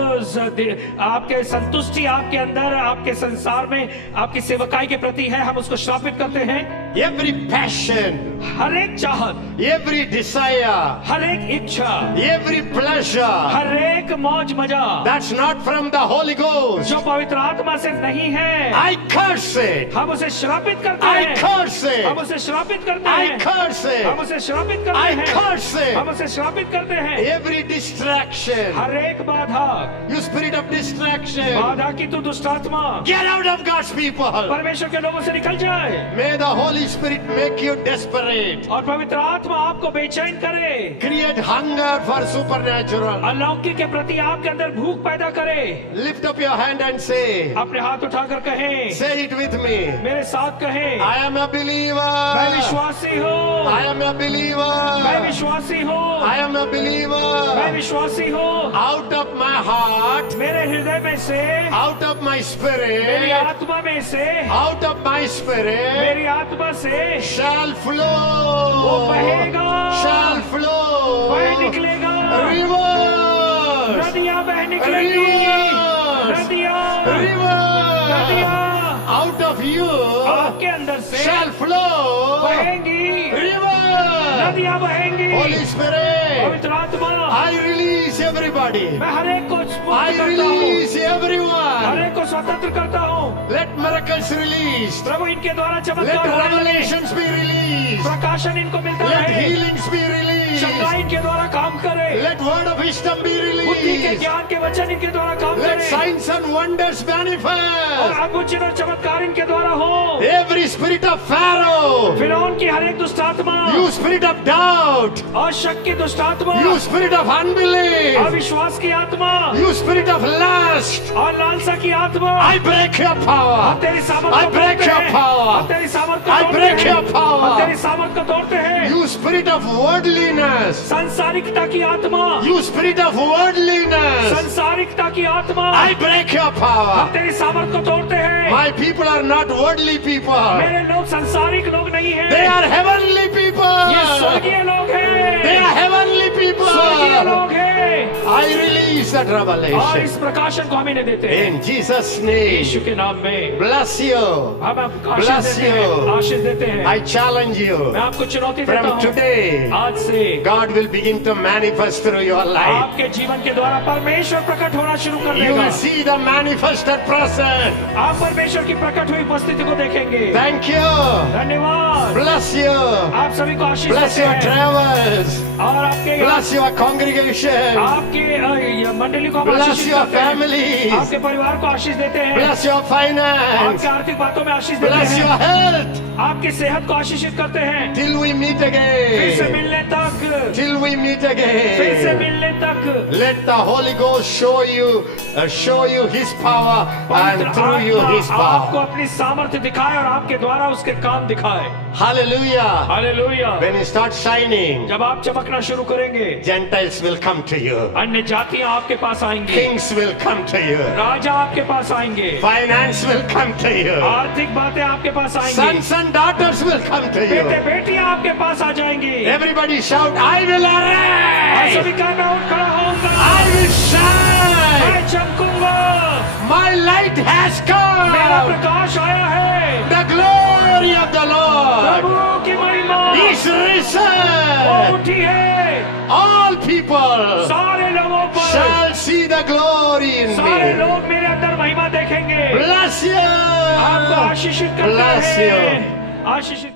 आपके संतुष्टि आपके अंदर आपके संसार में आपकी सेवकाई के प्रति है, हम उसको श्रापित करते हैं। Every passion, हर एक चाहत, every desire, हर एक इच्छा, every pleasure हर एक मौज मजा that's not from the Holy Ghost, जो पवित्र आत्मा से नहीं है, I curse it. हम उसे श्रापित करते I हैं। curse हम it. उसे श्रापित करते I हैं। curse हम it. उसे श्रापित करते I हैं। curse हम it. उसे श्रापित करते हैं। Every distraction, हर एक बाधा, you spirit of distraction, बाधा की तू दुष्ट आत्मा get out of God's people. परमेश्वर के लोगों से निकल जाए। May the Holy Spirit make you desperate. और पवित्र आत्मा आपको बेचैन करे, Create hunger for supernatural. अलौकिक के प्रति आपके अंदर भूख पैदा करे। Lift up your hand and say, अपने हाथ उठाकर कहें, say it with me. मेरे साथ कहें, I am a मैं believer. विश्वासी हूँ, I am a मैं believer. विश्वासी हूँ, I am a मैं believer. विश्वासी हूँ। Out of my heart, मेरे हृदय में से, out of my मेरी spirit, आत्मा में से, out of my spirit मेरी आत्मा से shall वो flow, बहेगा, shall flow बह निकलेगा, rivers, नदियाँ बह निकलेंगी, rivers, नदियाँ, rivers, नदियाँ, out of you आपके अंदर से shall flow बहेंगी rivers. नदियां बहेंगी। Holy Spirit, पवित्र आत्मा, I release everybody. मैं हर एक को I मुक्त करता हूँ, release हर everyone. एक को स्वतंत्र करता हूँ। Let miracles released. प्रभु इनके द्वारा Let चमत्कार होने लगे। revelations be released. प्रकाशन इनको मिलता Let रहे, healings be released. चंगाई इनके द्वारा काम करे, Let word of wisdom be बुद्धि के released. ज्ञान के वचन इनके द्वारा काम Let करे, signs and wonders और manifest. अद्भुत चिन्ह और चमत्कार इनके द्वारा हो। Every spirit of Pharaoh, फिरौन की हर एक दुष्ट आत्मा, you spirit of doubt, और शक की दुष्ट आत्मा, you spirit of unbelief, अविश्वास की आत्मा, you spirit of lust, और लालसा की आत्मा, I break your power. हम तेरी सामर्थ I को break तोड़ते your हैं, power. हम तेरी सामर्थ को I तोड़ते break हैं, your power. हम तेरी सामर्थ को तोड़ते हैं। You spirit of worldliness, संसारिकता की आत्मा, you spirit of worldliness, संसारिकता की आत्मा, I break your हम power. तेरी सामर्थ को तोड़ते हैं। My people are not worldly people. मेरे लोग संसारिक लोग नहीं हैं, They are heavenly ये people. स्वर्गीय लोग They हैं, are heavenly people. स्वर्गीय लोग हैं। I release that और revelation. इस प्रकाशन को हम इन्हें देते हैं In Jesus' यीशु name. के नाम में। Bless you. हम आपको आशीष Bless देते हैं, you. आशीष देते हैं। I challenge you. मैं आपको चुनौती देता From हूँ, today, आज से God will begin to manifest through your life. आपके जीवन के द्वारा परमेश्वर प्रकट होना शुरू कर You देगा। will see the manifested presence. आप परमेश्वर की प्रकट हुई उपस्थिति को देखेंगे। Thank you. धन्यवाद। Bless you. आप सभी को आशीष Bless देते your हैं, travels. और आपके Bless your congregation. आपके मंडली को हम Bless आशीष your देते हैं, families. आपके परिवार को आशीष देते हैं, Bless your finance. आपके आर्थिक बातों में आशीष देते Bless your हैं, health. आपकी सेहत को आशीषित करते हैं। Till we meet फिर से again. मिलने तक, Till we meet फिर से again. मिलने तक Let the Holy Ghost show you His power पवित्र and through you His आत्मा आपको power. अपनी सामर्थ्य दिखाए और आपके द्वारा उसके काम दिखाए। Hallelujah. Hallelujah. When you start shining, जब आप चमकना शुरू करेंगे, Gentiles will come to you. अन्य जातियां आपके पास आएंगी, Kings will come to you. राजा आपके पास आएंगे, Finance will come to you. आर्थिक बातें आपके पास आएंगी, Sons and daughters will come to बेटे you. बेटियां आपके पास आ जाएंगी। Everybody shout, I will और arise. सभी का मैं उठ खड़ा होऊंगा, I will shine. मैं चमकूंगा, My light has मेरा come. प्रकाश आया है, The glory of the Lord प्रभु की महिमा is वो risen. उठी है, All people सारे लोगों पर, shall see the glory in सारे me. लोग मेरे अंदर महिमा देखेंगे। Bless you. आपको आशीषित करते Bless हैं, you. आशीषित